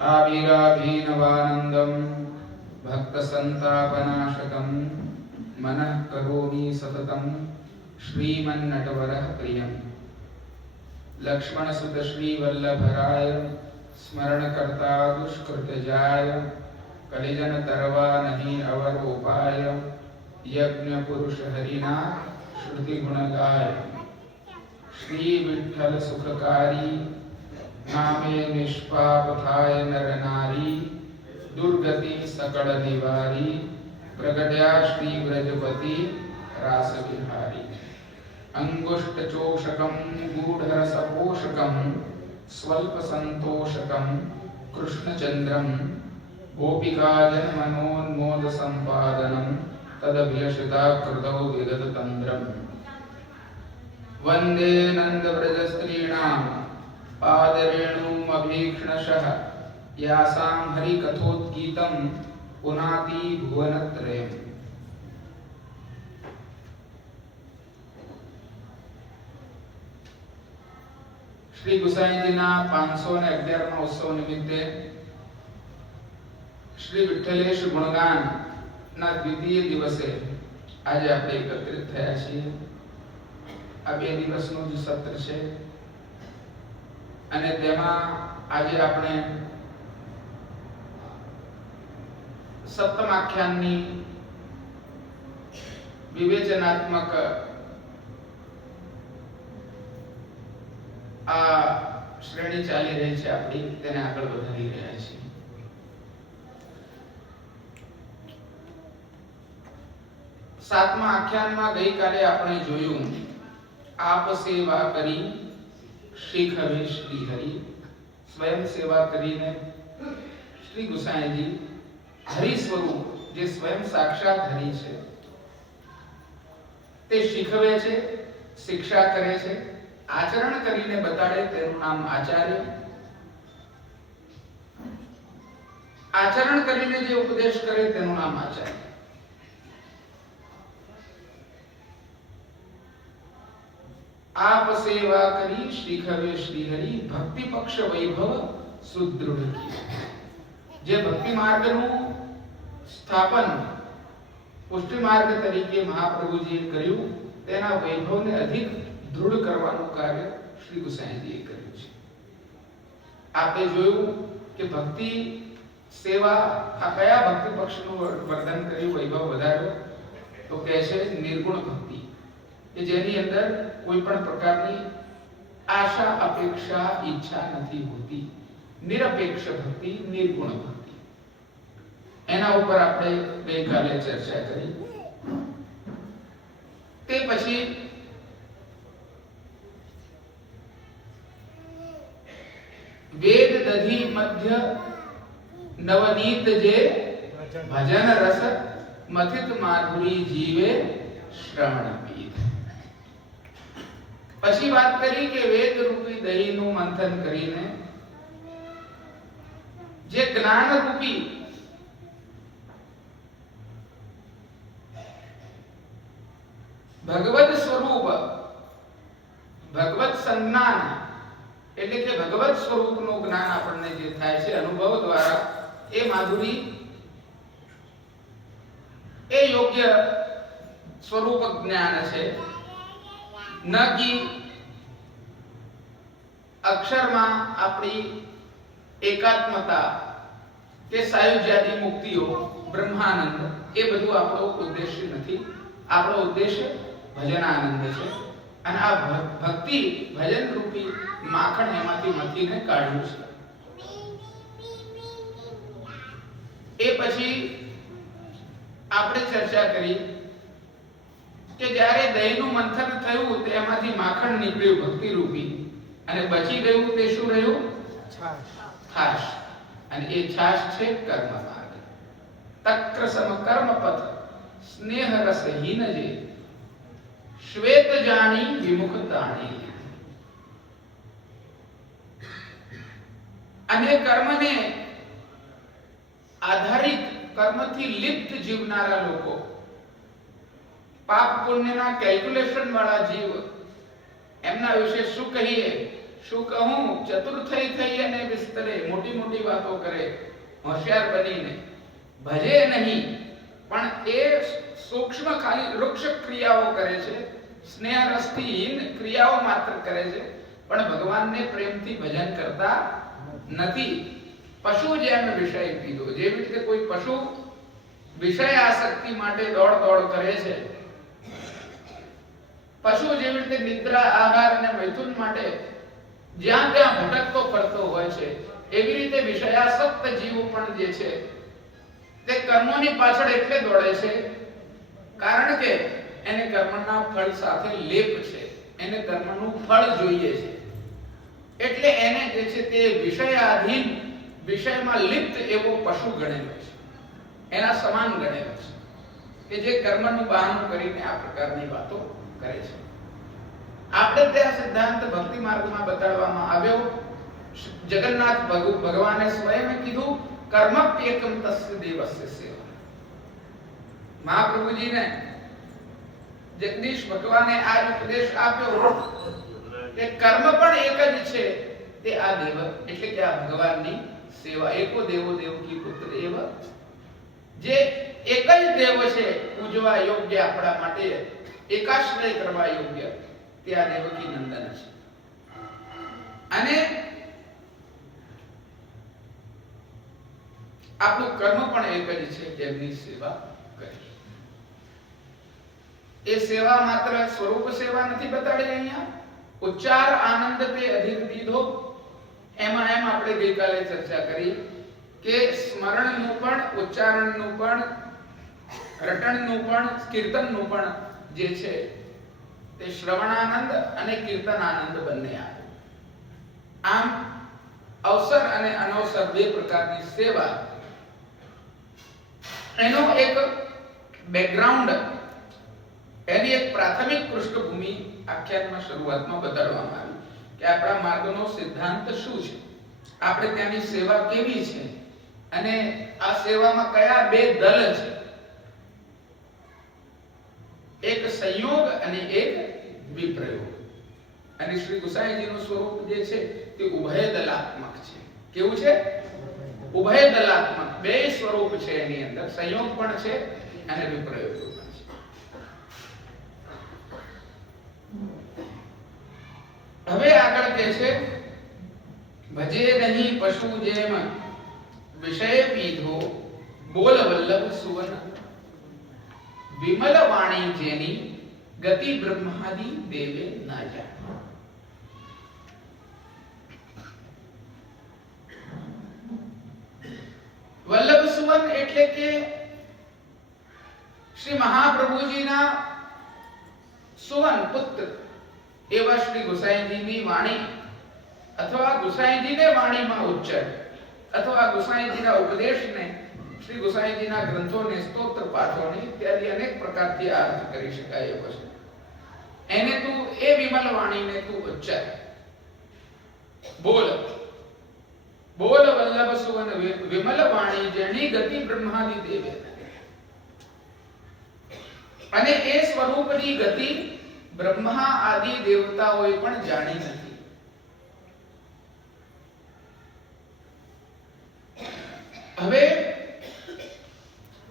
आविराभीनवानन्दं भक्तसन्तापनाशकं मनः करोमि सततं श्रीमन्नटवरः प्रियम्। लक्ष्मणसुत श्रीवल्लभराय स्मरणकर्ता दुष्कृतजाय कलिजन तरवा नहीं अवर उपाय यज्ञ पुरुष हरिना श्रुति गुणगाय। श्री विठ्ठल सुखकारी नामे निष्पाप थाय नर नारी दुर्गति सकल निवारी प्रगट्या श्री व्रजपति रास विहारी। अंगुष्ठ चोषकम गूढ़रस पोषकम स्वल्प संतोषकम कृष्णचंद्रम गोपिकाजन मनोन्मोद संपादनम तदभिलषिता कृतौ विगत तंद्रम। वंदे नंद व्रज स्त्रीणां पादरेणुम अभीक्ष्णशः यासां हरि कथोद्गीतं पुनाति भुवनत्रयम्। श्री गुसाईजीना 511 उत्सव निमित्ते श्री विठ्ठलेश गुणगान ना द्वितीय दिवसे आज આપણે એકત્રિત થયા છીએ। આ બે દિવસનું જે સત્ર છે અને તેમાં આજે આપણે સપ્તમ આખ્યાનની વિવેચનાત્મક આ શ્રેણી ચાલી રહી છે આપણી, તેને આગળ વધારી રહ્યા છીએ। सातमा आख्यान में गई काले आपने जोयु आप सेवा करी श्री खवे श्री हरि। स्वयं सेवा करीने श्री गुसाई जी हरि स्वरूप जे स्वयं साक्षात हरि छे ते શીખવે છે, शिक्षा करे छे, आचरण करीने बताड़े तेनुं नाम आचार्य। आचरण करीने जे उपदेश करे तेनुं नाम आचार्य। आप सेवा करी श्री खवे श्री हरि भक्ति पक्ष वैभव सुदृढ़ की। जे भक्ति मार्ग नु स्थापन पुष्टि मार्ग तरीके महाप्रभु जी कर्यु तेना वैभव ने अधिक दृढ़ करवानुं कार्य श्री गुसाई जी कर्यु छे। आपे जोयुं के भक्ति सेवा आ कया भक्ति पक्ष नु वर्धन कर्यु वैभव वधार्यो तो कहे छे निर्गुण भक्ति के जेनी अंदर कोई पण प्रकारनी आशा अपेक्षा इच्छा नहीं होती। निरपेक्ष भक्ति निर्गुण भक्ति एना ऊपर आपणे गईकाले चर्चा करी। ते पछी वेद दधी मध्य नवनीत जे भजन रस मथित माधुरी जीवे श्रवण पीत। પછી વાત કરી કે વેદ રૂપી દહીંનું મંથન કરીને જે જ્ઞાન રૂપી ભગવદ સ્વરૂપ ભગવત સંજ્ઞાન એટલે કે ભગવત સ્વરૂપનું જ્ઞાન આપણને જે થાય છે અનુભવ દ્વારા એ માધુરી એ યોગ્ય સ્વરૂપ જ્ઞાન છે। न कि अक्षर में अपनी एकात्मता के सायुज्यादि मुक्तिओ ब्रह्मानंद ए बधु आपणो उद्देश्य नहीं। आपणो उद्देश्य भजनानंद छे अने आ भक्ति भजन रूपी माखण एमांथी मथीने काढ्युं छे। ए पछी आपणे चर्चा करी કે જ્યારે દહીંનું મંથન થયું તેમાંથી માખણ નીકળ્યું ભક્તિ રૂપી અને બચી ગયું તે શું રહ્યું? છાશ। અને એ છાશ છે કર્મ માર્ગ। તક્ર સમ કર્મ પથ સ્નેહ રસહીન જે શ્વેત જાણી વિમુખ તાણી। અને કર્મને આધારિત કર્મથી લિપ્ત જીવનારા લોકો पाप पुण्य ना कैलकुलेशन वाला जीव एमना विषे शू कहिए શું કહું, ચતુર થઈ અને વિસ્તરે, મોટી મોટી વાતો કરે, હોશિયાર બનીને ભજે નહીં, પણ એ સૂક્ષ્મ ખાલી વૃક્ષ ક્રિયાઓ કરે છે, સ્નેહ રસથી ક્રિયાઓ માત્ર કરે છે, પણ ભગવાનને પ્રેમથી ભજન કરતા નથી. પશુ જેમ વિષય પીધો, જેવી રીતે કોઈ પશુ વિષય આસક્તિ માટે દોડ કરે છે, પશુ જેવી રીતે નિદ્રા, આહાર અને મૈથુન માટે જ્યાં ત્યાં ભટકતો ફરતો હોય છે, એવી રીતે વિષયાસક્ત જીવ પણ જે છે તે કર્મોની પાછળ એટલે દોડે છે કારણ કે એને કર્મના ફળ સાથે લેપ છે, એને કર્મનું ફળ જોઈએ છે, એટલે એને જે છે તે વિષયાધીન, વિષયમાં લિપ્ત એવો પશુ ગણેલો છે, એના સમાન ગણેલો છે કે જે કર્મનું બહાનું કરીને આ પ્રકારની વાતો કરે છે. આપણે ત્યાં સિદ્ધાંત ભક્તિ માર્ગમાં બતાડવામાં આવ્યો. જગન્નાથ ભગવાને સ્વયં કીધું, કર્મપ્યેકમ તસ્ય દેવસ્ય સેવા. મહાપ્રભુજીને જગદીશ ભગવાને આ ઉપદેશ આપ્યો કે કર્મ પણ એક જ છે, તે આ દેવ એટલે કે આ ભગવાનની સેવા. એકો દેવો દેવકી પુત્ર એવ, જે એક જ દેવ છે પૂજવા યોગ્ય, આપણા માટે એકાશ્રય કરવા યોગ્ય, તે આ દેવકી નંદન છે. અને આપણું કર્મ પણ એક જ છે, જેમની સેવા કરી. એ સેવા માત્ર સ્વરૂપ સેવા નથી બતાડી અહીંયા, ઉચ્ચાર આનંદ તે અધિક દીધો. એમાં એમ આપણે ગઈકાલે ચર્ચા કરી કે સ્મરણનું પણ, ઉચ્ચારણનું પણ, રટણનું પણ, કીર્તનનું પણ જે છે તે શ્રવણાનંદ અને કીર્તનાનંદ બંને આવે. આમ અવસર અને અનવસર બે પ્રકારની સેવા, એનો એક બેકગ્રાઉન્ડ, એની એક પ્રાથમિક પૃષ્ઠભૂમિ આખ્યાનમાં શરૂઆતમાં બતાડવામાં આવી કે આપણા માર્ગનો સિદ્ધાંત શું છે, આપણે ત્યાંની સેવા કેવી છે, અને આ સેવામાં કયા બે દલ છે, એક સંયોગ અને એક વિપ્રયોગ. અને શ્રી ગુસાઈજીનું સ્વરૂપ જે છે તે ઉભય દલાત્મક છે. કેવું છે? ઉભય દલાત્મક, બે સ્વરૂપ છે એની અંદર, સંયોગ પણ છે અને વિપ્રયોગ પણ છે. હવે આગળ કહે છે, ભજે નહીં પશુ જેમ વિષય પીધો, બોલ વલ્લભ સુવન, વિમલ વાણી જેની ગતિ બ્રહ્માદિ દેવે ના જાણે. વલ્લભ સુવન એટલે કે શ્રી મહાપ્રભુજીના સુવન પુત્ર એવા શ્રી ગુસાઈજીની વાણી, અથવા ગુસાઈજીને વાણીમાં ઉચ્ચાર, અથવા ગુસાઈજીના ઉપદેશને, શ્રી ગુસાઈજીના ગ્રંથોને, સ્તોત્ર પાઠોને ઇત્યાદિ અનેક પ્રકારથી અર્થ કરી શકાય એવો છે. એને તું, એ વિમલ વાણીને તું ઉચ્ચાર, બોલ બોલ વલ્લભ સુવન વિમલ વાણી જેની ગતિ બ્રહ્માદિ દેવે. અને એ સ્વરૂપની ગતિ બ્રહ્મા આદિ દેવતાઓએ પણ જાણી નથી. હવે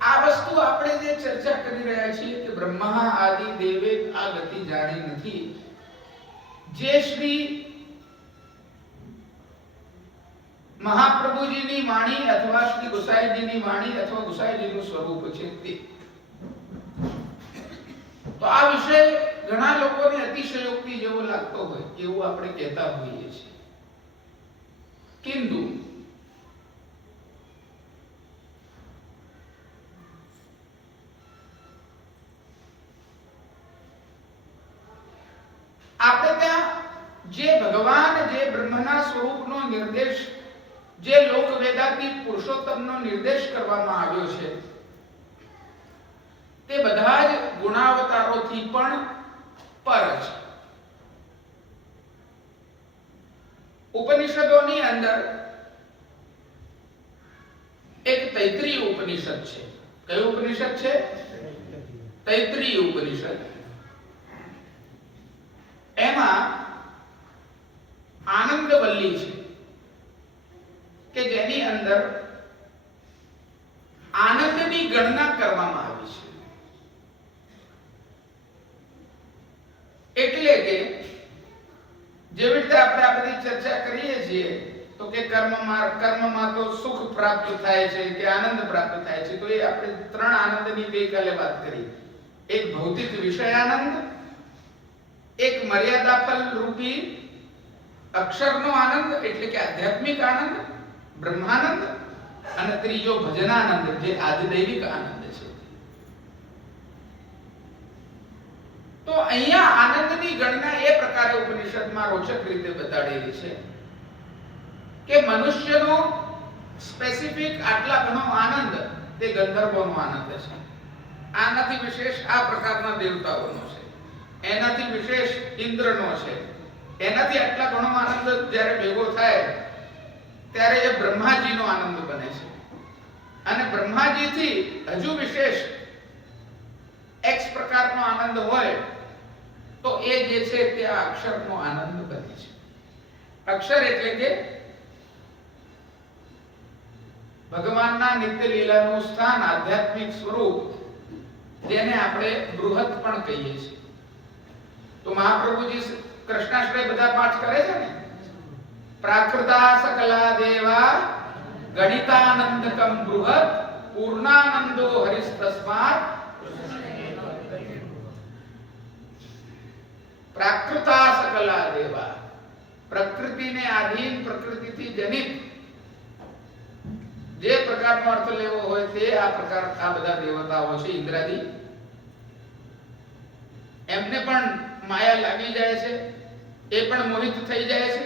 આ વસ્તુ આપણે જે ચર્ચા કરી રહ્યા છીએ કે બ્રહ્મા આદિ દેવે આ ગતિ જાણી નથી, જે શ્રી મહાપ્રભુજીની વાણી અથવા શ્રી ગુસાઈજીની વાણી અથવા ગુસાઈજીનું સ્વરૂપ છે તે. તો આ વિષય ઘણા લોકોને અતિશયોક્તિ જેવો લાગતો હોય એવું આપણે કહેતા હોઈએ છીએ, કિંતુ આપણે ત્યાં જે ભગવાન, જે બ્રહ્મના સ્વરૂપનો નિર્દેશ, જે લોક વેદાતી પુરુષોત્તમનો નિર્દેશ કરવામાં આવ્યો છે, તે બધા જ ગુણાવતારોથી પણ પર છે. ઉપનિષદોની અંદર એક તૈત્રીય ઉપનિષદ છે. કયું ઉપનિષદ છે? તૈત્રીય ઉપનિષદ. એમાં આનંદ વલ્લી છે કે જેની અંદર આનંદની ગણના કરવામાં આવી છે। એટલે કે જેવી રીતે આપણે આ બધી ચર્ચા કરીએ છીએ તો કે કર્મમાં તો સુખ પ્રાપ્ત થાય છે કે આનંદ પ્રાપ્ત થાય છે, તો એ આપણે ત્રણ આનંદની ગઈકાલે વાત કરી। એક ભૌતિક વિષય આનંદ, એક મર્યાદા ફલ રૂપી અક્ષરનો આનંદ એટલે કે આધ્યાત્મિક આનંદ બ્રહ્માનંદ, અને ત્રીજો ભજનાનંદ જે આધિદૈવિક આનંદ છે। તો અહીંયા આનંદની ગણના એ પ્રકારે ઉપનિષદમાં રોચક રીતે બતાડેલી છે કે મનુષ્યનો સ્પેસિફિક આટલા ઘણો આનંદ તે ગંધર્વોનો આનંદ છે, આનાથી વિશેષ આ પ્રકારના દેવતાઓનો છે, એનાથી વિશેષ ઇન્દ્રનો છે, એનાથી આટલા ઘણો આનંદ જ્યારે ભેગો થાય ત્યારે એ બ્રહ્માજીનો આનંદ બને છે, અને બ્રહ્માજીથી હજુ વિશેષ x પ્રકારનો આનંદ હોય તો એ જે છે તે આ અક્ષરનો આનંદ બને છે। અક્ષર એટલે કે ભગવાનના નિત્ય લીલાનું સ્થાન, આધ્યાત્મિક સ્વરૂપ, જેને આપણે બૃહત પણ કહીએ છીએ। તો મહાપ્રભુજી કૃષ્ણાશ્રય બધા પાઠ કરે છે ને, પ્રાકૃતા સકલા દેવા ગણિતાનંદકમ બૃહત પૂર્ણાનંદો હરિસ્તસ્માત પ્રાકૃતા સકલા દેવા, પ્રકૃતિને આધીન, પ્રકૃતિથી જનિત જે પ્રકારનો અર્થ લેવો હોય તે આ પ્રકાર આ બધા દેવતાઓ છે ઇન્દ્રાદી, એમને પણ માયા લાગી જાય છે, એ પણ મોહિત થઈ જાય છે,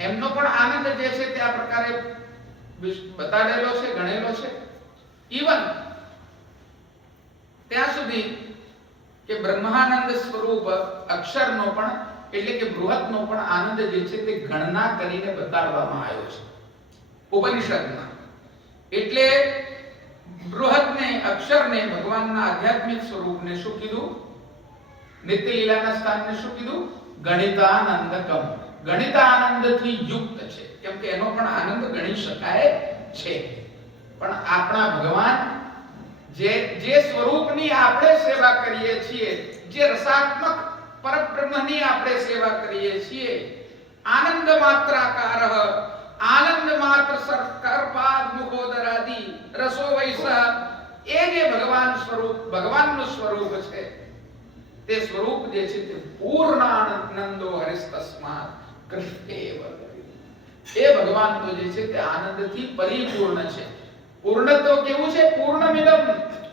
એમનો પણ આનંદ જે છે તે આ પ્રકારે બતાડેલો છે, ગણેલો છે। ઈવન ત્યાં સુધી કે બ્રહ્માનંદ સ્વરૂપ અક્ષરનો પણ એટલે કે બૃહતનો પણ આનંદ જે છે તે ગણના કરીને બતાડવામાં આવ્યો છે ઉપનિષદમાં। એટલે બૃહતને, અક્ષરને, ભગવાનના આધ્યાત્મિક સ્વરૂપને શું કીધું? નિત્ય લીલાના સ્થાનને શું કીધું? ગણિતાનંદકમ, ગણિતાનંદથી યુક્ત છે, કેમ કે એનો પણ આનંદ ગણી શકાય છે। પણ આપણા ભગવાન જે સ્વરૂપની આપણે સેવા કરીએ છીએ, જે રસાત્મક પરબ્રહ્મની આપણે સેવા કરીએ છીએ, આનંદ માત્રાકાર, આનંદ માત્ર સરકારપાદ મુખોદરાદિ રસો વૈસ, એ જે ભગવાન સ્વરૂપ, ભગવાનનું સ્વરૂપ છે, તે સ્વરૂપ જે છે તે પૂર્ણ આનંદો હરિસ્તસ્માત કૃષ્ણેવ, એ ભગવાન તો જે છે તે આનંદથી પરિપૂર્ણ છે। પૂર્ણત્વ કેવું છે? પૂર્ણમિદમ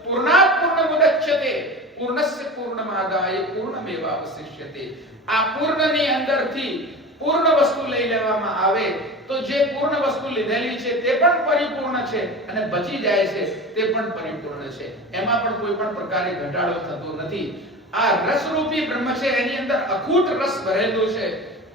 પૂર્ણાત પૂર્ણમુદચ્યતે પૂર્ણસ્ય પૂર્ણમાદાય પૂર્ણમેવાવશિષ્યતે। આ પૂર્ણની અંદરથી પૂર્ણ વસ્તુ લઈ લેવામાં આવે તો જે પૂર્ણ વસ્તુ લીધેલી છે તે પણ પરિપૂર્ણ છે, અને બચી જાય છે તે પણ પરિપૂર્ણ છે, એમાં પણ કોઈ પણ પ્રકારે ઘટાડો થતો નથી। આ રસરૂપી બ્રહ્મ છે, એની અંદર અખૂટ રસ ભરેલો છે,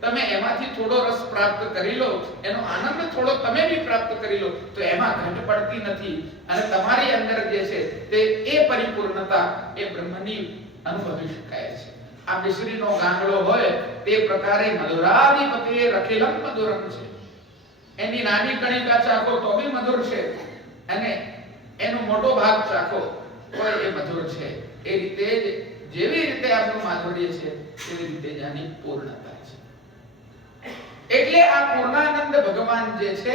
તમે એમાંથી થોડો રસ પ્રાપ્ત કરી લો, એનો આનંદ થોડો તમે બી પ્રાપ્ત કરી લો તો એમાં ઘટ પડતી નથી, અને તમારી અંદર જે છે તે એ પરિપૂર્ણતા એ બ્રહ્મની અનુભવી શકાય છે। આ મિશ્રીનો ગાંગડો હોય તે પ્રકારે મધુરાધિપતિ રખિલમ મધુરમ છે, એની નાની કણિકા ચાખો તો બી મધુર છે, અને એનો મોટો ભાગ ચાખો તો એ મધુર છે। એ રીતે જેવી રીતે આપણું માધુર્ય છે તેવી રીતે જ આની પૂર્ણતા છે। એટલે આ પૂર્ણાનંદ ભગવાન જે છે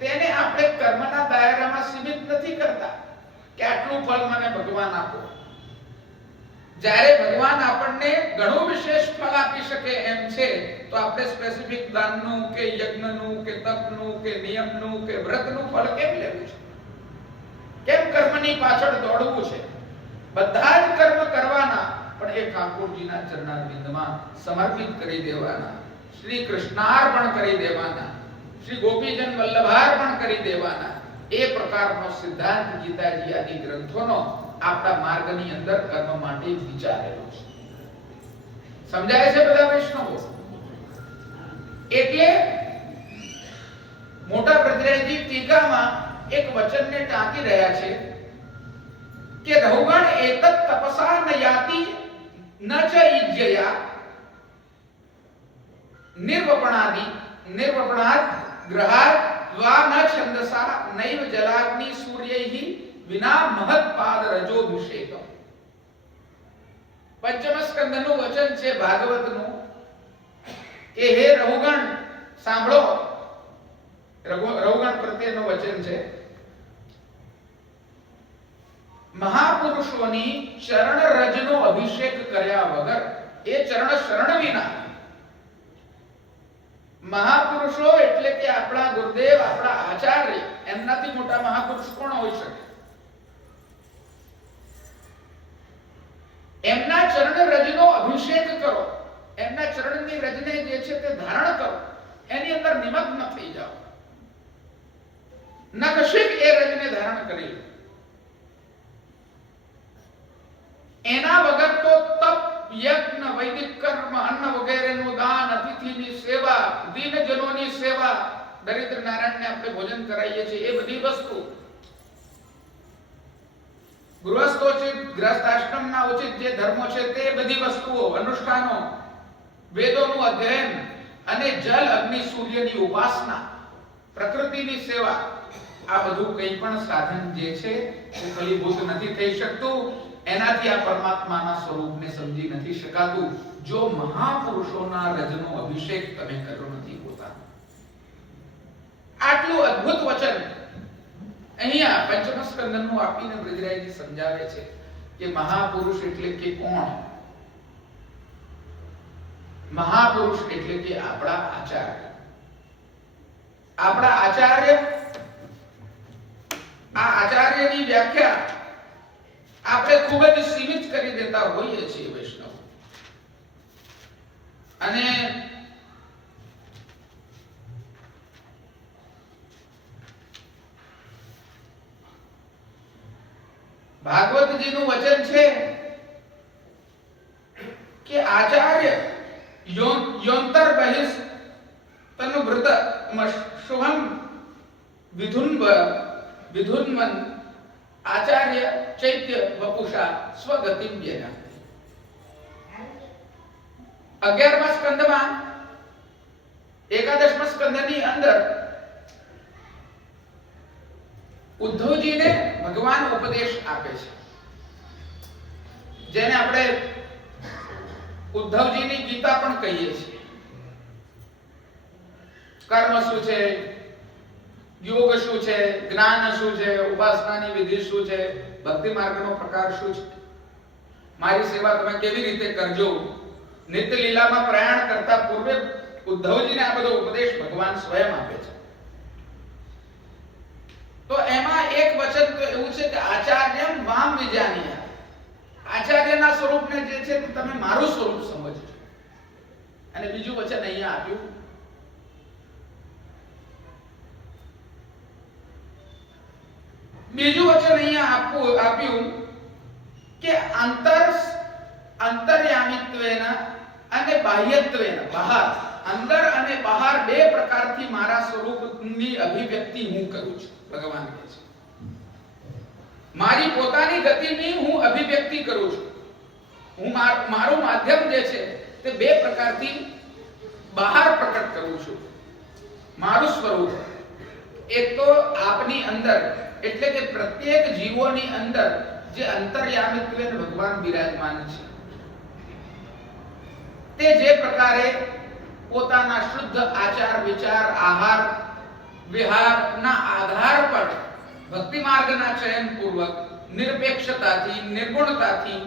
તેને આપણે કર્મના દાયરામાં સીમિત નથી કરતા કે આટલું ફળ મને ભગવાન આપો। જ્યારે ભગવાન આપણને ઘણું વિશેષ ફળ આપી શકે એમ છે તો આપણે સ્પેસિફિક દાનનું કે યજ્ઞનું કે તપનું કે નિયમનું કે વ્રતનું ફળ કેમ લેવું છે? કેમ કર્મની પાછળ દોડવું છે? બધા જ કર્મ કરવાના, પણ એ ઠાકોરજીના ચરણારવિંદમાં સમર્પિત કરી દેવાના, શ્રી કૃષ્ણાર્પણ કરી દેવાના, શ્રી ગોપીજન વલ્લભાર્પણ કરી દેવાના। એ પ્રકારનો સિદ્ધાંત ગીતાજી આદિ ગ્રંથોનો આપણા માર્ગની અંદર કર્મ માટે વિચારેલો છે। સમજાય છે બધા વૈષ્ણવો? એટલે મોટા બ્રજરાયજી ટીકામાં એક વચનને ટાંકી રહ્યા છે કે રહુગણ એતત તપસા ન યાતિ ન ચ ઈજ્યયા निर्वपणात् ग्रहात् वा न छंदसा नैव जलाग्नि सूर्यैः विना महत्पाद रजोभिषेकम. પંચમ સ્કંદનું વચન છે ભાગવતનું કે હે રઘુગણ સાંભળો. રઘુગણ પ્રત્યેનું વચન છે. મહાપુરુષોની ચરણ રજનો અભિષેક કર્યા વગર, એ ચરણ શરણ વિના, મહાપુરુષો એટલે કે આપણા ગુરુદેવ, આપણા આચાર્ય, એમનાથી મોટા મહાપુરુષ કોણ હોઈ શકે? એમના ચરણ રજનો અભિષેક કરો, એમના ચરણની રજને જે છે તે ધારણ કરો, એની અંદર નિમગ્ન થઈ જાઓ. નખશિક એ રજને ધારણ કરી લો. એના વગર તો તપ, યજ્ઞ, વૈદિક કર્મ, અન્ન વગેરેનું દાન, અતિથિની સેવા, દીનજનોની સેવા, દરિદ્ર નારાયણને આપણે ભોજન કરાવીએ છીએ, એ બધી વસ્તુ, ગૃહસ્થોચિત, ગ્રસ્તાશ્રમના ઉચિત જે ધર્મો છે તે બધી વસ્તુઓ, અનુષ્ઠાનો, વેદોનું અધ્યયન અને જલ, અગ્નિ, સૂર્યની ઉપાસના, પ્રકૃતિની સેવા, આ બધું કંઈ પણ સાધન જે છે તે ફલીભૂત નથી થઈ શકતું. એનાથી આ પરમાત્માના સ્વરૂપને સમજી નથી શકાતું જો મહાપુરુષોના રજનો અભિષેક તમે કર્યો નથી પોતાનો. આટલું અદ્ભુત વચન અહીંયા પંચમ સ્કંદનું આપીને બ્રજરાયજી સમજાવે છે કે મહાપુરુષ એટલે કે કોણ? મહાપુરુષ એટલે કે આપણા આચાર્ય. આપણા આચાર્ય, આ આચાર્યની વ્યાખ્યા આપણે ખૂબ જ સીમિત કરી દેતા હોઈએ છીએ વૈષ્ણવ. અને ભાગવતજીનું વચન છે કે આચાર્ય યોંતર બહિષ તનુવૃત શુભમ વિધુન્વન આચાર્ય ચૈત્ય વપુષા સ્વગતિમ વ્યય. 11મા સ્કંદમાં 11મા સ્કંદની અંદર ઉદ્ધવજીને ભગવાન ઉપદેશ આપે છે, જેને આપણે ઉદ્ધવજીની ગીતા પણ કહીએ છીએ. કર્મ શું છે, યોગ શું છે, જ્ઞાન શું છે, ઉપાસનાની વિધિ શું છે, ભક્તિ માર્ગનો પ્રકાર શું છે, મારી સેવા તમે કેવી રીતે કરજો. નિત્ય લીલામાં પ્રયાણ કરતા પૂર્વે ઉદ્ધવજીને આ બધો ઉપદેશ ભગવાન સ્વયં આપે છે. તો એમાં એક વચન તો એવું છે કે આચાર્યમ વામ વિજાનીયા. આચાર્યના સ્વરૂપને જે છે તે તમે મારું સ્વરૂપ સમજજો. અને બીજું વચન અહીંયા આપ્યું, આપ્યું કે અંતર્યામિત્વેન અને બાહ્યત્વેન, બહાર, અંદર અને બહાર બે પ્રકારથી મારા સ્વરૂપની અભિવ્યક્તિ હું કરું છું. ભગવાન કહે છે મારી પોતાની ગતિની હું અભિવ્યક્તિ કરું છું. હું મારું માધ્યમ જે છે તે બે પ્રકારથી બહાર પ્રકટ કરું છું. મારું સ્વરૂપ એક તો આપની અંદર, એટલે કે પ્રત્યેક જીવોની અંદર જે અંતર્યામિત્વેન ભગવાન બિરાજમાન છે, તે જે પ્રકારે પોતાના શુદ્ધ આચાર, વિચાર, આહાર, વિહારના આધાર પર ભક્તિ માર્ગના ચયન પૂર્વક નિરપેક્ષતાથી, નિર્ગુણતાથી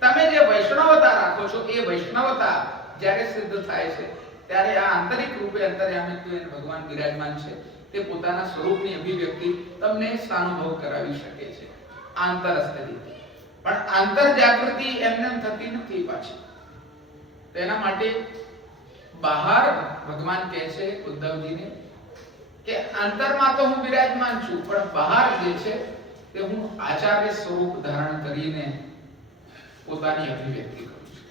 તમે જે વૈષ્ણવતા રાખો છો, એ વૈષ્ણવતા જ્યારે સિદ્ધ થાય છે ત્યારે આ આંતરિક રૂપે અંતર્યામિત્વેન ભગવાન બિરાજમાન છે, તે પોતાના સ્વરૂપની અભિવ્યક્તિ તમને સાનુભવ કરાવી શકે છે આંતરસ્થ રીતે. પણ આંતર જાગૃતિ એમને થતી નથી પાછી. તેના માટે બહાર ભગવાન કહે છે ઉદ્ધવજીને કે અંતરમાં તો હું બિરાજમાન છું, પણ બહાર જે છે તે હું આચાર્ય સ્વરૂપ ધારણ કરીને પોતાની અભિવ્યક્તિ કરું છું.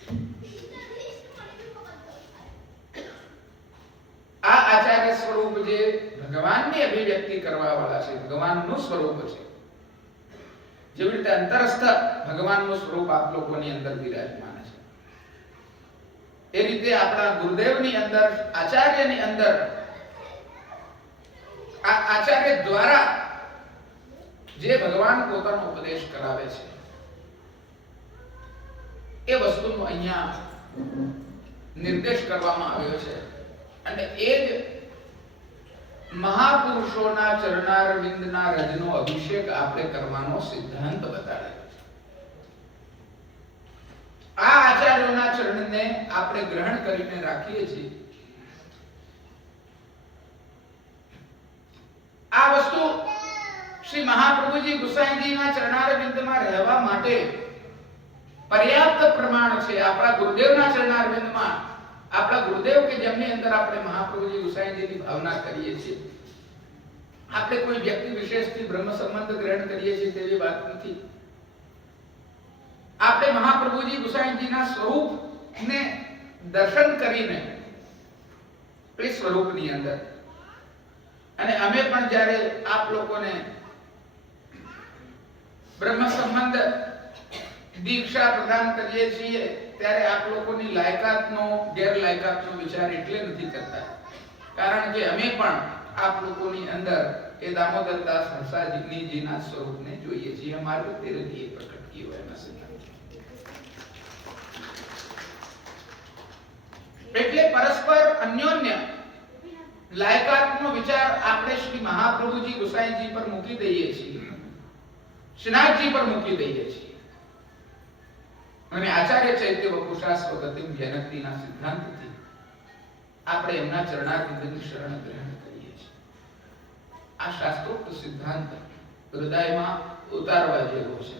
આ આચાર્ય સ્વરૂપ જે ભગવાનની અભિવ્યક્તિ કરવા વાળા છે, ભગવાનનું સ્વરૂપ છે. જેવી રીતે અંતરસ્થ ભગવાનનું સ્વરૂપ આપ લોકોની અંદર બિરાજમાન છે, એ રીતે આપણા ગુરુદેવની અંદર, આચાર્યની અંદર, આ આચાર્ય દ્વારા જે ભગવાન પોતાનો ઉપદેશ કરાવે છે એ વસ્તુનો અહીંયા નિર્દેશ કરવામાં આવ્યો છે. અને એ જ મહાપુરુષોના ચરણારવિંદના રજનો અભિષેક આપણે કરવાનો સિદ્ધાંત બતાડેલો છે. આ આચાર્યોના ચરણને આપણે ગ્રહણ કરીને રાખીએ છીએ. આ વસ્તુ શ્રી મહાપ્રભુજી ગુસાઈજીના ચરણારવિંદમાં રહેવા માટે પર્યાપ્ત પ્રમાણ છે. આપણા ગુરુદેવના ચરણારવિંદમાં, આપણા ગુરુદેવ કે જેમની અંદર આપણે મહાપ્રભુજી ગુસાઈજીની ભાવના કરીએ છીએ, આપણે કોઈ વ્યક્તિ વિશેષથી બ્રહ્મ સંબંધ ગ્રહણ કરીએ છીએ તેવી વાત નથી. આપણે મહાપ્રભુજી ગુસાઈજીના સ્વરૂપને દર્શન કરીને એ સ્વરૂપની અંદર, અને અમે પણ જ્યારે આપ લોકોને બ્રહ્મ સંબંધ દીક્ષા પ્રદાન કરીએ છીએ ત્યારે આપ લોકોની લાયકાતનો, ગેરલાયકાતનો વિચાર એટલે નથી કરતા કારણ કે અમે પણ આપ લોકોની અંદર એ દામોદરદાસ હંસાજીના સ્વરૂપને જોઈએ છીએ. અમારું તેરથી પ્રકટ કિયો એના સિદ્ધાંત. એટલે પરસ્પર અન્યોન્ય લાયકાતનો વિચાર આપણે શ્રી મહાપ્રભુજી ગુસાઈજી પર મૂકી દઈએ છીએ, શ્રીનાથજી પર મૂકી દઈએ છીએ. અને આચાર્ય ચૈત્ય વપુષા સ્વગતિમ જનકતીના સિદ્ધાંતથી આપણે એમના ચરણારવિંદની શરણ ગ્રહણ કરીએ છીએ. આ શાસ્ત્રોક્ત સિદ્ધાંત હૃદયમાં ઉતારવા જેવો છે.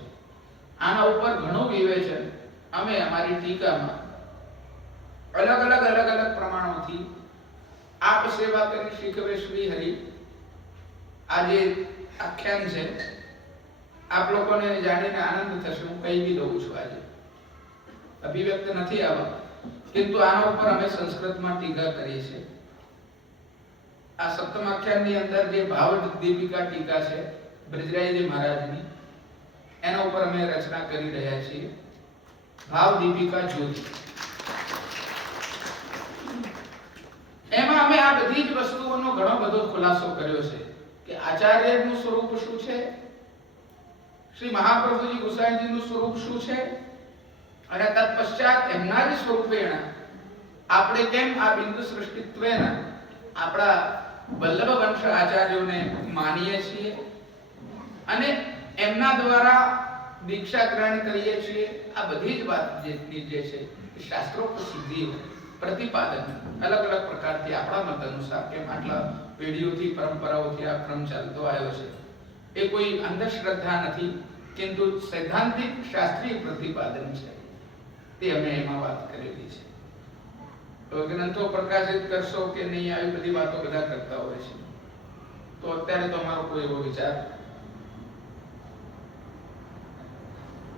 આના ઉપર ઘણું વિવેચન અમે અમારી ટીકામાં અલગ અલગ પ્રમાણોથી આપ સેવા કરી શીખવે શ્રી હરિ આ જે આખ્યાન છે આપ લોકોને જાણીને આનંદ થશે. હું કહી બી દઉં છું, આજે અભિવ્યક્ત નથી આવા, પરંતુ આના ઉપર અમે સંસ્કૃતમાં ટીકા કરીએ છીએ. આ સપ્તમ આખ્યાનની અંદર જે ભાવ દીપિકા ટીકા છે બ્રજરાયજી મહારાજની, એના ઉપર અમે રચના કરી રહ્યા છીએ. ભાવ દીપિકા જ્યોતિ. એમાં અમે આ બધી જ વસ્તુઓનો ઘણો બધો ખુલાસો કર્યો છે કે આચાર્યનું સ્વરૂપ શું છે, શ્રી મહાપ્રભુજી ગુસાઈજીનું સ્વરૂપ શું છે, અને તત્પશ્ચાત એમના જ સ્વરૂપેણ આપણે કેમ આ બિંદુ સૃષ્ટિત્વેના આપણા વલ્લભ વંશ આચાર્યોને માનીએ છીએ અને એમના દ્વારા દીક્ષા ગ્રહણ કરીએ છીએ. આ બધી જ વાત જે છે શાસ્ત્રોક્ત સિદ્ધિ પ્રતિપાદન અલગ પ્રકારથી આપણા મત અનુસાર કેમ આટલા પેઢીઓથી પરંપરાઓથી આ ક્રમ ચાલતો આવ્યો છે. એ કોઈ અંધશ્રદ્ધા નથી, પરંતુ સૈદ્ધાંતિક શાસ્ત્રીય પ્રતિપાદન છે. તે અમે એમાં વાત કરેલી છે. તો ગ્રંથો પ્રકાશિત કરશો કે નહીં આવી બધી વાતો બધા કરતા હોય છે. તો અત્યારે તો અમારો કોઈ એવો વિચાર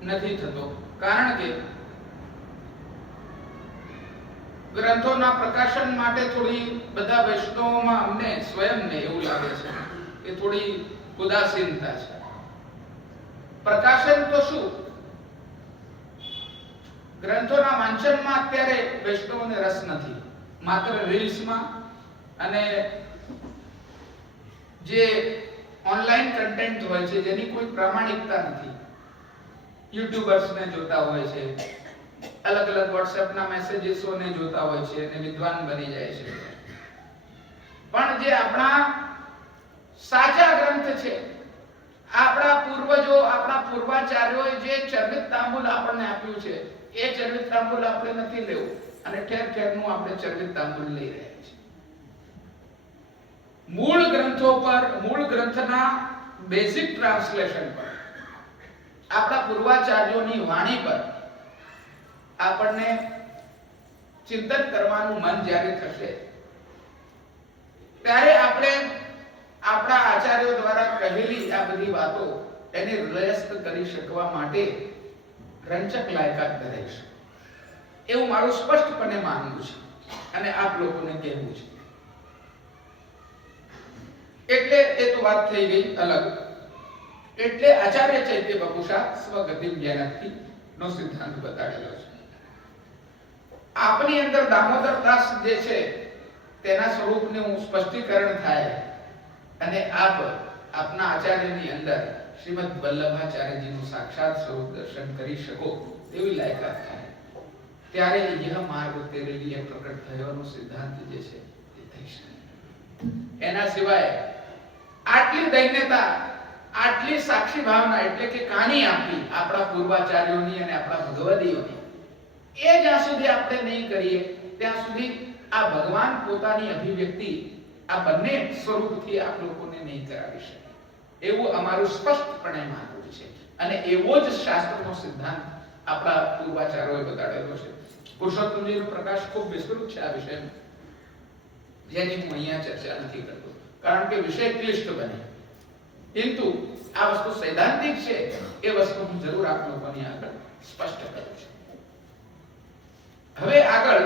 નથી થતો, કારણ કે ગ્રંથોના પ્રકાશન માટે થોડી બધા વૈષ્ણવોમાં અમને સ્વયંને એવું લાગે છે કે થોડી ઉદાસીનતા છે. પ્રકાશન તો શું, ગ્રંથોના વાંચનમાં અત્યારે વૈષ્ણવોને રસ નથી. માત્ર રીલ્સમાં અને જે ઓનલાઈન કન્ટેન્ટ હોય છે જેની કોઈ પ્રામાણિકતા નથી, યુટ્યુબર્સને જોતા હોય છે, અલગ વોટ્સએપના મેસેજીસોને જોતા હોય છે અને વિદ્વાન બની જાય છે. પણ જે આપણા સાચા ગ્રંથ છે, આપણા પૂર્વજો, આપણા પૂર્વાચાર્યોએ જે ચરિત તાંબુલ આપણને આપ્યું છે, એ ચરિત તાંબુલ આપણે નથી લેવું અને ઠેર ઠેરનું આપણે ચરિત તાંબુલ લઈ રહ્યા છીએ. મૂળ ગ્રંથો પર, મૂળ ગ્રંથના બેઝિક ટ્રાન્સલેશન પર, આપણા પૂર્વાચાર્યોની વાણી પર આપણને ચિંતન કરવાનું મન જ્યારે થશે ત્યારે આપણે આપણા આચાર્યો દ્વારા કહેલી આ બધી વાતો એને હૃદયસ્થ કરી શકવા માટે રંચક લાયકાત ધરાવીશું એવું મારું સ્પષ્ટપણે માનવું છે અને આપ લોકોને કહેવું છે. એટલે એ તો વાત થઈ ગઈ અલગ. એટલે આચાર્ય ચૈત્ય વપુષા સ્વગતિમ જ્ઞાનથી નો સિદ્ધાંત બતાડેલો છે. આપની અંદર દામોદર દાસ જે છે તેના સ્વરૂપનું સ્પષ્ટીકરણ થાય અને આપના આચાર્યની અંદર શ્રીમદ વલ્લભાચાર્યજીનું સાક્ષાત સ્વરૂપ દર્શન કરી શકો તેવી લાયકાત થાય ત્યારે यह માર્ગ તેરે લીએ પ્રકટ થયોનો સિદ્ધાંત જે છે તે થઈ શકે. એના સિવાય આટલી દૈન્યતા, આટલી સાક્ષી ભાવના એટલે કે કાની આપી આપણા પૂર્વાચાર્યોની અને આપણા ભગવદીઓની, એ જ્યાં સુધી આપણે નહીં કરીએ ત્યાં સુધી આ ભગવાન પોતાની અભિવ્યક્તિ આ બંને સ્વરૂપથી આપ લોકોને નહીં કરાવી શકે એવું અમારું સ્પષ્ટપણે માનવું છે. અને એવો જ શાસ્ત્રનો સિદ્ધાંત આપણા પૂર્વાચાર્યોએ બતાડેલો છે. પુરુષોત્તમજીનો પ્રકાશ ખૂબ વિસ્તૃત છે આ વિષયમાં, જેની હું અહીંયા ચર્ચા નથી કરતો કારણ કે વિષય ક્લિષ્ટ બને. પરંતુ આ વસ્તુ સૈદ્ધાંતિક છે એ વસ્તુ હું જરૂર આપ લોકોની આગળ સ્પષ્ટ કરું છું. હવે આગળ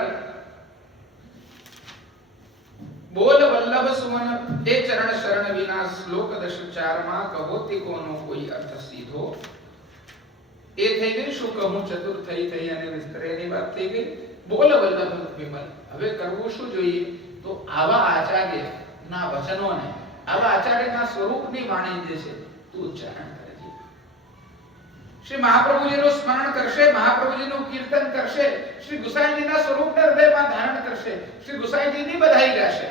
બોલ વલ્લભ સુમન એ ચરણ શરણ વિના શ્લોક 10:4 માં કહો તે કોનો કોઈ અર્થ સીધો. એ થઈ ગઈ શું કહું ચતુર્થઈ થઈ અને વિસ્તરેની વાત થઈ ગઈ. બોલ વલ્લભ વિમલ. હવે કરવું શું જોઈએ તો આવા આચાર્ય ના વચનોને, આવા આચાર્યના સ્વરૂપની વાણી જે છે તું ઉચ્ચારણ કરજે. શ્રી મહાપ્રભુજીનું સ્મરણ કરશે, મહાપ્રભુજીનું કીર્તન કરશે, શ્રી ગુસાઈજીના સ્વરૂપને હૃદયમાં ધારણ કરશે, શ્રી ગુસાઈજીની બધાઈ ગાશે.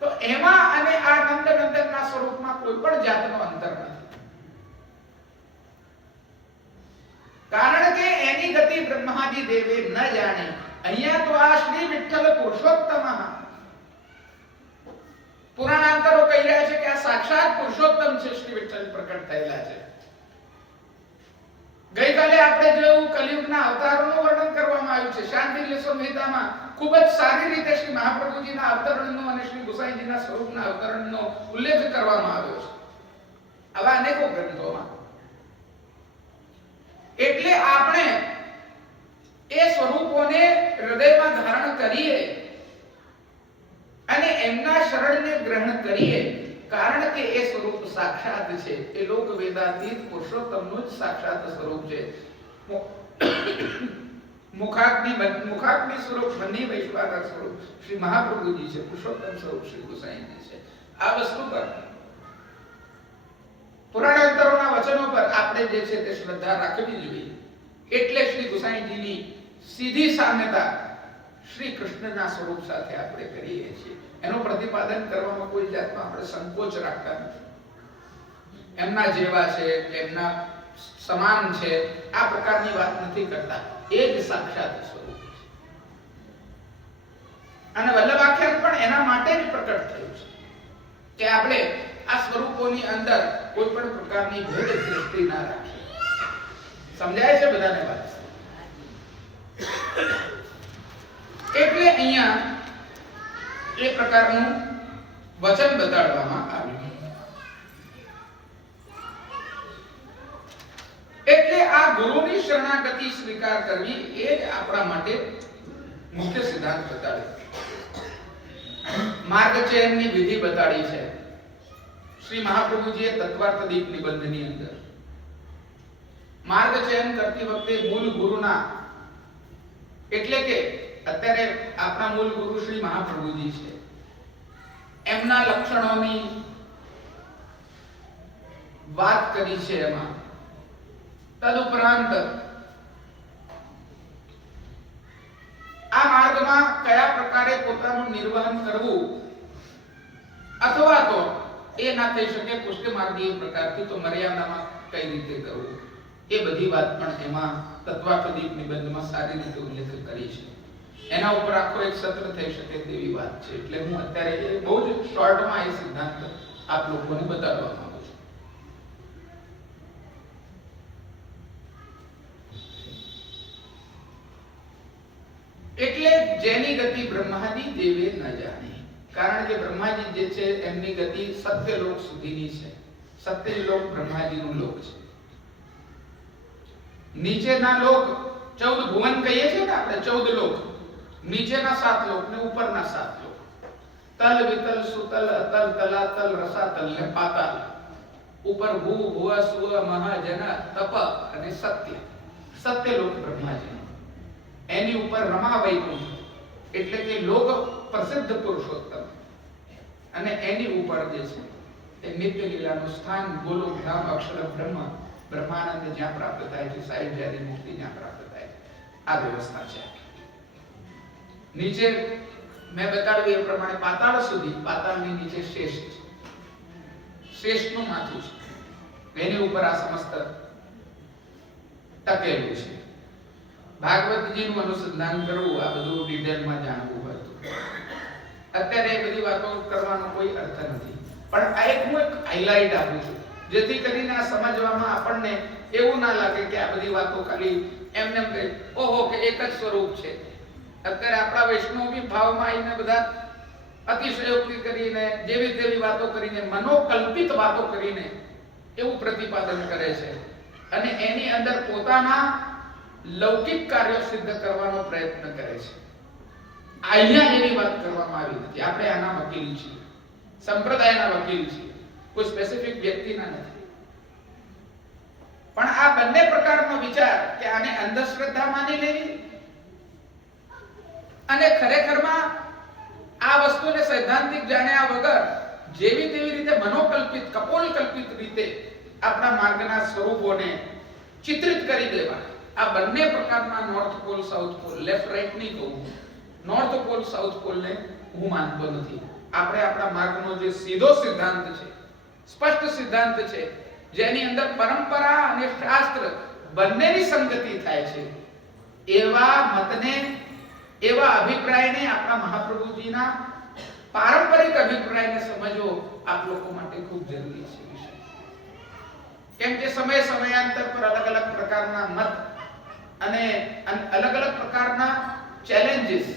તો એમાં અને આ નંદનંદનના સ્વરૂપમાં કોઈ પણ જાતનો અંતર નથી. કારણ કે એની ગતિ બ્રહ્માજી દેવે ન જાણી. અહીંયા તો આ શ્રી વિઠ્ઠલ પુરુષોત્તમ પુરાણાંતરો કહી રહ્યા છે કે આ સાક્ષાત પુરુષોત્તમ છે, શ્રી વિઠ્ઠલ પ્રકટ થયેલા છે. ગઈકાલે આપણે જોયું કલિયુગના અવતારોનું વર્ણન કરવામાં આવ્યું છે. શાંતિલ્ય સંહિતામાં ખૂબ જ સારી રીતે શ્રી મહાપ્રભુજીના અવતરણનો અને શ્રી ગુસાઈજીના સ્વરૂપના અવતરણનો ઉલ્લેખ કરવામાં આવ્યો છે આવા અનેકો ગ્રંથોમાં. એટલે આપણે એ સ્વરૂપોને હૃદયમાં ધારણ કરીએ અને એમના શરણને ગ્રહણ કરીએ. કારણ કે એ સ્વરૂપ સાક્ષાત છે, એ લોક વેદાતીત પુરુષોત્તમનું જ સાક્ષાત સ્વરૂપ છે. મુખાગ્નિ સ્વરૂપ મની વૈશ્વાનર સ્વરૂપ શ્રી મહાપ્રભુજી છે, પુરુષોત્તમ સ્વરૂપ શ્રી ગુસાઈજી છે. આ વસ્તુ પર પુરાણાંતરોના વચનો પર આપણે જે છે તે શ્રદ્ધા રાખવી જોઈએ. એટલે શ્રી ગુસાઈજીની સીધી સામ્યતા શ્રી કૃષ્ણના સ્વરૂપ સાથે આપણે કરીએ છીએ. એનું પ્રતિપાદન કરવામાં કોઈ જાતનો આપણે સંકોચ રાખતા નથી. એમના જેવા છે, એમના સમાન છે, આ પ્રકારની વાત નથી કરતા. એ જ સાક્ષાત સ્વરૂપ છે. અને વલ્લભાખ્યાન પણ એના માટે જ પ્રકટ થયું છે કે આપણે આ સ્વરૂપોની અંદર કોઈ પણ પ્રકારની ભેદ દૃષ્ટિ ના રાખીએ. સમજાય છે બધાને વાત? એટલે અહીંયા એ પ્રકારનું વચન બતાડવામાં આવ્યું. એટલે આ ગુરુની શરણાગતિ સ્વીકાર કરવી એ જ આપણા માટે મુખ્ય સિદ્ધાંત બતાડ્યો. માર્ગચયનની વિધિ બતાડી છે શ્રી મહાપ્રભુજીએ તત્વાર્થ દીપ નિબંધની અંદર. માર્ગચયન કરતી વખતે મૂળ ગુરુના, એટલે કે અત્યારે આપણા મૂળ ગુરુ શ્રી મહાપ્રભુજી છે, એમના લક્ષણોની વાત કરી છે એમાં. તદુપરાંત આ માર્ગમાં કયા પ્રકારે પોતાનું નિર્વહન કરવું, અથવા તો એ ના થઈ શકે પુષ્ટિ માર્ગીય પ્રકારથી તો મર્યાદામાં કઈ રીતે કરવું, એ બધી વાત પણ એમાં તત્વાર્થદીપ નિબંધમાં સારી રીતે ઉલ્લેખ કરી છે. એના ઉપર આખો એક સત્ર થઈ શકે તેવી વાત છે. એટલે હું અત્યારે બહુ જ શોર્ટમાં એ સિદ્ધાંત આપ લોકોને બતાવવા માંગુ છું. એટલે જેની ગતિ બ્રહ્માજી દેવે ન જાણી. કારણ કે બ્રહ્માજી જે છે એમની ગતિ સત્યલોક સુધીની છે. સત્યલોક બ્રહ્માજીનું લોક છે. નીચેના લોક 14 ભુવન કહીએ છીએ ને આપણે, 14 લોક. નીચેના 7 લોક ને ઉપરના 7 લોક. તલ વિતલ સુતલ અતલ તલાતલ રસાતલ ને પાતાલ. ઉપર ભૂ ભુવ સુવ મહાજન તપ અને સત્ય. સત્યલોક બ્રહ્માજી. એની ઉપર રમા વૈકુંઠ એટલે કે લોક પ્રસિદ્ધ પુરુષોત્તમ, અને એની ઉપર જે છે એ નિત્ય લીલાનું સ્થાન ગોલોક ધામ અક્ષર બ્રહ્મ બ્રહ્માનંદ જ્યાં પ્રાપ્ત થાય છે, સાહેબ જ્યારે મુક્તિ જ્યાં પ્રાપ્ત થાય છે, આ વ્યવસ્થા છે. નીચે મેં બતાડ્યું એ પ્રમાણે પાતાળ સુધી, પાતાળની નીચે શેષ છે, શેષનું માથું છે, એની ઉપર આ સમસ્ત ટકેલું છે. ભાગવતજીનું અનુસંધાન કરવું, આ બધું ડિટેલમાં જાણવું હોય તો અત્યારે એ બધી વાતો કરવાનો કોઈ અર્થ નથી, પણ આ એક હું એક હાઇલાઇટ આપું છું જેથી કરીને આ સમજવામાં આપણને એવું ના લાગે કે આ બધી વાતો ખાલી એમને એમ કહે ઓહો કે એક જ સ્વરૂપ છે. અત્યારે આપણા વૈષ્ણવી ભાવમાં આવીને બધા અતિશયોક્તિ કરીને જેવી તેવી વાતો કરીને મનોકલ્પિત વાતો કરીને એવું પ્રતિપાદન કરે છે અને એની અંદર પોતાના લૌકિક કાર્યો સિદ્ધ કરવાનો પ્રયત્ન કરે છે. અહીંયા એવી વાત કરવામાં આવી નથી. આપણે આના વકીલ છીએ, સંપ્રદાયના વકીલ છીએ, કોઈ સ્પેસિફિક વ્યક્તિના નથી. પણ આ બંને પ્રકારનો વિચાર કે આને અંધશ્રદ્ધા માની લેવી અને ખરેખરમાં આ વસ્તુને સૈદ્ધાંતિક જાણ્યા વગર જેવી તેવી રીતે મનોકલ્પિત કપોલકલ્પિત રીતે આપણા માર્ગના સ્વરૂપોને ચિત્રિત કરી દેવા, આ બંને પ્રકારના north pole south pole, left right નહીં કહું, નોર્થ પોલ સાઉથ પોલ ને હું માનતો નથી. આપણે આપણા માર્ગનો જે સીધો સિદ્ધાંત છે, સ્પષ્ટ સિદ્ધાંત છે, જેની અંદર પરંપરા અને શાસ્ત્ર બંનેની સંગતિ થાય છે, એવા મતને, એવા અભિપ્રાયને, આપણા મહાપ્રભુજીના પારંપરિક અભિપ્રાયને સમજવો આપ લોકો માટે ખૂબ જરૂરી છે. કેમ કે સમય સમયાંતર પર અલગ અલગ પ્રકારના મત અને અલગ અલગ પ્રકારના ચેલેન્જીસ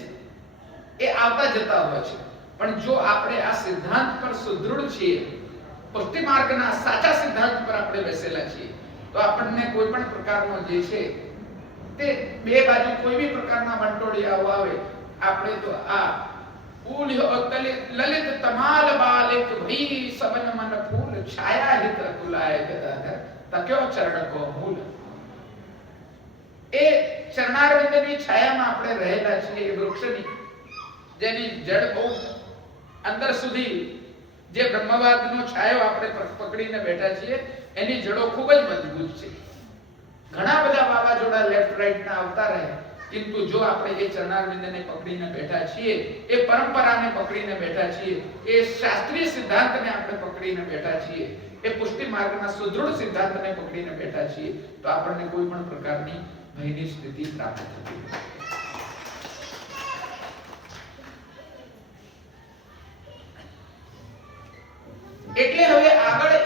એ આવતા જતા હોય છે, પણ જો આપણે આ સિદ્ધાંત પર સુદૃઢ છીએ, પુષ્ટિ માર્ગના સાચા સિદ્ધાંત પર આપણે બેસેલા છીએ, તો આપણને કોઈ પણ પ્રકારનો જે છે તે બે બાજુ કોઈ બી પ્રકારના વંટોળિયાઓ આવે, આપણે તો આ લલિત તમાલ બાલિક ભઈ સબન મન ફૂલ છાયા હિત કુલાય ગદાધર તક્યો ચરણ કો મૂલ, એ ચરણારવિંદની છાયામાં આપણે રહેલા છીએ, એ વૃક્ષની જેની જડ બહુ અંદર સુધી, જે બ્રહ્મવાદનો છાયો આપણે પકડીને બેઠા છીએ, એની જડો ખૂબ જ મજબૂત છે. ઘણા બધા વાવાઝોડા લેફ્ટ રાઈટ ના આવતા રહે, કિંતુ જો આપણે એ ચરણારવિંદને પકડીને બેઠા છીએ, એ પરંપરાને પકડીને બેઠા છીએ, એ શાસ્ત્રીય સિદ્ધાંતને આપણે પકડીને બેઠા છીએ, એ પુષ્ટિ માર્ગના સુદૃઢ સિદ્ધાંતને પકડીને બેઠા છીએ, તો આપણને કોઈ પણ પ્રકારની ભયની સ્થિતિ પ્રાપ્ત થતી નથી. એટલે હવે આગળ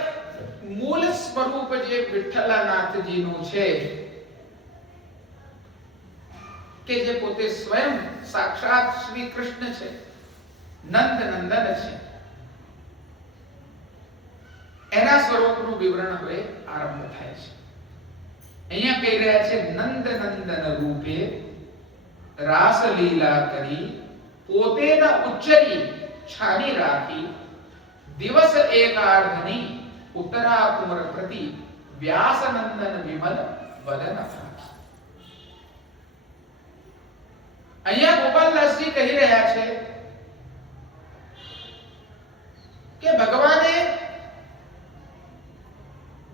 મૂળ સ્વરૂપ જે વિઠ્ઠલાનાથજીનું છે, કે જે પોતે સ્વયં સાક્ષાત શ્રી કૃષ્ણ છે, નંદ નંદન છે, એના સ્વરૂપનું વિવરણ હવે આરંભ થાય છે. અહીંયા કહી રહ્યા છે, નંદ નંદન રૂપે રાસ લીલા કરી પોતે ન ઉચ્ચરી છાની રાખી દિવસ એકાર્ધની ઉત્તરા કુંવર પ્રતિ વ્યાસ નંદન વિમલ વદન રાખી. અહીંયા ગોપાલદાસજી કહી રહ્યા છે કે ભગવાને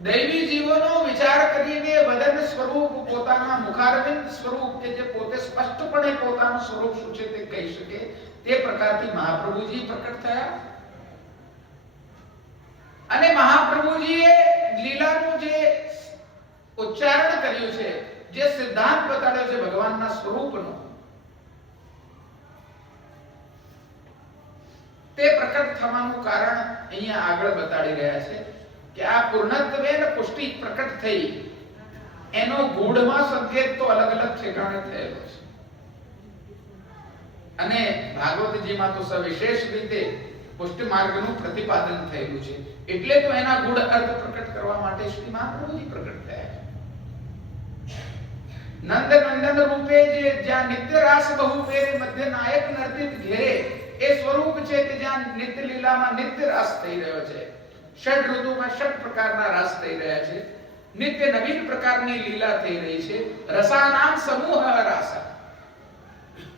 દૈવી જીવોનો વિચાર કરીને વદન સ્વરૂપ, પોતાના મુખારવિંદ સ્વરૂપ, કે જે પોતે સ્પષ્ટપણે પોતાનું સ્વરૂપ શું છે તે કહી શકે, તે પ્રકારથી મહાપ્રભુજી પ્રકટ થયા. અને મહાપ્રભુજીએ લીલાનું જે ઉચ્ચારણ કર્યું છે, જે સિદ્ધાંત બતાડ્યો છે ભગવાનના સ્વરૂપનો, તે પ્રકટ થવાનું કારણ અહીંયા આગળ બતાડી રહ્યા છે કે આ પૂર્ણત્વે ને પુષ્ટિ પ્રકટ થઈ, એનો ગૂઢમાં સંકેત તો અલગ અલગ ઠેકાણે થયેલો છે, અને ભાગવતજીમાં તો સવિશેષ રીતે પુષ્ટિ માર્ગનું પ્રતિપાદન થયેલું છે, એટલે તો એના ગૂઢ અર્થ પ્રકટ કરવા માટે શ્રી મહાપ્રભુજી પ્રકટ થયા. નંદ નંદન રૂપે જે જ્યાં નિત્ય રાસ બહુ ફેરે મધ્ય નાયક નર્તિત ઘેરે, એ સ્વરૂપ છે કે જ્યાં નિત્ય લીલામાં નિત્ય રાસ થઈ રહ્યો છે, ષડ ઋતુમાં ષડ પ્રકારના રાસ થઈ રહ્યા છે, નિત્ય નવીન પ્રકારની લીલા થઈ રહી છે, રસાનામ સમૂહ રાસ,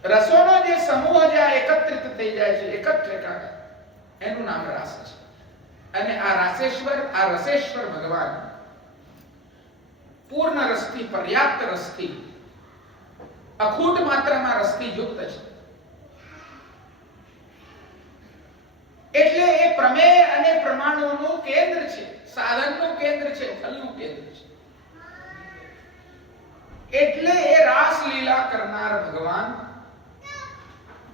રસોનો જે સમૂહ જ્યાં એકત્રિત થઈ જાય છે, એક જ ઠેકાણે, એનું નામ રાસ છે. અને આ રાસેશ્વર, આ રસેશ્વર ભગવાન પૂર્ણ રસથી, પર્યાપ્ત રસથી, અખૂટ માત્રામાં રસથી યુક્ત છે. એટલે એ પ્રમેય અને પ્રમાણોનું કેન્દ્ર છે, સાધનનું કેન્દ્ર છે, ફલનું કેન્દ્ર છે. એટલે એ રાસ લીલા કરનાર ભગવાન,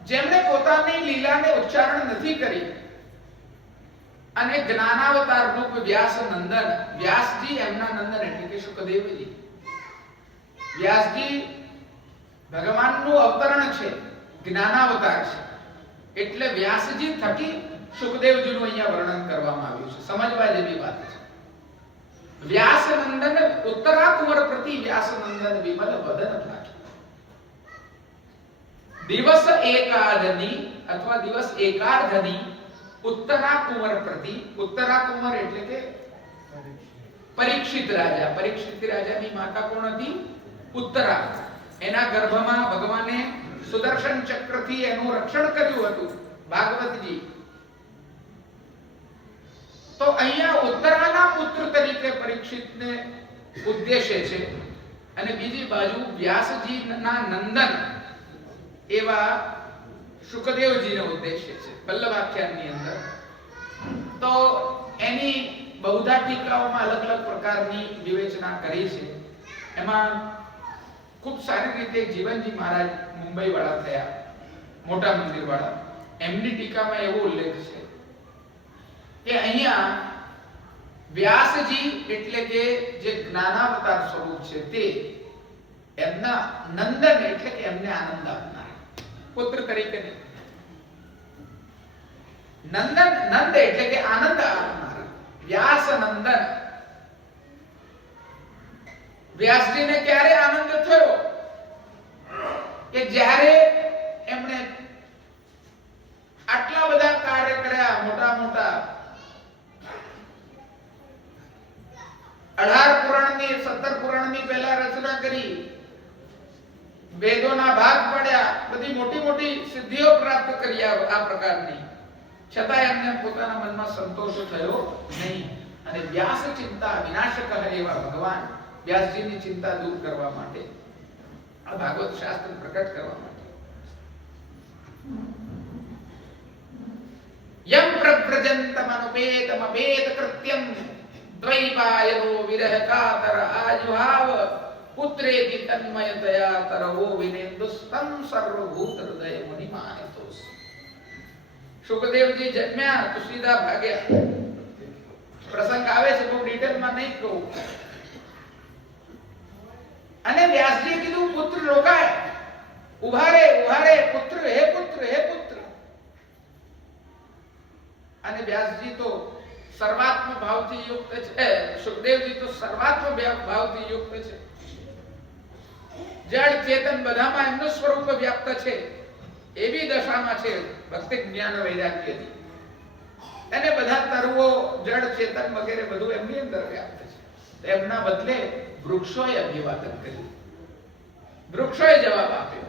જેમણે પોતાની લીલાને ઉચ્ચારણ નથી કરી અને જ્ઞાનાવતાર રૂપ વ્યાસ નંદન, વ્યાસજી એમના નંદન એટલે કે શુકદેવજી, વ્યાસજી ભગવાનનું અવતરણ છે, જ્ઞાનાવતાર છે. એટલે વ્યાસજી થકી શુકદેવજીનું અહીંયા વર્ણન કરવામાં આવ્યું છે. સમજવા જેવી વાત છે. વ્યાસ નંદન ઉત્તરા કુંવર પ્રતિ વ્યાસ નંદન વિમલ વદન ભાગી. દિવસ એકાદની અથવા દિવસ એકાર્ધની ઉત્તરા કુંવર પ્રતિ, ઉત્તરા કુંવર એટલે કે પરીક્ષિત રાજા, પરીક્ષિત રાજાની માતા કોણ હતી? ઉત્તરા. એના ગર્ભમાં ભગવાને સુદર્શન ચક્રથી એનું રક્ષણ કર્યું હતું ભાગવતજી. તો અહીંયા ઉત્તરાના પુત્ર તરીકે પરીક્ષિતને ઉદ્દેશે છે અને બીજી બાજુ વ્યાસજીના નંદન એવા શુકદેવજીને ઉદ્દેશ્ય છે વલ્લભાખ્યાનની અંદર. તો એની બહુધા ટીકાઓમાં અલગ અલગ પ્રકારની વિવેચના કરી છે. એમાં ખૂબ સારી રીતે જીવનજી મહારાજ મુંબઈ વાળા થયા, મોટા મંદિર વાળા, એમની ટીકામાં એવો ઉલ્લેખ છે કે અહીંયા વ્યાસજી એટલે કે જે જ્ઞાનાવતાર સ્વરૂપ છે તે એમના નંદન એટલે કે એમને આનંદ આપનાર, પુત્ર તરીકે નહીં. નંદન, નંદ એટલે કે આનંદ આપનાર, વ્યાસ નંદન. વ્યાસજીને ક્યારે આનંદ થયો કે જ્યારે એમણે આટલા બધા કાર્ય કર્યા, મોટા મોટા 18 પુરાણની 17 પુરાણની પહેલા રચના કરી, વેદોના ભાગ પાડ્યા, બધી મોટી મોટી સિદ્ધિઓ પ્રાપ્ત કરી આ પ્રકારની, છતાં એમને પોતાના મનમાં સંતોષ થયો નહીં. અને વ્યાસ ચિંતા વિનાશક એવા ભગવાન વ્યાસજીની ચિંતા દૂર કરવા માટે આ ભાગવત શાસ્ત્ર પ્રકટ કરવા માટે યમ પ્રવ્રજંતમનુપેતમ અપેત કૃત્યમ દ્વૈપાયનો વિરહ કાતર આજુહાવ પુત્રેતિ તન્મયતયા તરવો વિનેન્દુસ્તમ સર્વભૂત હૃદય મુનિમાનિતોસ. શુકદેવજી જન્મ્યા તો સીધા ભાગ્યા. પ્રસંગ આવે છે, બહુ ડિટેલમાં નહીં કહું. અને વ્યાસજીએ કીધું પુત્ર રોકાય, ઉભા રે પુત્ર, હે પુત્ર, હે પુત્ર. અને વ્યાસજી તો સર્વાત્મ ભાવથી યુક્ત છે, સુખદેવજી તો સર્વાત્મ ભાવથી યુક્ત છે. જડ ચેતન બધામાં એમનું સ્વરૂપ વ્યાપ્ત છે, એવી દશામાં છે ભક્તિ જ્ઞાન વૈરાગ્યથી. અને બધા તત્વો જડ ચેતન વગેરે બધું એમની અંદર વ્યાપ્ત છે. એમના બદલે વૃક્ષોએ અભિવાદન કર્યું, વૃક્ષોએ જવાબ આપ્યો.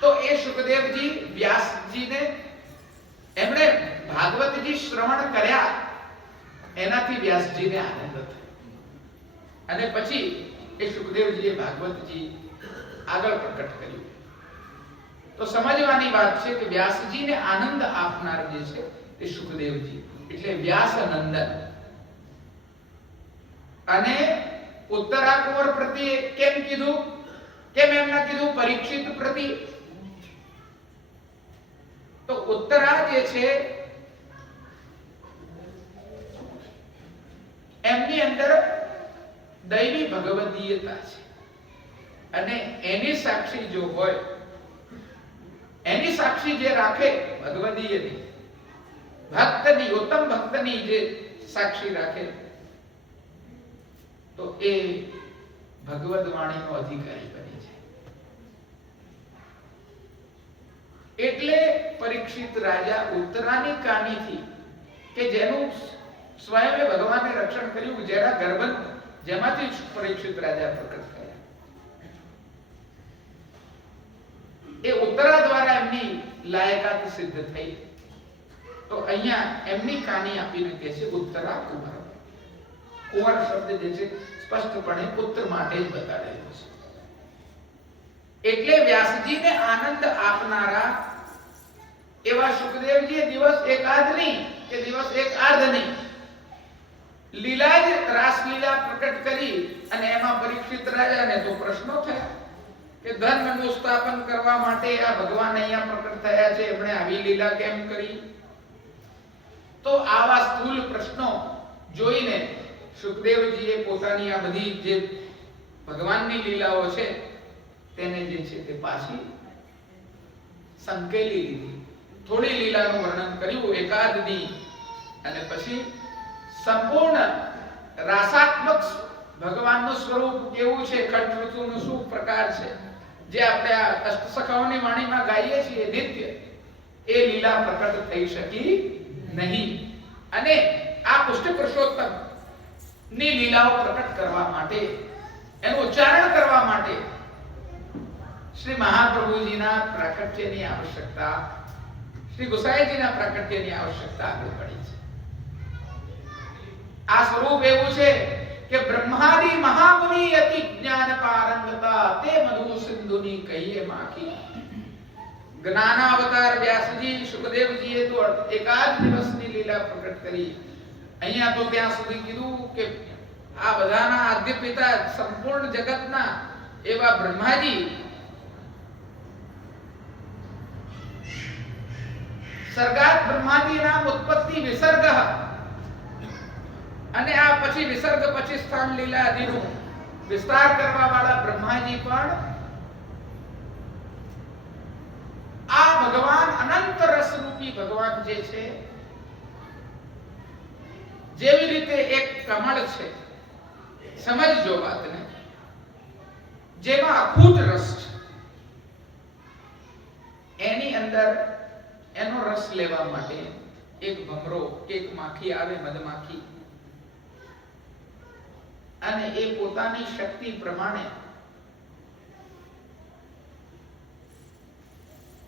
તો એ શુકદેવજી વ્યાસજીને એમણે ભાગવતજી શ્રવણ કર્યા, એનાથી વ્યાસજીને આનંદ થયો. અને પછી એ શુકદેવજીએ ભાગવતજી આગળ પ્રકટ કર્યું. તો સમજવાની વાત છે કે વ્યાસજીને આનંદ આપનાર જે છે તે શુકદેવજી એટલે વ્યાસનંદન. અને ઉત્તરા કુંવર પ્રત્યે કેમ કીધું, કેમ એમના કીધું પરીક્ષિત પ્રતિ? તો ઉત્તરા જે છે એમની અંદર દૈવી ભગવદીયતા છે. અને એની સાક્ષી જો હોય, એની સાક્ષી જે રાખે ભગવદીયની, ભક્તની, ઉત્તમ ભક્તની જે સાક્ષી રાખે તો એ ભગવદ વાણીનો અધિકારી બની છે. એટલે પરીક્ષિત રાજા ઉત્તરાની કાનીથી કે જેનું સ્વયં ભગવાને રક્ષણ કર્યું, જેના ગર્ભ જેમાંથી પરીક્ષિત રાજા પ્રકટ થયા, લાયકાત સિદ્ધ થઈ. તો અહીંયા એમની કાની આપીને કહે છે ઉત્તરા કુંવર. કુંવર શબ્દ જે છે સ્પષ્ટપણે પુત્ર માટે જ બતાડેલો છે. એટલે વ્યાસજીને આનંદ આપનારા એવા સુખદેવજીએ દિવસ એકાદ નહીં કે દિવસ એક આર્ધ નહીં, લીલા જ રાસલીલા પ્રકટ કરી અને એમાં પરીક્ષિત રાજાને તો પ્રશ્નો થયા કે ધર્મનું સ્થાપન કરવા માટે આ ભગવાન અહીંયા પ્રકટ થયા છે, એમણે આવી લીલા કેમ કરી? તો આવા સ્થૂલ પ્રશ્નો જોઈને સુખદેવજીએ પોતાની આ બધી જે ભગવાનની લીલાઓ છે તેને જે છે તે પાછી સંકેલી લીધી. થોડી લીલાનું વર્ણન કર્યું એકાદની, અને પછી સંપૂર્ણ રાસાત્મક ભગવાનનું સ્વરૂપ કેવું છે, ખંડઋતુનું શું પ્રકાર છે, જે આપણે આ અષ્ટસખાઓની વાણીમાં ગાઈએ છીએ નિત્ય, એ લીલા પ્રકટ થઈ શકી નહીં. અને આ પુષ્ટિ પુરુષોત્તમ ની લીલાઓ પ્રકટ કરવા માટે, એનું ઉચ્ચારણ કરવા માટે શ્રી મહાપ્રભુજીના પ્રાકટ્યની આવશ્યકતા, શ્રી ગુસાઈજીના પ્રાકટ્યની આવશ્યકતા આગળ પડી છે. આ સ્વરૂપ એવું છે કે બ્રહ્માદિ મહામુનિ અતિ જ્ઞાન પારંગતા તે મધુ સિંધુની કહીએ માખી. જ્ઞાન અવતાર વ્યાસજી સુખદેવજીએ તો એકાદ દિવસની લીલા પ્રકટ કરી. અહીંયા તો ત્યાં સુધી કીધું કે આ બધાના આદ્ય પિતા સંપૂર્ણ જગતના એવા બ્રહ્માજી સર્ગાત બ્રહ્માદી નામ ઉત્પત્તિ વિસર્ગ, અને આ પછી વિસર્ગ પછી સ્થાન લીલા આદિનું વિસ્તાર કરવા વાળા બ્રહ્માજી પણ આ ભગવાન અનંત રસ રૂપી ભગવાન જે છે, જેવી રીતે એક કમળ છે, સમજજો વાતને, જેમાં અખૂટ રસ છે, એની અંદર એનો રસ લેવા માટે એક ભમરો, એક માખી આવે, મધમાખી, અને એ પોતાની શક્તિ પ્રમાણે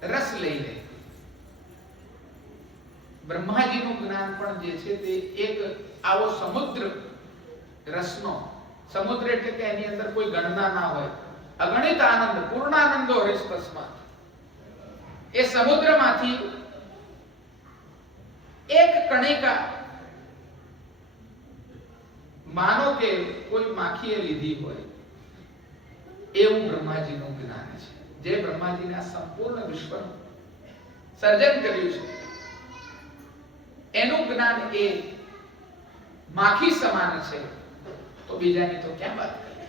રસ લઈ લે. બ્રહ્માજીનું જ્ઞાન પણ જે છે તે એક આવો સમુદ્ર રસનો, સમુદ્ર એટલે કે એની અંદર કોઈ ગણના ના હોય, અગણિત આનંદ, પૂર્ણાનંદો હરિસ્તસ્માત, એ સમુદ્રમાંથી એક કણિકા માનો કે કોઈ માખીએ લીધી હોય, એવું બ્રહ્માજીનું જ્ઞાન છે, જે બ્રહ્માજીના સંપૂર્ણ વિશ્વનું સર્જન કર્યું છે. એનું જ્ઞાન એ માખી સમાન છે, તો બીજાની તો ક્યાં વાત કરીએ.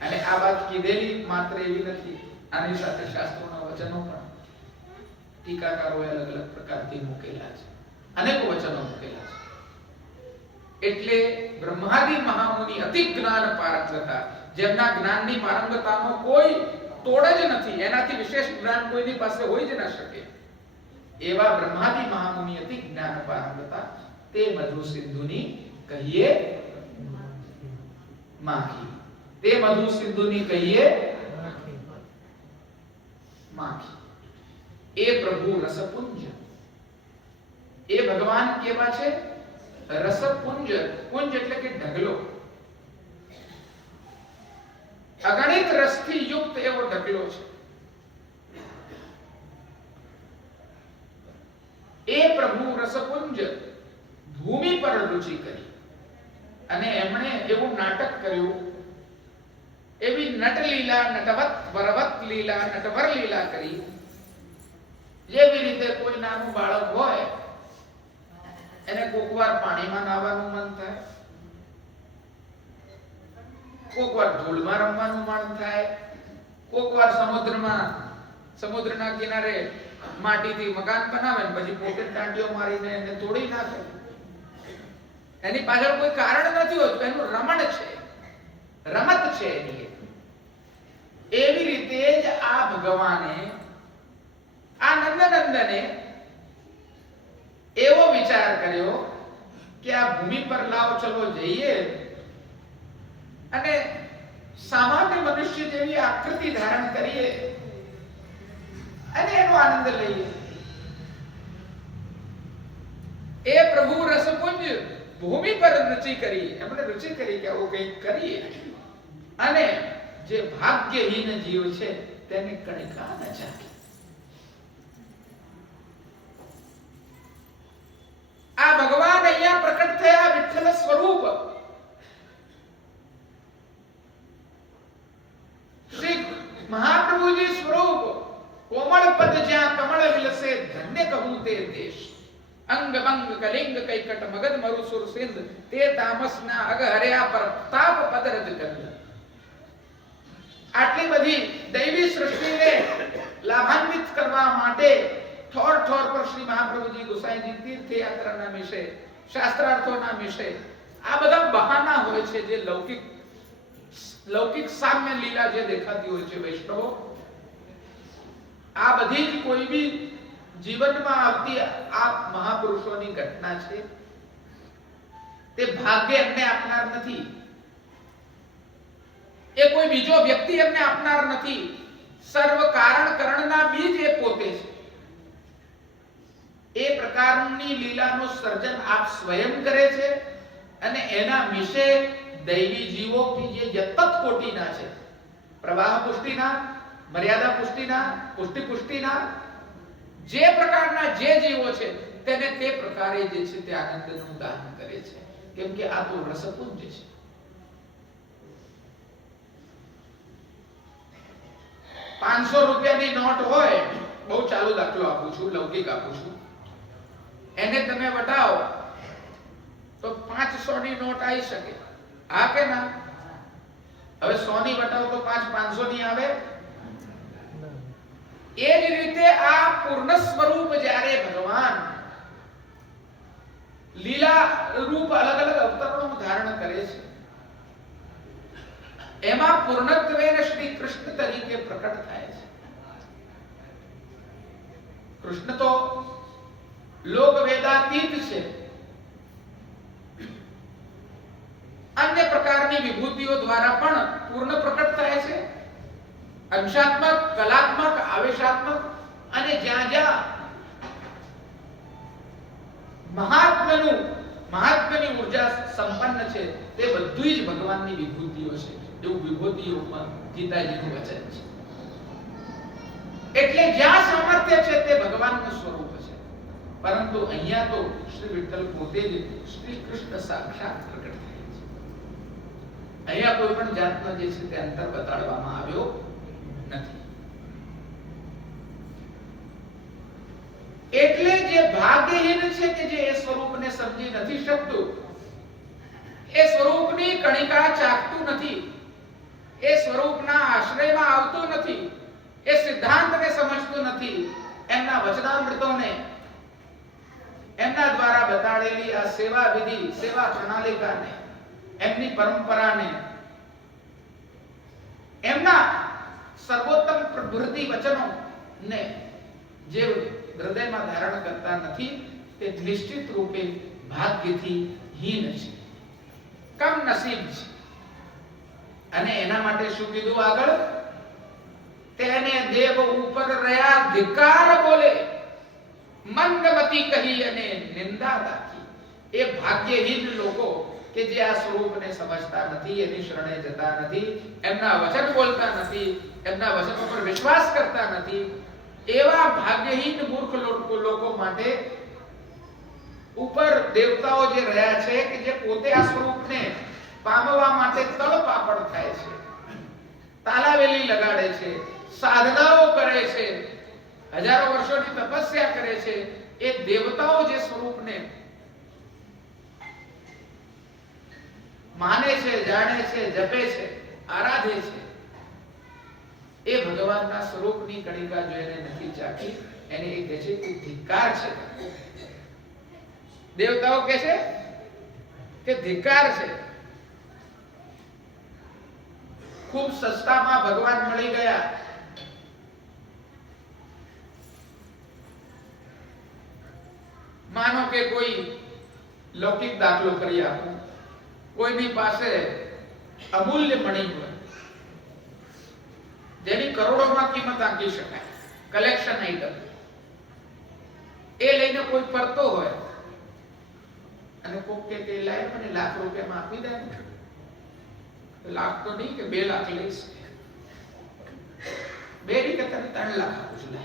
અને આ વાત કીધેલી માત્ર એવી નથી, આની સાથે શાસ્ત્રોના વચનો પણ ટીકાકારોએ અલગ અલગ પ્રકારથી મૂકેલા છે, અનેક વચનો મૂકેલા છે. એટલે બ્રહ્માદિ મહામુનિ અતિ જ્ઞાન પારંગતા, જેમના જ્ઞાનની પારંગતાનો કોઈ તોડ જ નથી, એનાથી વિશેષ જ્ઞાન કોઈની પાસે હોય જ ન શકે, એવા બ્રહ્માદિ મહામુનિ અતિ જ્ઞાન પારંગતા તે મધુ સિંધુની કહીએ માખી. તે મધુ સિંધુની કહીએ માખી. એ પ્રભુ રસપુંજ, એ ભગવાન કેવા છે? રસપુંજ. પુંજ એટલે કે ઢગલો, અગણિત રસથી યુક્ત એવો ઢગલો છે. એ પ્રભુ રસપુંજ ભૂમિ પર રુચિ કરી, અને એમણે એવું નાટક કર્યું, એવી નટલીલા, નટવત વરવત લીલા, નટવર લીલા કરી, જેવી રીતે કોઈ નાનું બાળક હોય એને કોકવાર પાણીમાં નાહવાનું મન થાય, કોકવાર ધૂળમાં રમવાનું મન થાય, કોકવાર સમુદ્રના કિનારે માટીથી મકાન બનાવે ને પછી પોતે દાંડીઓ મારીને એને તોડી નાખે. એની પાછળ કોઈ કારણ નથી હોતું, એનું રમણ છે, રમત છે એની. એવી રીતે જ આ ભગવાને, આ નંદનંદને એવો વિચાર કર્યો કે આ ભૂમિ પર લાવ ચલો જઈએ અને સામાન્ય મનુષ્ય જેવી આકૃતિ ધારણ કરીએ અને એનો આનંદ લઈએ. એ પ્રભુ રસપુંજ ભૂમિ પર રુચિ કરી, એમણે રુચિ કરી કે આવું કંઈક કરીએ અને જે ભાગ્યહીન જીવ છે તેને કણિકા ન ચાખે. આ ભગવાન અહીંયા પ્રકટ થયા, વિઠ્ઠલ સ્વરૂપ શ્રી મહાપ્રભુજી સ્વરૂપ. કોમળ પદ જ્યાં કમળ વિલસે, ધન્ય કહું તે દેશ. અંગ બંગ કલિંગ કૈકટ મગધ મરુસુર સિંધ, તે તામસના અગ હર્યા પર તાપ પદરજ ગંધ. આટલી બધી દૈવી સૃષ્ટિને લાભાન્વિત કરવા માટે ઠોર ઠોર પર શ્રી મહાપ્રભુજી ગોસાઈજી તીર્થયાત્રાના વિશે, શાસ્ત્રાર્થોના વિશે આ બધા બહાના હોય છે જે લૌકિક સામ્ય લીલા જે દેખાતી હોય છે વૈષ્ણવો. આ બધી જ કોઈ બી જીવનમાં આવતી આ મહાપુરુષોની ઘટના છે. તે ભાગ્ય એમને આપનાર નથી, એ કોઈ બીજો વ્યક્તિ એમને આપનાર નથી. સર્વ કારણ કરણના બીજ એ પોતે છે. એ પ્રકારની લીલાનું સર્જન આપ સ્વયં કરે છે અને એના વિશે દૈવી જીવો કે જે યતત કોટીના છે, પ્રવાહ પુષ્ટિના, મર્યાદા પુષ્ટિના, પુષ્ટિ પુષ્ટિના, જે પ્રકારના જે જીવો છે તેને તે પ્રકારે જે છે તે આનંદનું દાન કરે છે. કેમ કે આ તો રસપુંજ છે. ₹500 ની નોટ હોય, બહુ ચાલુ દાખલો આપું છું, લૌકિક આપું છું, એને તમે વટાવો તો 500 ની નોટ આવી શકે, હા કે ના? હવે 100 ની વટાવો તો 500 ની આવે. એ જ રીતે આ પૂર્ણ સ્વરૂપ જ્યારે ભગવાન લીલા રૂપ અલગ અલગ અવતરણો ધારણ કરે છે, એમાં પૂર્ણત્વેન શ્રી કૃષ્ણ તરીકે પ્રકટ થાય છે. કૃષ્ણ તો લોક વેદાતીત છે. અન્ય પ્રકારની વિભૂતિઓ દ્વારા પણ પૂર્ણ પ્રકટ થાય છે. અંશાત્મક, કલાત્મક, આવેશાત્મક અને જ્યાં જ્યાં મહાત્મ્યની ઉર્જા સંપન્ન છે તે બધું જ ભગવાનની વિભૂતિઓ છે. એવું વિભૂતિઓમાં ગીતાજીનું વચન છે. એટલે જ્યાં સામર્થ્ય છે તે ભગવાનનું સ્વરૂપ છે. પરંતુ અહીંયા તો શ્રી વિઠ્ઠલ પોતે જ શ્રી કૃષ્ણ સાક્ષાત પ્રકટ થાય છે. અહીંયા કોઈ પણ જાતનો જે છે તે અંતર બતાડવામાં આવ્યો નથી. એટલે જે ભાગ્યહીન છે કે જે એ સ્વરૂપને સમજી નથી શકતું, એ સ્વરૂપની કણિકા ચાખતું નથી, એ સ્વરૂપના આશ્રયમાં આવતું નથી, એ સિદ્ધાંતને સમજતું નથી, એમના વચનામૃતોને, એમના દ્વારા બતાડેલી આ સેવા વિધિ, સેવા પ્રણાલિકાને, એમની પરંપરાને, એમના સર્વોત્તમ પ્રભૃતિ વચનો ને જે હૃદયમાં ધારણ કરતા નથી, તે નિશ્ચિત રૂપે ભાગ્યથી હીન છે, કમ નસીબ છે. અને એના માટે શું કીધું આગળ? તેને દેવ ઉપર રહ્યા ધિકાર બોલે, મંદમતી કહી અને નિંદા દાખી. એ ભાગ્યહીન લોકો કે જે આ સ્વરૂપને સમજતા નથી, એની શરણે જતા નથી, એમના વચન બોલતા નથી, એમના વચન ઉપર વિશ્વાસ કરતા નથી, એવા ભાગ્યહીન મૂર્ખ લોકો માટે ઉપર દેવતાઓ જે રહ્યા છે કે જે પોતે આ સ્વરૂપને પામવા માટે તળપાપડ થાય છે, તાલાવેલી લગાડે છે, સાધનાઓ કરે છે, હજારો વર્ષોની તપસ્યા કરે છે, એ દેવતાઓ જે સ્વરૂપને માને છે, જાણે છે, જપે છે, આરાધે છે, એ ભગવાનના સ્વરૂપની કણિકા જો એને નથી ચાખી, એને એ કહે છે કે ધિક્કાર છે. દેવતાઓ કહે છે કે ધિક્કાર છે. ખૂબ સસ્તામાં ભગવાન મળી ગયા. માનો કે કોઈ લૌકિક દાખલો કરી આપો, કોઈની પાસે અમૂલ્ય મણી હોય જેની કરોડોમાં કિંમત આંકી શકાય, કલેક્શન આઈટમ, એ લઈને કોઈ ફરતો હોય અને કોક કે લાય મને લાખ રૂપિયામાં આપી દે, લાખ તો નહીં કે 2 લાખ લઈશ, 2 નહીં કે 3 લાખ આપું છું,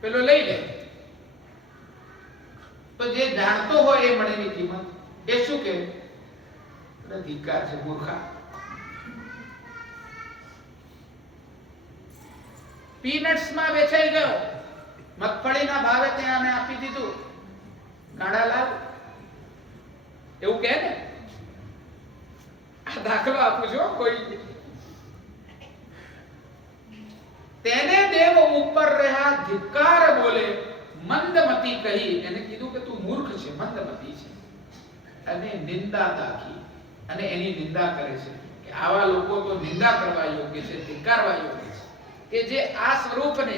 પેલો લઈ લે. તો જે જાણતો હોય એ મળેની કિંમત, એ શું કે ધિક્કાર છે, મૂર્ખા. પીનટ્સ માં વેચાઈ ગયો, મગફળીના ભાવે ત્યાં અમે આપી દીધું, ગાડાલાલ એવું કહે ને. આ દાખલો આપું છું કોઈ. તેને દેવ ઉપર રહ્યા ધિક્કાર બોલે, મંદમતી કહી. એને કીધું કે તું મૂર્ખ છે, મંદમતી છે, અને નિંદા દાખી, અને એની નિંદા કરે છે કે આવા લોકો તો નિંદા કરવા યોગ્ય છે, ધિક્કારવા યોગ્ય છે, કે જે આ સ્વરૂપને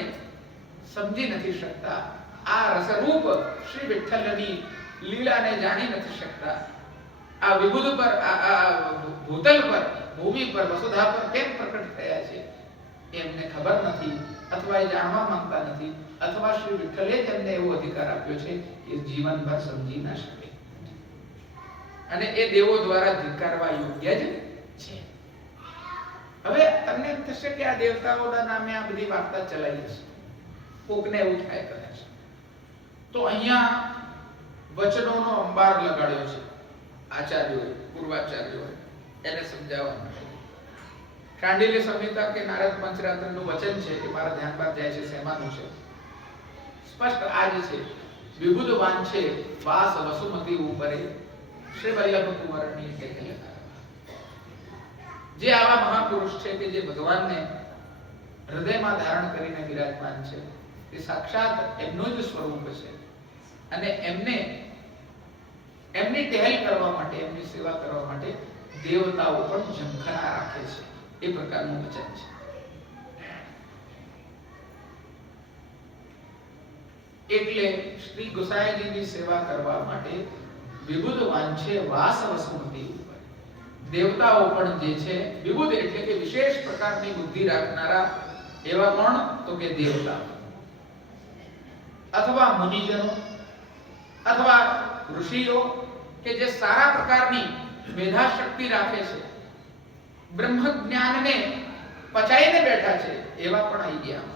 સમજી નથી શકતા, આ રસરૂપ શ્રી વિઠ્ઠલની લીલાને જાણી નથી શકતા. આ વિબુધ પર, આ ભૂતલ પર, ભૂમિ પર, વસુધા પર કેમ પ્રકટ થયા છે એમને ખબર નથી, અથવા એ જાણવા માંગતા નથી, અથવા શ્રી વિઠ્ઠલે તેમને એવો અધિકાર આપ્યો છે કે જીવનભર સમજી ના શકે, અને એ દેવો દ્વારા ધિક્કારવા યોગ્ય જ છે. હવે તમને એમ થશે કે આ દેવતાઓના નામે આ બધી વાર્તા ચલાવી છે, કોકને એવું થાય કરે છે. તો અહીંયા વચનોનો અંબાર લગાડ્યો છે આચાર્યોએ, પૂર્વાચાર્યોએ, એને સમજાવવા માટે. કાંડિલ્ય સંહિતા કે નારદ પંચરાત્રનું વચન છે એ મારા ધ્યાન પર જાય છે. શેમાનું છે? સ્પષ્ટ આજ છે, વિબુધ વાંછે વાસ વસુમતી ઉપરે શ્રી વલ્લભ કુંવરની કહેલે. જે આવા મહાપુરુષ છે કે જે ભગવાનને હૃદયમાં ધારણ કરીને વિરાજમાન છે, તે સાક્ષાત એમનું જ સ્વરૂપ છે, અને એમને એમની ટહેલ કરવા માટે, એમની સેવા કરવા માટે દેવતાઓ પણ ઝંખના રાખે છે. એ પ્રકારનું વચન છે. એટલે શ્રી ગુસાઈજીની સેવા કરવા માટે વિબુધ વાંછે વાસ વસુમતી ઉપર દેવતાઓ પણ જે છે, વિબુધ એટલે કે વિશેષ પ્રકારની બુદ્ધિ રાખનારા, એવા પણ તો કે દેવતા, અથવા મુનિજનો, અથવા ઋષિઓ કે જે સારા પ્રકારની મેધા શક્તિ રાખે છે, બ્રહ્મ જ્ઞાનને પચાઈને બેઠા છે, એવા પણ આવી ગયા.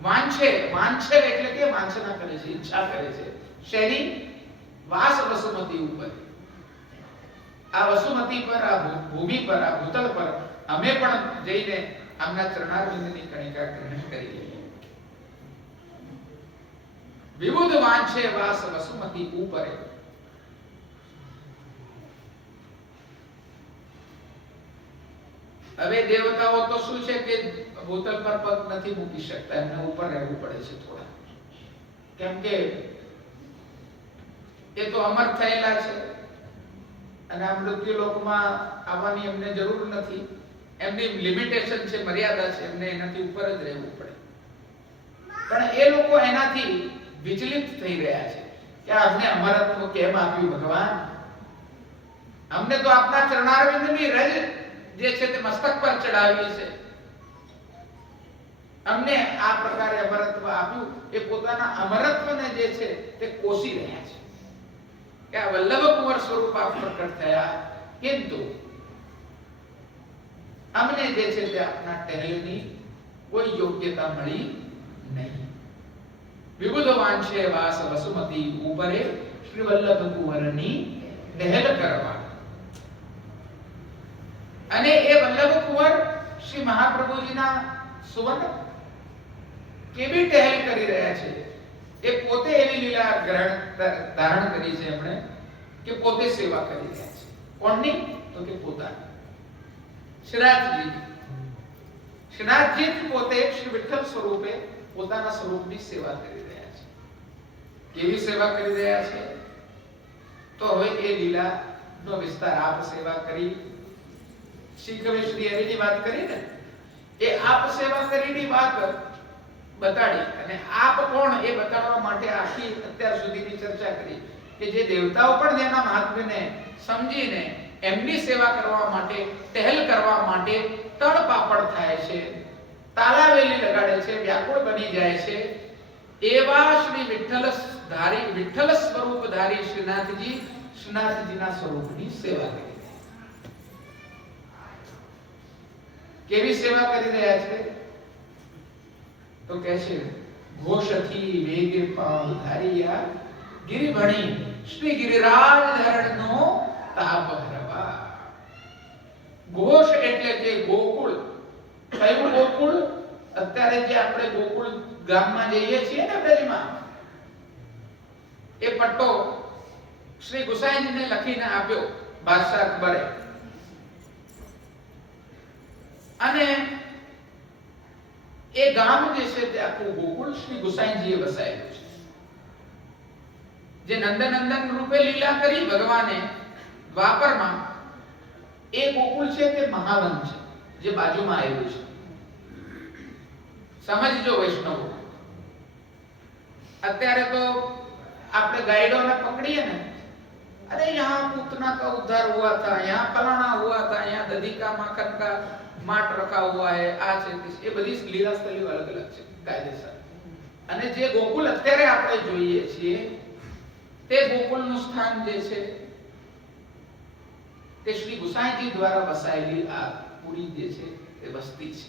વાંછે, વાંછે એટલે કે વાંછના કરે છે, ઈચ્છા કરે છે. શેની? વાસ વસુમતી ઉપર. આ વસુમતી પર, આ ભૂમિ પર, આ ભૂતલ પર અમે પણ જઈને આમના ચરણારવિંદની કણિકા ગ્રહણ કરી લઈએ. વિબુધ વાંછે વાસ વસુમતી ઉપરે. હવે દેવતાઓ તો શું છે કે ભૂતલ પર પગ નથી મૂકી શકતા, એમને ઉપર રહેવું પડે છે થોડા, કેમ કે એ તો અમર થયેલા છે, અને આ મૃત્યુ લોકમાં આવવાની એમને જરૂર નથી. એમની લિમિટેશન છે, મર્યાદા છે, એમને એનાથી ઉપર જ રહેવું પડે. પણ એ લોકો એનાથી વિચલિત થઈ રહ્યા છે કે અમને અમરત્વ કેમ આપ્યું ભગવાન? અમને તો આપના ચરણારવિંદની રજ જે છે તે મસ્તક પર ચડાવી છે, અમને આ પ્રકારે અમરત્વ આપ્યું. એ પોતાના અમરત્વને જે છે તે કોસી રહ્યા છે કે આ વલ્લભ કુંવર સ્વરૂપ આપ પ્રકટ થયા, કિંતુ અમને જે છે તે આપના ટહેલની કોઈ યોગ્યતા મળી નહીં. વિબુધ વાંછે વાસ વસુમતી ઉપરે શ્રી વલ્લભ કુંવરની ટહેલ કરવા. અને એ વલ્લભ કુંવર શ્રી મહાપ્રભુજીના સુવર્ણ કેવી ટહેલ કરી રહ્યા છે, એ પોતે એવી લીલા ધારણ કરી છે એમણે કે પોતે સેવા કરી રહ્યા છે. કોણની? તો કે પોતાની. શ્રીનાથજી, શ્રીનાથજી પોતે શ્રી વિઠ્ઠલ સ્વરૂપે પોતાના સ્વરૂપની સેવા કરી રહ્યા છે. કેવી સેવા કરી રહ્યા છે? તો હવે એ લીલા નો વિસ્તાર આપ સેવા કરી શીખવે શ્રી હરિની વાત કરી ને, એ આપ સેવા કરીની વાત બતાડી, અને આપ કોણ એ બતાડવા માટે આખી અત્યાર સુધીની ચર્ચા કરી કે જે દેવતાઓ પણ જેના મહાત્મ્યને સમજીને એમની સેવા કરવા માટે, ટહેલ કરવા માટે તળ પાપડ થાય છે, તાલાવેલી લગાડે છે, વ્યાકુળ બની જાય છે. એવા શ્રી વિઠ્ઠલ સ્વરૂપધારી શ્રીનાથજીના સ્વરૂપની સેવા કરી. કેવી સેવા કરી રહ્યા છે? તો કહે છે ઘોષથી વેગે પાવ ધારિયા ગિરિભણી શ્રી ગિરિરાજ ધરણનો તાપ હરવા. ઘોષ એટલે કે ગોકુળ. કયું ગોકુળ? અત્યારે જે આપણે ગોકુળ ગામમાં જઈએ છીએ ને બ્રજમાં, એ પટ્ટો શ્રી ગુસાઈજીને લખીને આપ્યો બાદશાહ અકબરે. અને એ ગામ જે છે તે આખું ગોકુળ શ્રી ગુસાઈજીએ વસાયેલું છે. જે નંદનંદન રૂપે લીલા કરી ભગવાને દ્વાપરમાં, એ ગોકુળ છે તે મહાવન છે જે બાજુમાં આવેલું છે. સમજજો વૈષ્ણવો, અત્યારે તો આપણે ગાઈડોને પકડીએ ને, अरे यहाँ पूतना का उद्धार हुआ था, यहाँ फलाना हुआ था, यहाँ दधी का माखन का माट रखा हुआ है, आ છે એ બધી લીલા સ્થળીઓ અલગ અલગ છે કાયદેસર. અને જે ગોકુળ અત્યારે આપણે જોઈએ છીએ તે ગોકુળનું સ્થાન જે છે તે શ્રી ગુસાઈજી દ્વારા વસાયેલી આ પૂરી જે છે તે વસ્તી છે,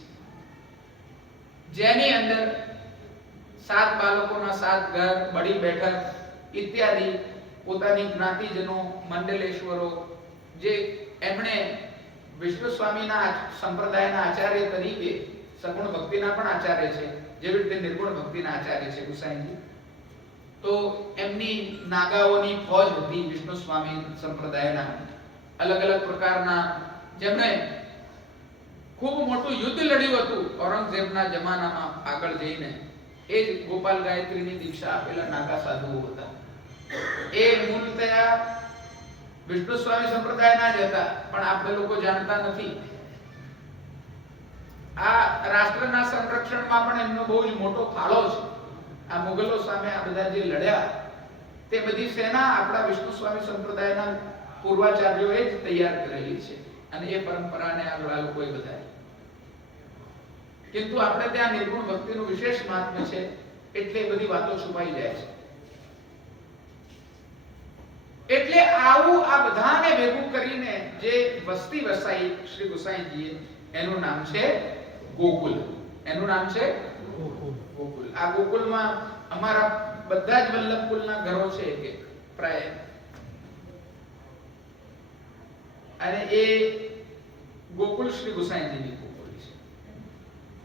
જેની અંદર 7 બાળકોના 7 ઘર, બડી બેઠક ઇત્યાદિ પોતાની જ્ઞાતિજનો, મંડલેશ્વરો, જે એમણે વિષ્ણુ સ્વામીના સંપ્રદાયના આચાર્ય તરીકે સગુણ ભક્તિના પણ આચાર્ય છે, જેવી રીતે નિર્ગુણ ભક્તિના આચાર્ય છે ગુસાઈજી. તો એમની નાગાઓની ફોજ હતી વિષ્ણુ સ્વામી સંપ્રદાયના. અલગ અલગ પ્રકારના, જેમણે ખૂબ મોટું યુદ્ધ લડ્યું હતું ઔરંગઝેબના જમાનામાં આગળ જઈને. એ જ ગોપાલ ગાયત્રીની દીક્ષા આપેલા નાગા સાધુઓ હતા. એ મૂળતયા વિષ્ણુ સ્વામી સંપ્રદાયના જ હતા, પણ આપણે લોકો જાણતા નથી. આ રાષ્ટ્રના સંરક્ષણમાં પણ એમનો બહુ જ મોટો ફાળો છે. આ મુગલો સામે આ બધા જે લડ્યા તે બધી સેના આપણા વિષ્ણુ સ્વામી સંપ્રદાયના પૂર્વાચાર્યોએ જ તૈયાર કરેલી છે, અને એ પરંપરાને આગળ આ લોકોએ બધાય. କିନ୍ତୁ આપણે ત્યાં નિર્ગુણ ભક્તિનું વિશેષ મહાત્મ્ય છે, એટલે બધી વાતો છુપાઈ જાય છે. એટલે આવું આ બધાને ભેગું કરીને જે વસ્તી વસાઈ શ્રી ગુસાઈજીએ, એનું નામ છે ગોકુલ. એનું નામ છે ગોકુલ. આ ગોકુલમાં અમારા બધા જ વલ્લભકુલના ઘરો છે કે પ્રાય, અને એ ગોકુલ શ્રી ગુસાઈજીની ગોકુલ છે.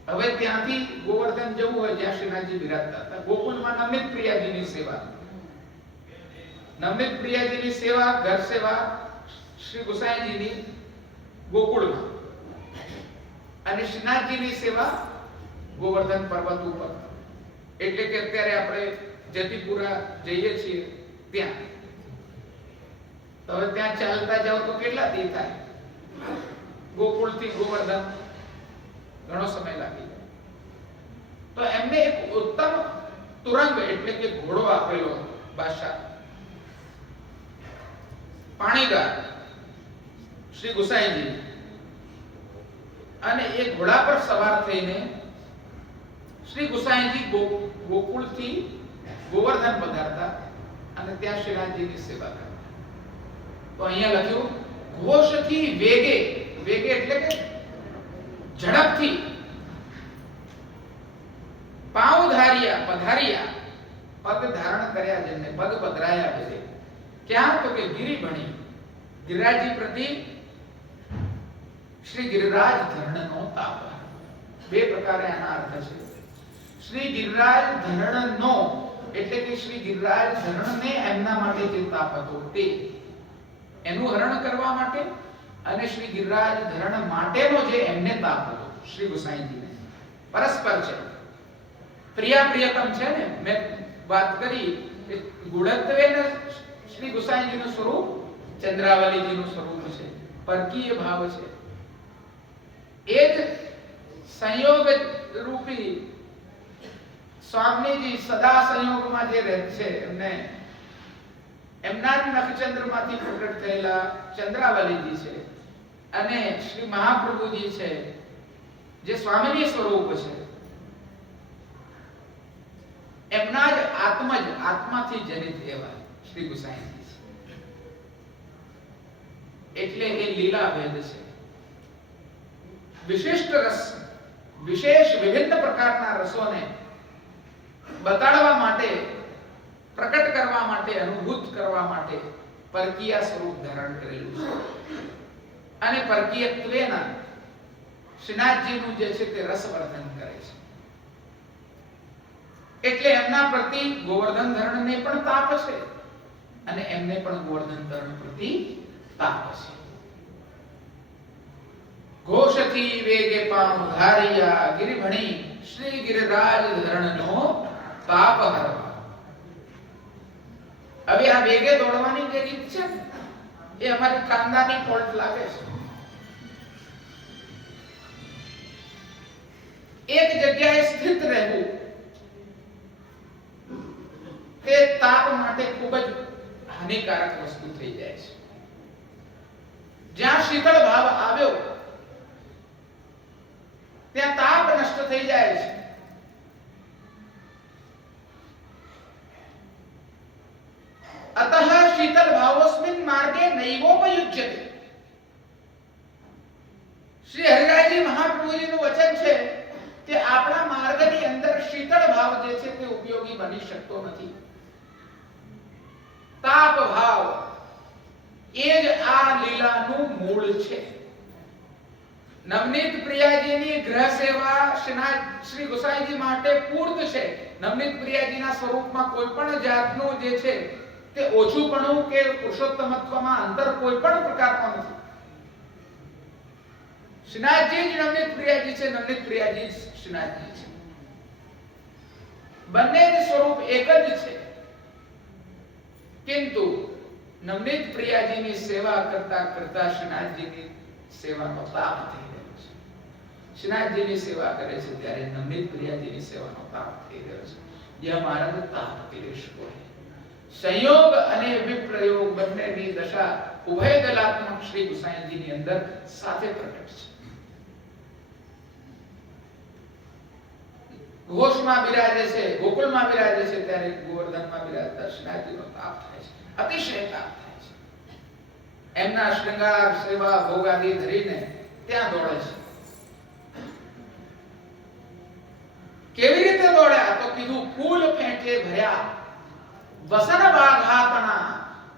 હવે ત્યાંથી ગોવર્ધન જવું હોય જ્યાં શ્રીનાથજી બિરાજતા હતા, ગોકુલમાં નમિત પ્રિયાજીની સેવા, નમિત પ્રિયાજીની સેવા, ઘર સેવા શ્રી ગુસાઈજીની ગોકુળમાં, અને શ્રીનાથજીની સેવા ગોવર્ધન પર્વત ઉપર. એટલે કે અત્યારે આપણે જતીપુરા જઈએ છીએ ત્યાં, તો હવે ત્યાં ચાલતા જાવ તો કેટલા દી થાય? ગોકુળથી ગોવર્ધન ઘણો સમય લાગી જાય. તો એમને એક ઉત્તમ તુરંગ એટલે કે ઘોડો આપેલો બાદશાહ પાણીગાર શ્રી ગુસાઈજી, અને એ ઘોડા પર સવાર થઈને શ્રી ગુસાઈજી ગોકુળથી ગોવર્ધન પધારતા અને ત્યાં શ્રીનાથજીની સેવા કરતા. તો અહીંયા લખ્યું ઘોષથી વેગે. વેગે એટલે કે ઝડપથી. પાવ ધારિયા, પધારિયા, પગ ધારણ કર્યા, જેમને પગ પધરાયા બધે. ક્યાં? તો કે ગિરિભણી, ગિરિરાજજી પ્રતિ શ્રી ગિરિરાજ ધરણનો તાપ. બે પ્રકારે આના અર્થ છે. શ્રી ગિરિરાજ ધરણનો એટલે કે શ્રી ગિરિરાજ ધરણને એમના માટે જે તાપ હતો તે, એનું હરણ કરવા માટે, અને શ્રી ગિરિરાજ ધરણ માટેનો જે એમને તાપ હતો શ્રી ગુસાઈજીને, પરસ્પર છે. પ્રિયા પ્રિયતમ છે ને, મેં વાત કરી કે ગુણત્વેને શ્રી ગુસાઈજીનું સ્વરૂપ ચંદ્રાવલીજીનું સ્વરૂપ છે, પરકીય ભાવ છે. એ જ સંયોગ રૂપી સ્વામીજી સદા સંયોગમાં જે રહે છે, એમને એમના નખચંદ્રમાંથી પ્રગટ થયેલા ચંદ્રાવલીજી છે, અને શ્રી મહાપ્રભુજી છે, જે સ્વામિની સ્વરૂપ છે, એમના જ આત્માથી જનિત એવા શ્રી ગુસાઈજી છે. એટલે એ લીલા ભેદ છે. વિશિષ્ટ રસ, વિશેષ વિભિન્ન પ્રકારના રસોને બતાડવા માટે, પ્રકટ કરવા માટે, અનુભૂત કરવા માટે પરકીય સ્વરૂપ ધારણ કરેલું છે. અને પરકીયત્વેના શ્રીનાથજીનું જે છે તે રસવર્ધન કરે છે. એટલે એમના પ્રતિ ગોવર્ધન ધરણને પણ તાપ છે અને એમને પણ ગોવર્ધન ધરણ પ્રતિ તાપ છે. ઘોષથી વેગે પામ ધારિયા ગિરિભણી શ્રી ગિરિરાજ ધરણનો તાપ હરવા. હવે આ વેગે દોડવાની જે રીત છે એ અમારી કાંદાની ફોલ્ટ લાગે છે. એક જગ્યાએ સ્થિત રહેવું તે તાપ માટે ખૂબ જ હાનિકારક વસ્તુ થઈ જાય છે. જ્યાં શીતળ ભાવ આવ્યો ત્યાં તાપ નષ્ટ થઈ જાય છે. અતઃ શીતળ ભાવોસ્મિન માર્ગે નૈવોપયુજ્યતે. શ્રી હરિરાયજી મહાપ્રભુજીનું વચન છે કે આપણા માર્ગની અંદર શીતળ ભાવ જે છે તે ઉપયોગી બની શકતો નથી. તાપ ભાવ એ જ આ લીલાનું મૂળ છે. નવનીત પ્રિયાજીની ગ્રહ સેવા શ્રી ગુસાઈજી માટે પૂર્ત છે. નવનીત પ્રિયાજીના સ્વરૂપમાં કોઈ પણ જાતનું જે છે તે ઓછુંપણું કે પુરુષોત્તમત્વમાં અંતર કોઈ પણ પ્રકારનો નથી. શ્રીનાથજી જ નવનીત પ્રિયાજી છે, નવનીત પ્રિયાજી શ્રીનાથજી છે. બંનેનું સ્વરૂપ એક જ છે. કિંતુ નવનીત પ્રિયાજીની સેવા કરતા કરતા શ્રીનાથજીની સેવાનો તાપ થઈ રહ્યો છે. શ્રીનાથજીની સેવા કરે છે ત્યારે નવનીત પ્રિયાજીની સેવાનો તાપ થઈ રહ્યો છે. यह मार्ग ताप क्लेश को है. संयोग અને વિપ્રયોગ બંનેની દશા ઉભય દલાત્મક શ્રી ગુસાઈજીની અંદર સાથે પ્રકટ છે. ઘોષમાં બિરાજે છે, ગોકુળમાં બિરાજે છે ત્યારે ગોવર્ધનમાં બિરાજતા શ્રીનાથજીનો તાપ થાય છે, અતિશય તાપ થાય છે. એમના શૃંગાર સેવા ભોગાદી ધરીને ત્યાં દોડે છે. કેવી રીતે દોડ્યા તો કીધું ફૂલ ફેંકે ભર્યા વસન વાઘાતણા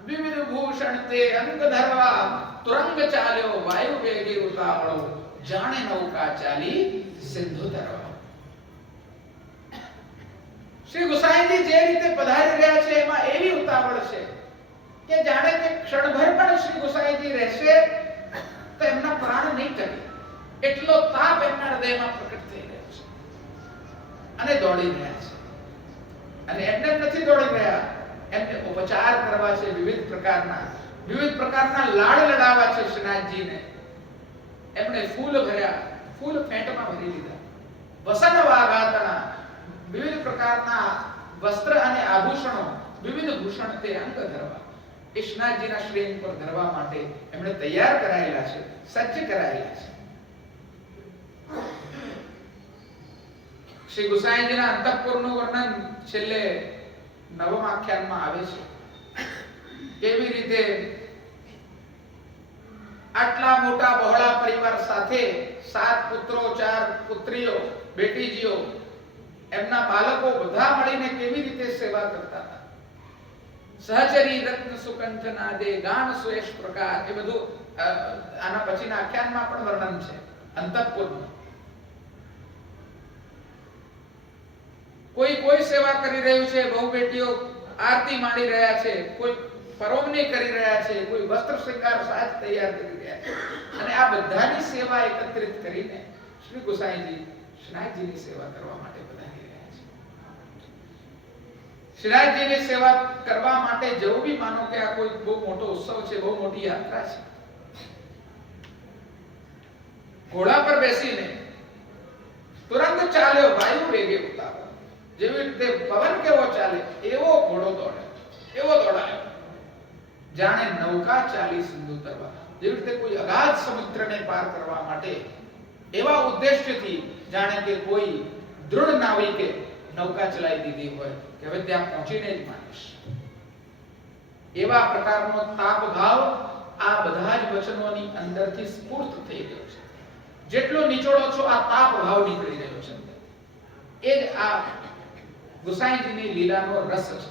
વિવિધ ભૂષણ તે અંગ ધરવા તુરંગ ચાલ્યો વાયુ વેગે ઉતાવળો જાણે નૌકા ચાલી સિંધુ તરવા. શ્રી ગુસાઈજી જે રીતે પધારી રહ્યા છે એમાં એવી ઉતાવળ છે કે જાણે કે ક્ષણભર પણ શ્રી ગુસાઈજી રહેશે તો એમના પ્રાણ નહીં ટકે. એટલો તાપ એમના હૃદયમાં પ્રકટ થઈ રહ્યો છે અને દોડી રહ્યા છે. અને એમને નથી દોડી રહ્યા, એમને ઉપચાર કરવા છે. વિવિધ પ્રકારના લાડ લડાવવા છે શ્રીનાથજીને. એમણે ફૂલ ભર્યા, ફૂલ પેટમાં ભરી લીધા. વસન વાઘાતણા વિવિધ પ્રકારના વસ્ત્ર અને આભૂષણો, વિવિધ ભૂષણ તે અંગ ધરવા, એ શ્રીનાથજીના શ્રેણ પર ધરવા માટે એમણે તૈયાર કરાયેલા છે, સજ્જ કરાયેલા છે. શ્રી ગુસાઈજીના અંતઃપુરનું વર્ણન છેલ્લે નવમ આખ્યાનમાં આવે છે. કેવી રીતે આટલા મોટા બહોળા પરિવાર સાથે 7 પુત્રો, 4 પુત્રીઓ, બેટીજીઓ, એમના બાળકો બધા મળીને કેવી રીતે સેવા કરતા હતા. સહચરી રત્ન સુકંઠના દે ગાન સુએશ પ્રકાર, એ બધું આના પછીના આખ્યાનમાં પણ વર્ણન છે અંતઃપુરનું. કોઈ સેવા કરી રહ્યું છે, બહુ બેટીઓ આરતી માંડી રહ્યા છે, કોઈ પરોવણી કરી રહ્યા છે, કોઈ વસ્ત્ર શૃંગાર સાજ તૈયાર કરી રહ્યા છે. અને આ બધાની સેવા એકત્રિત કરીને શ્રી ગુસાઈજી શ્રીનાથજીની સેવા કરવા માટે પધારી રહ્યા છે. શ્રીનાથજીની સેવા કરવા માટે જવું બી માનો કે આ કોઈ બહુ મોટો ઉત્સવ છે, બહુ મોટી યાત્રા છે. ઘોડા પર બેસીને તુરંત ચાલ્યો વાયુ વેગે ઉતાવળ. જેવી રીતે પવન કેવો ચાલે એવો ઘોડો દોડે, એવો દોડાયો જાણે નૌકા ચાલી સિંધુ તરવા. જેવી રીતે કોઈ અગાધ સમુદ્રને પાર કરવા માટે એવા ઉદ્દેશ્યથી જાણે કે કોઈ દૃઢ નાવિકે નૌકા ચલાવી દીધી હોય કે હવે ત્યાં પહોંચીને જ માનીશ, એવા પ્રકારનો તાપ ભાવ આ બધા જ વચનોની અંદરથી સ્ફૂર્ત થઈ ગયો છે. જેટલો નિચોડો છો આ તાપ ભાવ નીકળી રહ્યો છે. એ જ આ ગુસાઈજીની લીલાનો રસ છે.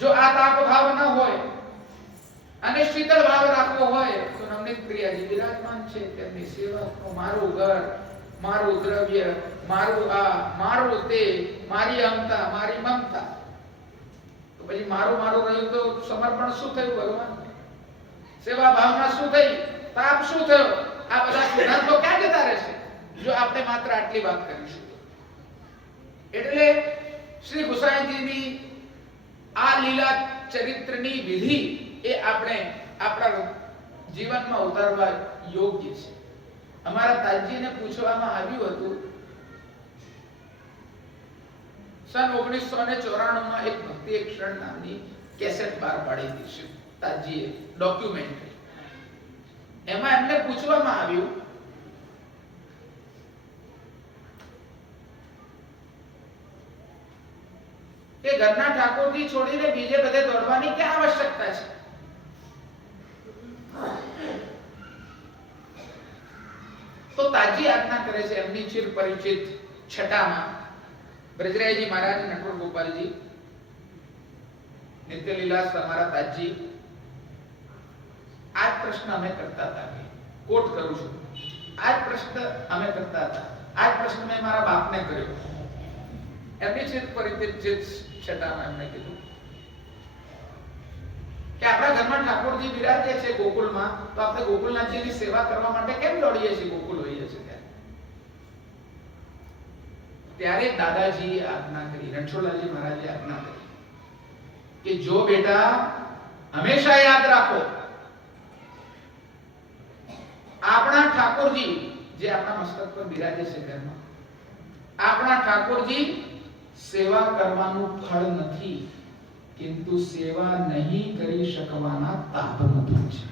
જો આ તાપ ભાવ ન હોય અને શીતળ ભાવ રાખવો હોય તો નવનીત પ્રિયાજી વિરાજમાન છે, તેમની સેવા, મારું ઘર, મારું દ્રવ્ય, મારું આ, મારું તે, મારી અમતા, મારી મમતા. તો પછી મારું મારું રહ્યું તો સમર્પણ શું થયું ભગવાન? સેવા ભાવના શું થઈ? તાપ શું થયો? આ બધા સિદ્ધાંતો ક્યાં જતા રહેશે જો આપણે માત્ર આટલી વાત કરીશું? એટલે શ્રી ગુસાઈજીની આ લીલા ચરિત્રની વિધિ એ આપણે આપણા જીવનમાં ઉતારવા યોગ્ય છે. અમારા તાજીને પૂછવામાં આવ્યું હતું, સન 1994 માં એક ભક્તિ એક ક્ષણ નામની કેસેટ બહાર પાડી હતી છે તાજીએ, ડોક્યુમેન્ટરી. એમાં એમને પૂછવામાં આવ્યું કે ઘરના ઠાકોરજી છોડીને બીજે બધે દોડવાની ક્યાં આવશ્યકતા છે? તો તાજી આજ્ઞા કરે છે એમની ચિર પરિચિત છઠ્ઠામાં બ્રજરાયજી મહારાજ, નટવર ગોપાલજી, નિત્યલીલા તમારા તાજી આ પ્રશ્ન અમે કરતા હતા. કોટ કરું છું, આ પ્રશ્ન અમે કરતા હતા. આ પ્રશ્ન મેં મારા બાપને કર્યો. એમની ચિર પરિચિત છઠ્ઠામાં એમણે કીધું કે આપણા ઘરમાં ઠાકોરજી બિરાજે છે ગોકુળમાં, તો આપણે ગોકુળનાથજીની સેવા કરવા માટે કેમ દોડીએ છીએ? ગોકુળ હોઈએ છીએ ત્યારે દાદાજીએ આજ્ઞા કરી, રણછોડલાલજી મહારાજે આજ્ઞા કરી કે જો બેટા હંમેશા યાદ રાખો, આપણા ઠાકોરજી જે આપણા મસ્તક પર બિરાજે છે ઘરમાં, આપણા ઠાકોરજી સેવા કરવાનું ફળ નથી, किंतु सेवा नहीं કરી શકવાના તાપનું ફળ છે.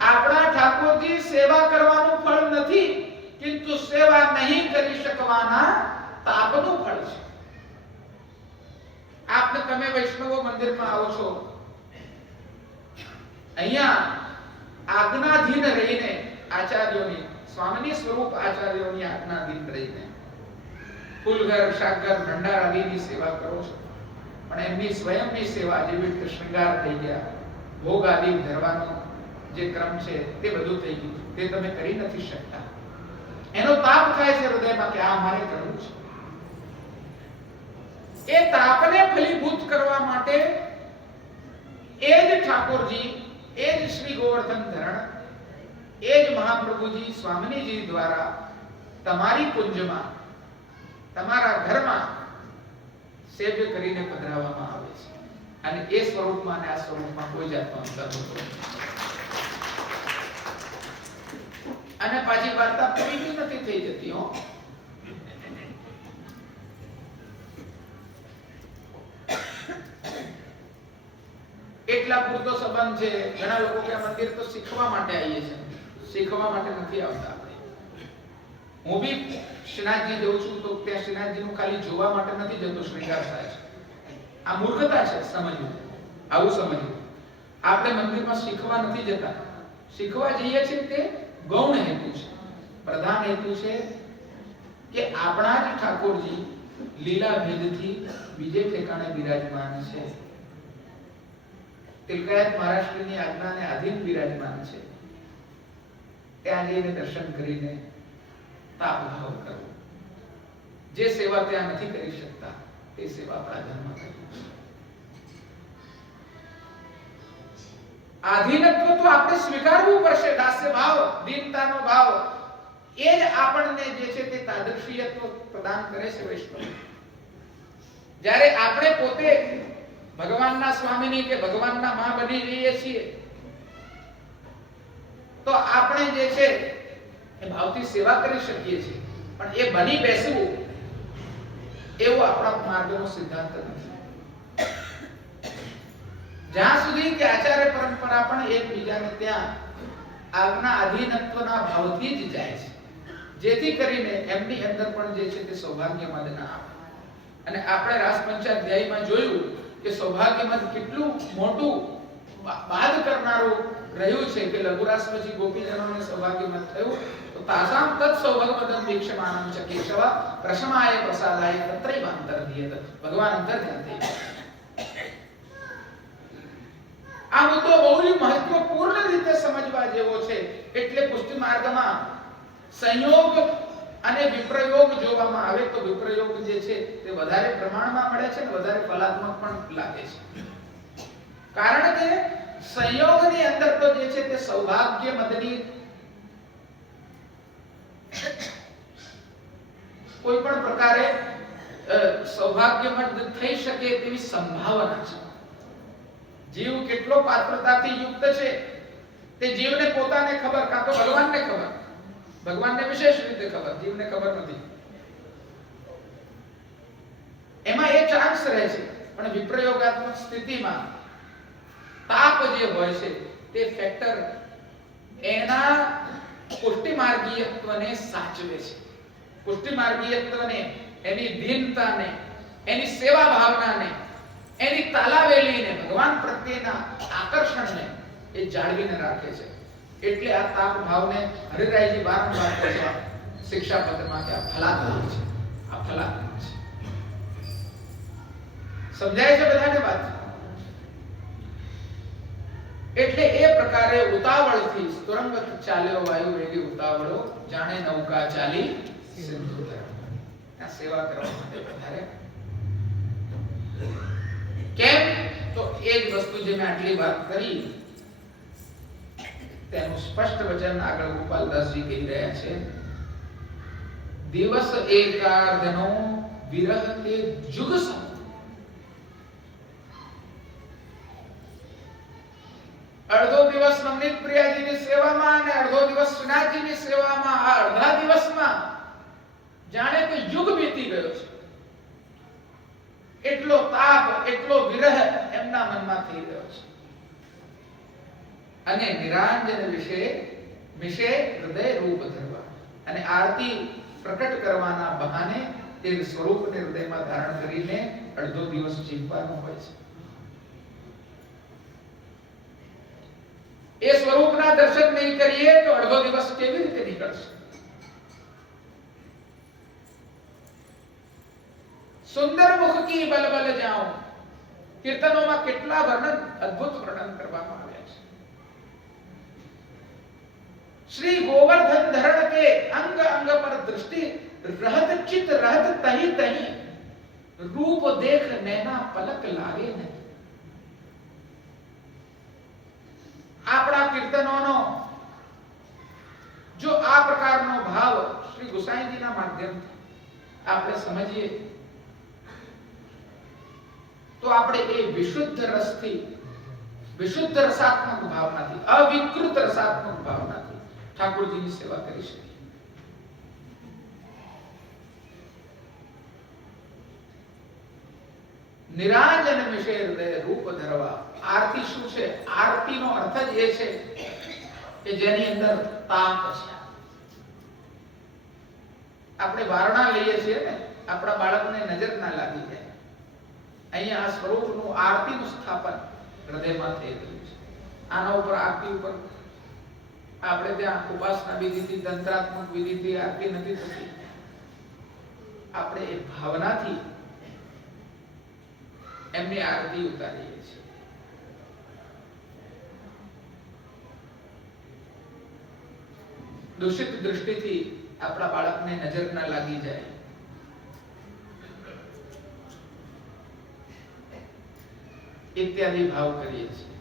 આપણા ઠાકોરજી સેવા કરવાનું ફળ નથી, किंतु સેવા નહીં કરી શકવાના તાપનું ફળ છે. આપને તમે વૈષ્ણવ મંદિરમાં આવો છો, અહીંયા આજ્ઞાધીન રહીને આચાર્યોની, સ્વામીની સ્વરૂપ આચાર્યોની આજ્ઞાધીન રહીને ફૂલઘર, શાકઘર, ભંડાર આદિની સેવા કરો છો, પણ એમની સ્વયંની સેવા જેવી રીતે શૃંગાર થઈ ગયા, ભોગ આદિ ધરવાનો જે ક્રમ છે તે બધું થઈ ગયું, તે તમે કરી નથી શકતા. એનો તાપ થાય છે હૃદયમાં કે આ મારે કરવું છે. એ તાપને ફલીભૂત કરવા માટે એ જ ઠાકોરજી, એ જ શ્રી ગોવર્ધન ધરણ, એ જ મહાપ્રભુજી સ્વામીજી દ્વારા તમારી કુંજમાં, તમારા ઘરમાં સેવ્ય કરીને પધરાવવામાં આવે છે. અને એ સ્વરૂપમાં અને આ સ્વરૂપમાં કોઈ જાતનો અંતર નથી. અને પાછી વાર્તા પૂરી નથી થઈ જતી. એટલા પૂરતો સંબંધ છે. ઘણા લોકો કે મંદિર તો શીખવા માટે આવીએ છીએ, શીખવા માટે નથી આવતા. હું બી શ્રીનાથજી જઉં છું તો ત્યાં શ્રીનાથજીનું ખાલી જોવા માટે નથી જતો, શ્રીંગાર થાય છે. આ મૂર્ખતા છે, સમજવું, આવું સમજવું. આપણે મંદિરમાં શીખવા નથી જતા, શીખવા જઈએ છીએ તે ગૌણ હેતુ છે. પ્રધાન હેતુ છે કે આપણા જ ઠાકોરજી લીલા ભેદથી બીજે ઠેકાણે બિરાજમાન છે. તિલકાયત મહારાષ્ટ્રની આજ્ઞાને આધીન બિરાજમાન છે. ત્યાં જઈને દર્શન કરીને તાપ ભાવ કરવો. જે સેવા ત્યાં નથી કરી શકતા તે સેવા આપણા ઘરમાં કરવી. આધીનત્વ તો આપણે સ્વીકારવું પડશે. દાસ્ય ભાવ, દીનતાનો ભાવ, એ જ આપણને જે છે તે તાદર્શીયત્વ પ્રદાન કરે છે વૈષ્ણવ. જ્યારે આપણે પોતે ભગવાનના સ્વામીની કે ભગવાનના માં બની જઈએ છીએ તો આપણે જે છે એ ભાવથી સેવા કરી શકીએ છીએ, પણ એ બની બેસવું એવો આપણા માર્ગનો સિદ્ધાંત નથી. જ્યાં સુધી કે આચાર્ય પરંપરા પણ એકબીજાને ત્યાં આજ્ઞા અધીનત્વના ભાવથી જ જાય છે, જેથી કરીને એમની અંદર પણ જે છે તે સૌભાગ્યમદ ના આવે. અને આપણે રાસ પંચાધ્યાયમાં જોયું કે સૌભાગ્યમદ કેટલું મોટું બાદ કરનારું રહ્યું છે કે લઘુરાસ પછી ગોપીજનોને સૌભાગ્યમદ થયું તો તાસામ તત્ સૌભાગ્યમદં વીક્ષમાનં ચ કેશવ પ્રશમાય પ્રસાદાય તત્રૈવ અંતર્ધીયત. ભગવાન અંતર ધ્યાન થઈ. આ મુદ્દો બહુ જ મહત્વપૂર્ણ રીતે સમજવા જેવો છે. એટલે પુષ્ટિ માર્ગમાં સંયોગ અને વિપ્રયોગ જોવામાં આવે તો વિપ્રયોગ જે છે તે વધારે પ્રમાણમાં મળે છે અને વધારે ફલાત્મક પણ લાગે છે. કારણ કે સંયોગની અંદર તો જે છે તે સૌભાગ્ય મદની કોઈ પણ પ્રકારે સૌભાગ્યમદ થઈ શકે તેવી સંભાવના છે. જીવ કેટલો પાત્રતાથી યુક્ત છે તે જીવને પોતાને ખબર, કાં તો ભગવાનને ખબર. ભગવાનને વિશેષ રીતે ખબર, જીવને ખબર નથી. એમાં એ ચાન્સ રહે છે. પણ વિપ્રયોગાત્મક સ્થિતિમાં તાપ જે હોય છે તે ફેક્ટર એના પુષ્ટિમાર્ગીયત્વને સાચવે છે. પુષ્ટિમાર્ગીયત્વને, એની દીનતાને, એની સેવા ભાવનાને, એની તાલાવેલીને, ભગવાન પ્રત્યેના આકર્ષણને એ જાળવીને રાખે છે. એટલે આ તાપ ભાવને હરિરાયજી વારંવાર કહે છે શિક્ષાપત્રમાં કે આ ફલાત્મક છે, આ ફલાત્મક છે. સમજાય છે બધાને વાત? એટલે એ પ્રકારે ઉતાવળથી તુરંગત ચાલ્યો વાયુ વેગી ઉતાવળો, જાણે નૌકા ચાલી સિંધુ તરફ. આ સેવા કરવા માટે વધારે કેમ? તો એ જ વસ્તુ જે મેં આટલી વાત કરી તેનું સ્પષ્ટ વચન આગળ ગોપાલદાસજી કહી રહ્યા છે. દિવસ એકાર્ધનો વિરહ તે જુગ સમ. અડધો દિવસ નવનીત પ્રિયાજીની સેવામાં અને અડધો દિવસ શ્રીનાથજીની સેવામાં, આ અડધા દિવસમાં જાણે કે યુગ વીતી ગયો છે. એટલો તાપ, એટલો વિરહ એમના મનમાં થઈ રહ્યો છે. અને નિરાંજન વિશે હૃદય રૂપ ધરવા અને આરતી પ્રકટ કરવાના બહાને તે સ્વરૂપને હૃદયમાં ધારણ કરીને અડધો દિવસ જીવવાનો હોય છે. એ સ્વરૂપના દર્શન નહીં કરીએ તો અડધો દિવસ કેવી રીતે નીકળશે? સુંદર મુખ કી બલ બલ જાઓ. કીર્તનોમાં કેટલા વર્ણન, અદ્ભુત વર્ણન કરવામાં આવ્યા છે. श्री गोवर्धन धरण के अंग अंग पर दृष्टि रहत चित रहत तही तही रूप देख नैना पलक लागे नहीं. આપણા કીર્તનોનો જો આ પ્રકારનો ભાવ શ્રી ગુસાઈજીના માધ્યમથી આપણે સમજીએ તો આપણે એ વિશુદ્ધ રસથી, વિશુદ્ધ રસાત્મક ભાવનાથી, અવિકૃત રસાત્મક ભાવનાથી ઠાકોરજીની સેવા કરી શકીએ. નિરાંજન વિશે હૃદય રૂપ ધરવા. આરતી શું છે? આરતીનો અર્થ જ એ છે કે જેની અંદર તાપ છે. આપણે વારણા લઈએ છીએ ને, આપણા બાળકને નજર ના લાગી જાય. અહીંયા આ સ્વરૂપનું આરતીનું સ્થાપન હૃદયમાં થઈ રહ્યું છે. આના ઉપર, આરતી ઉપર આપણે ત્યાં ઉપાસના વિધિથી, તંત્રાત્મક વિધિથી આરતી નથી થતી. આપણે એ ભાવનાથી એમની આરતી ઉતારીએ છીએ. દૂષિત દૃષ્ટિથી આપણા બાળકને નજર ના લાગી જાય. ઇત્યાદિ ભાવ કરીએ છીએ.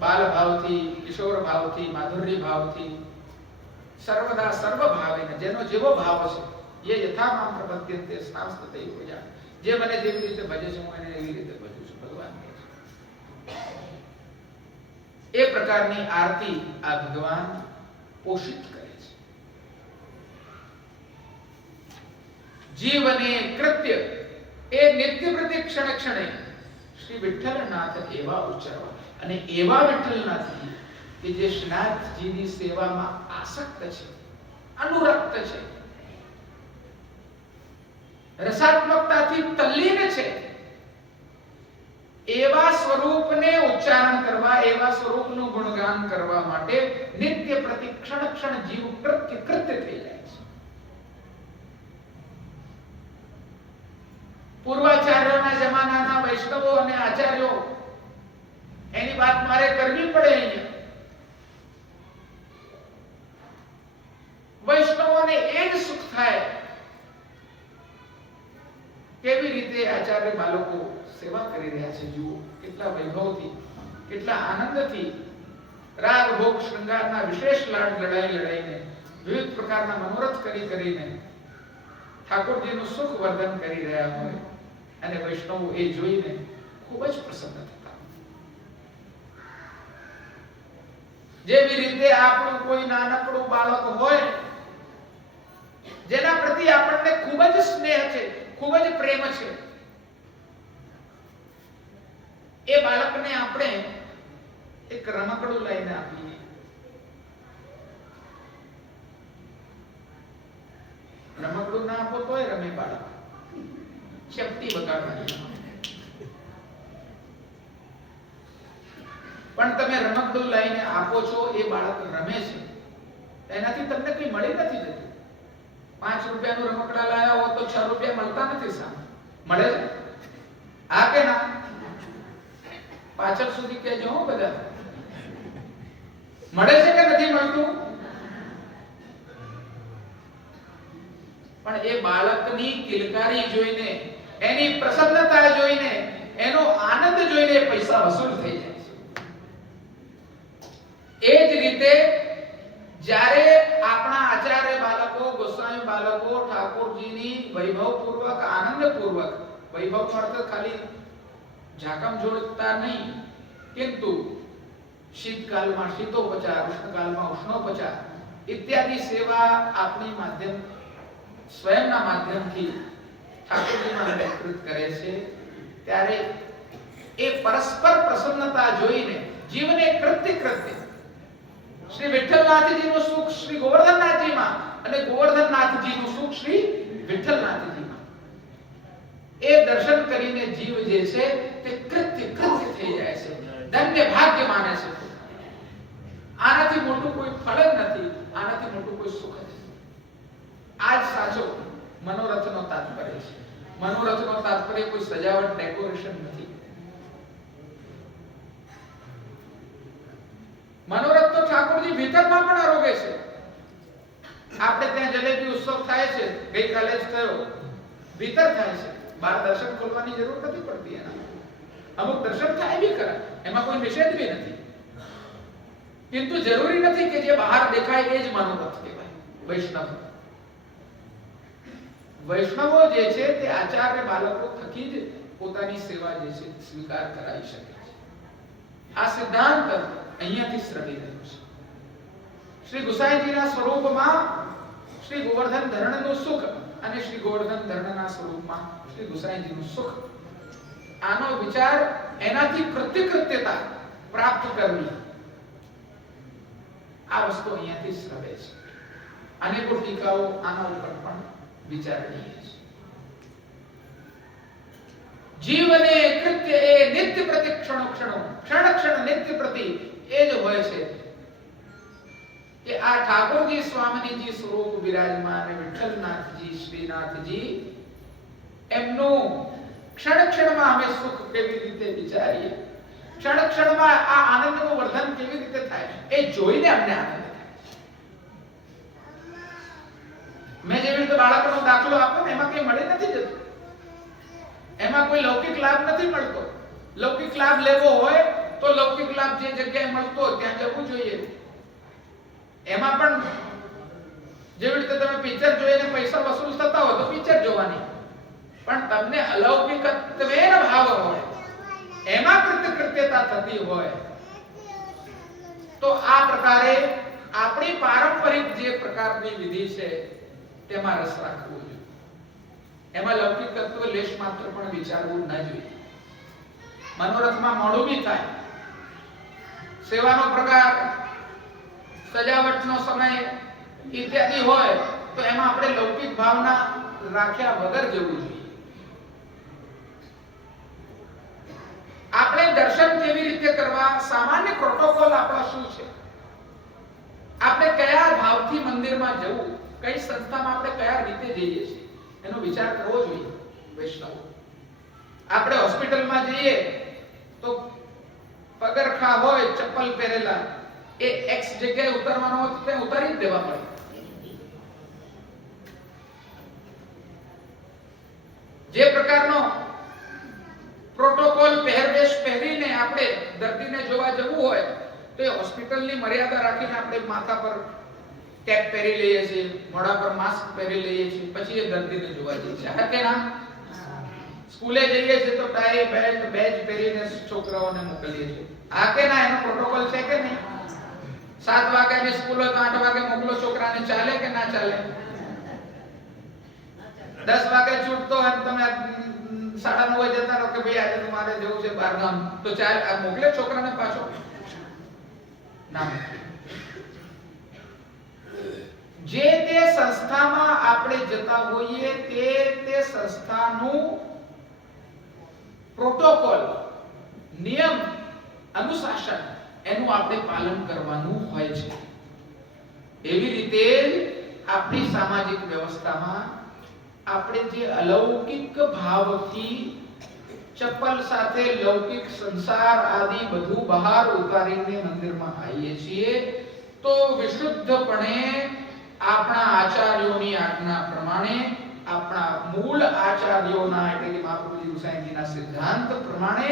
બાલ ભાવથી, કિશોર ભાવથી, માધુર્ય ભાવથી, સર્વદા સર્વ ભાવેન, જેનો જેવો ભાવ છે, ये यथा माम प्रपद्यन्ते स्थांस्ते पूजा. જે મને જેવી રીતે ભજે છે હું એને એવી રીતે ભજું છું. ભગવાન એ પ્રકારની આરતી આ ભગવાન પોષિત કરે છે. જીવને કૃત્ય એ નિત્ય પ્રતિ ક્ષણે ક્ષણે શ્રી વિઠ્ઠલનાથ એવા ઉચ્ચારવા અને એવા વિઠ્ઠલનાથજી કે જે શ્રીનાથજીની સેવામાં આસક્ત છે, અનુરક્ત છે, રસાત્મકતાથી તલ્લીન છે, એવા સ્વરૂપને ઉચ્ચારણ કરવા, એવા સ્વરૂપનું ગુણગાન કરવા માટે નિત્ય પ્રતિ ક્ષણ ક્ષણ જીવ કૃત્ય થઈ જાય છે. પૂર્વાચાર્યોના જમાનાના વૈષ્ણવો અને આચાર્યો, એની વાત મારે કરવી પડે. અહીંયા વૈષ્ણવોને એ જ સુખ થાય કેવી રીતે આચાર્ય બાળકો સેવા કરી રહ્યા છે. જુઓ કેટલા વૈભવથી, કેટલા આનંદથી, રાગ ભોગ શૃંગારના વિશેષ લાડ લડાઈને, વિવિધ પ્રકારના મનોરથ કરીને ઠાકોરજીનું સુખ વર્ધન કરી રહ્યા હોય અને વૈષ્ણવો એ જોઈને ખૂબ જ પ્રસન્ન થતા. જેવી રીતે આપણું કોઈ નાનકડું બાળક હોય જેના પ્રતિ આપણને ખૂબ જ સ્નેહ છે, ખૂબ જ પ્રેમ છે, એ બાળકને આપણે એક રમકડું લઈને આપીએ. રમકડું ના આપો તોય રમે બાળક, ચપટી વગાડવાની. પણ તમે રમકડું લઈને આપો છો, એ બાળક રમે છે, એનાથી તમને કઈ મળી નથી જતું. 5 રૂપિયાનું રમકડા લાયા હો તો 6 રૂપિયા મળતા નથી, સામે મળે છે? હા કે ના? પાછળ સુધી કહેજો હો બધા, મળે છે કે નથી મળતું? પણ એ બાળકની કિલકારી જોઈને, એની પ્રસન્નતા જોઈને, એનો આનંદ જોઈને પૈસા વસૂલ થઈ જાય છે. એ જ રીતે જ્યારે આપણા આચાર્ય બાળકો, ગોસ્વામી બાળકો ઠાકોરજીની વૈભવપૂર્વક, આનંદપૂર્વક, વૈભવનો અર્થ ખાલી ઝાકમ જોડતા નહીં, કિંતુ શીતકાલમાં શીતોપચાર, ઉષ્ણકાલમાં ઉષ્ણોપચાર ઇત્યાદિ સેવા આપણી માધ્યમ, સ્વયંના માધ્યમથી ઠાકોરજીમાં વિકૃત કરે છે, ત્યારે એ પરસ્પર પ્રસન્નતા જોઈને જીવને કૃત્ય શ્રી વિઠ્ઠલનાથજીનું સુખ શ્રી ગોવર્ધનનાથજીમાં અને ગોવર્ધનનાથજીનું સુખ શ્રી વિઠ્ઠલનાથજીમાં, એ દર્શન કરીને જીવ જે છે તે કૃત્ય થઈ જાય છે, ધન્ય ભાગ્ય માને છે. આનાથી મોટું કોઈ ફળ જ નથી, આનાથી મોટું કોઈ સુખ નથી. આ જ સાચો મનોરથનો તાત્પર્ય છે. મનોરથનો તાત્પર્ય કોઈ સજાવટ, ડેકોરેશન નથી. મનોરથ તો ઠાકોરજી ભીતરમાં પણ આરોગે છે. આપણે ત્યાં જલેબી ઉત્સવ થાય છે, ગઈકાલે જ થયો, ભીતર થાય છે, બહાર દર્શન ખોલવાની જરૂર નથી પડતી. એના અમુક દર્શન થાય બી ખરા, એમાં કોઈ નિષેધ બી નથી, કિંતુ જરૂરી નથી કે જે બહાર દેખાય એ જ મનોરથ કહેવાય. વૈષ્ણવો જે છે તે આચાર્ય બાળકો થકી જ પોતાની સેવા જે છે સ્વીકાર કરાવી શકે છે. આ સિદ્ધાંત અહીંયાથી શ્રવી રહ્યો છે. શ્રી ગુસાઈજીના સ્વરૂપમાં શ્રી ગોવર્ધન ધરણનું સુખ અને શ્રી ગોવર્ધન ધરણના સ્વરૂપમાં શ્રી ગુસાઈજીનું સુખ, આનો વિચાર, એનાથી કૃત્યતા પ્રાપ્ત કરવી, આ વસ્તુ અહીંયાથી શ્રવે છે. અનેકો ટીકાઓ આના ઉપર પણ વિચારણીય છે. જીવને કૃત્ય એ નિત્ય પ્રતિ ક્ષણ નિત્ય પ્રતિ એ જ હોય છે કે આ ઠાકોરજી સ્વામીજી સ્વરૂપ વિરાજમાન વિઠ્ઠલનાથજી, શ્રીનાથજી, એમનું ક્ષણમાં અમે સુખ કેવી રીતે વિચારીએ, ક્ષણમાં આ આનંદનું વર્ધન કેવી રીતે થાય, એ જોઈને અમને આનંદ થાય. મેં જેવી રીતે બાળકનો દાખલો આપ્યો ને, એમાં કઈ મળી નથી જતું, એમાં કોઈ લૌકિક લાભ નથી મળતો. લૌકિક લાભ લેવો હોય તો લૌકિક લાભ જે જગ્યાએ મળતો ત્યાં જવું જોઈએ. એમાં પણ જેવી રીતે તમે પિક્ચર જોઈને પૈસા વસૂલ થતા હોય તો પિક્ચર જોવાની, પણ તમને અલૌકિકત્વેન ભાવ હોય, એમાં કૃત્યતા થતી હોય, તો આ પ્રકારે આપણી પારંપરિક જે પ્રકારની વિધિ છે તેમાં રસ રાખવો જોઈએ. એમાં લૌકિક તત્વ લેશ માત્ર પણ વિચારવું ન જોઈએ. મનોરથમાં મોડું બી થાય, સેવાનો પ્રકાર, સજાવટનો સમય ઇત્યાદિ હોય તો એમાં આપણે લૌકિક ભાવના રાખ્યા વગર જવું જોઈએ. આપણે દર્શન કેવી રીતે કરવા, સામાન્ય પ્રોટોકોલ આપણા શું છે, આપણે કયા ભાવથી મંદિરમાં જવું, કઈ સંસ્થામાં આપણે કયા રીતે જઈએ છીએ એનો વિચાર કરવો જોઈએ. વૈષ્ણવ આપણે હોસ્પિટલમાં જઈએ તો પગરખા હોય ચપ્પલ પહેરેલા, એ એક્સ જગ્યાએ ઉતારવાનો હોય તો ત્યાં ઉતારી જ દેવા પડે. જે પ્રકારનો પ્રોટોકોલ પહેરવેશ પહેરીને આપણે દર્દીને જોવા જવું હોય તો એ હોસ્પિટલની મર્યાદા રાખીને આપણે માથા પર કેપ પહેરી લઈએ છીએ, મોઢા પર માસ્ક પહેરી લઈએ છીએ, પછી એ દર્દીને જોવા જઈએ છીએ. હા કે ના? સ્કૂલે જઈએ છીએ તો ટાઈ બેલ્ટ બેજ પહેરીને છોકરાઓને મોકલીએ છીએ. હા કે ના? એનો પ્રોટોકોલ છે કે નહીં? 7 વાગ્યાની સ્કૂલ હોય તો 8 વાગે મોકલો છોકરાને, ચાલે કે ના ચાલે? 10 વાગે છૂટતો હોય તમે 9:30 જતા રહો કે ભાઈ આજે તમારે જવું છે બહારગામ, તો ચાલ આ મોકલે છોકરાને પાછો? ના. જે તે સંસ્થામાં આપણે જતા હોઈએ તે સંસ્થાનું પ્રોટોકોલ, નિયમ, અનુશાસન એનું આપણે પાલન કરવાનું હોય છે. એવી રીતે આપણી સામાજિક વ્યવસ્થામાં આપણે જે અલૌકિક ભાવથી ચપ્પલ સાથે લૌકિક સંસાર આદિ બધું બહાર ઉતારીને મંદિરમાં આવીએ છીએ તો વિશુદ્ધપણે આપણા આચાર્યોની આજ્ઞા પ્રમાણે, આપણા મૂળ આચાર્યોના એટલે કે મહાપ્રભુજી ગુસાઈજીના સિદ્ધાંત પ્રમાણે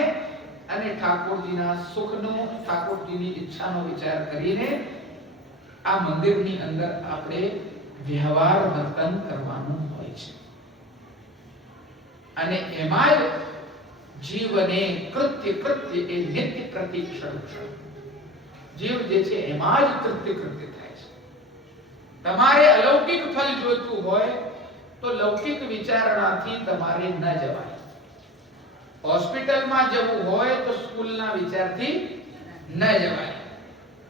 અને ઠાકોરજીના સુખનો, ઠાકોરજીની ઈચ્છાનો વિચાર કરીને આ મંદિરની અંદર આપણે વ્યવહાર વર્તન કરવાનું હોય છે. અને એમાં જીવને કૃત્ય એ નિત્ય પ્રતિક્ષણ જીવ જે છે એમાં જ કૃત્ય થાય છે. તમારે અલૌકિક ફળ જોઈતું હોય તો લૌકિક વિચારણાથી તમારે ન જવાય. હોસ્પિટલમાં જવું હોય તો સ્કૂલના વિચારથી ન જવાય.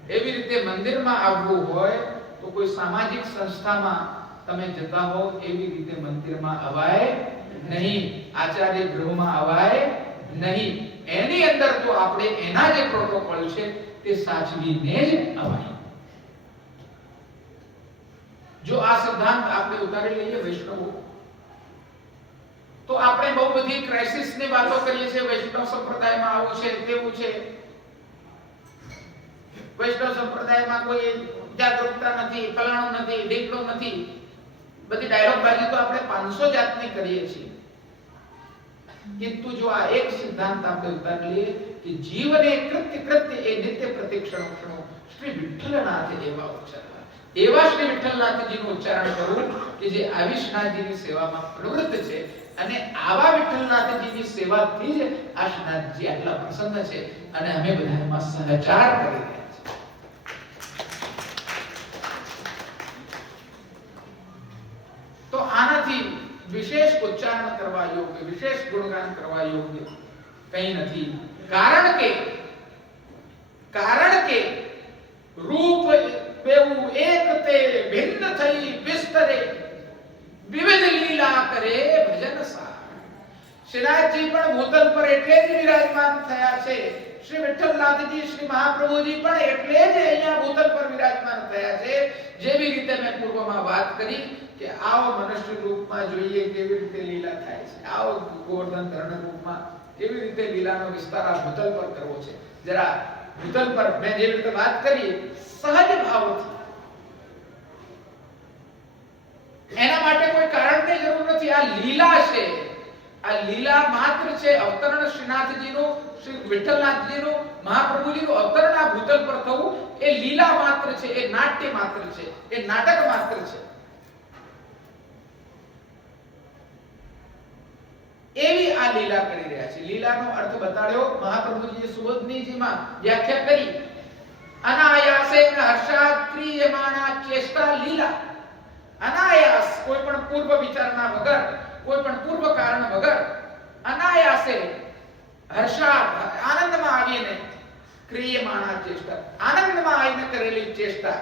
એવી રીતે મંદિરમાં આવવું હોય તો કોઈ સામાજિક સંસ્થામાં તમે જતા હો એવી રીતે મંદિરમાં અવાય નહીં, આચાર્ય ગૃહમાં અવાય નહીં. એની અંદર તો આપણે એના જે પ્રોટોકોલ છે તે સાચવીને જ અવાય. જો આ સિદ્ધાંત આપણે ઉતારી લઈએ વૈષ્ણવો, તો આપણે બહુ બધી ક્રાઇસિસની વાતો કરીએ છીએ. વૈષ્ણવ સંપ્રદાયમાં આવું છે, તેવું છે, વૈષ્ણવ સંપ્રદાયમાં કોઈ જાગૃતતા નથી, ફલાણું નથી, ઢીકણું નથી. બધી ડાયલોગ બાજી તો આપણે 500 જાતની કરીએ છીએ. किंतु जो आ एक सिद्धांत આપણે ઉતારી લઈએ કે જીવને કૃત્ય એ નિત્ય પ્રતિક્ષણો શ્રી વિઠ્ઠલનાથ એવા ઉચ્ચારવા, એવા શ્રી વિઠ્ઠલનાથજીનું ઉચ્ચારણ કરવું કે જે આવિષ્નાથજીની સેવામાં પ્રવૃત્ત છે. અને આવા વિઠ્ઠલનાથજીની સેવાથી જ આશનાથજી આટલા પ્રસન્ન છે અને અમે બધા એમાં સહચાર કરી રહ્યા છીએ. તો આનાથી વિશેષ ઉચ્ચારણ કરવા યોગ્ય, વિશેષ ગુણગાન કરવા યોગ્ય કંઈ નથી. કારણ કે રૂપ બેવું એક તે ભિન્ન થઈ વિસ્તરે વિવિધ લીલા કરે ભજન સાર. શ્રીનાથજી પણ ભૂતલ પર એટલે જ વિરાજમાન થયા છે. શ્રી વિઠ્ઠલનાથજી, શ્રી મહાપ્રભુજી પણ એટલે જ અહીંયા ભૂતલ પર વિરાજમાન થયા છે. જેવી રીતે મેં પૂર્વમાં વાત કરી કે આવો મનુષ્ય રૂપમાં જોઈએ કેવી રીતે લીલા થાય છે, આવો ગોવર્ધન ધરણ રૂપમાં કેવી રીતે લીલાનો વિસ્તાર આ ભૂતલ પર કરવો છે. જરા ભૂતલ પર મેં જે રીતે વાત કરી સહજ ભાવથી, એના માટે કોઈ કારણની જરૂર નથી. આ લીલા છે, આ લીલા માત્ર છે. અવતરણ શ્રીનાથજીનું, શ્રી વિઠ્ઠલનાથજીનું, મહાપ્રભુજીનું અવતરણ આ ભૂતલ પર થવું એ લીલા માત્ર છે, એ નાટ્ય માત્ર છે, એ નાટક માત્ર છે. એવી આ લીલા કરી રહ્યા છે. લીલાનો અર્થ બતાડ્યો મહાપ્રભુજીએ સુબોધનીજીમાં વ્યાખ્યા કરી. અનાયાસેન હર્ષાદ ક્રિયમાણા ચેષ્ટા લીલા. અનાયાસ, કોઈ પણ પૂર્વ વિચારના વગર, કોઈ પણ પૂર્વ કારણ વગર, અનાયાસે હર્ષાદ આનંદમાં આવીને ક્રિયમાણા ચેષ્ટા, આનંદમાં આવીને કરેલી ચેષ્ટા.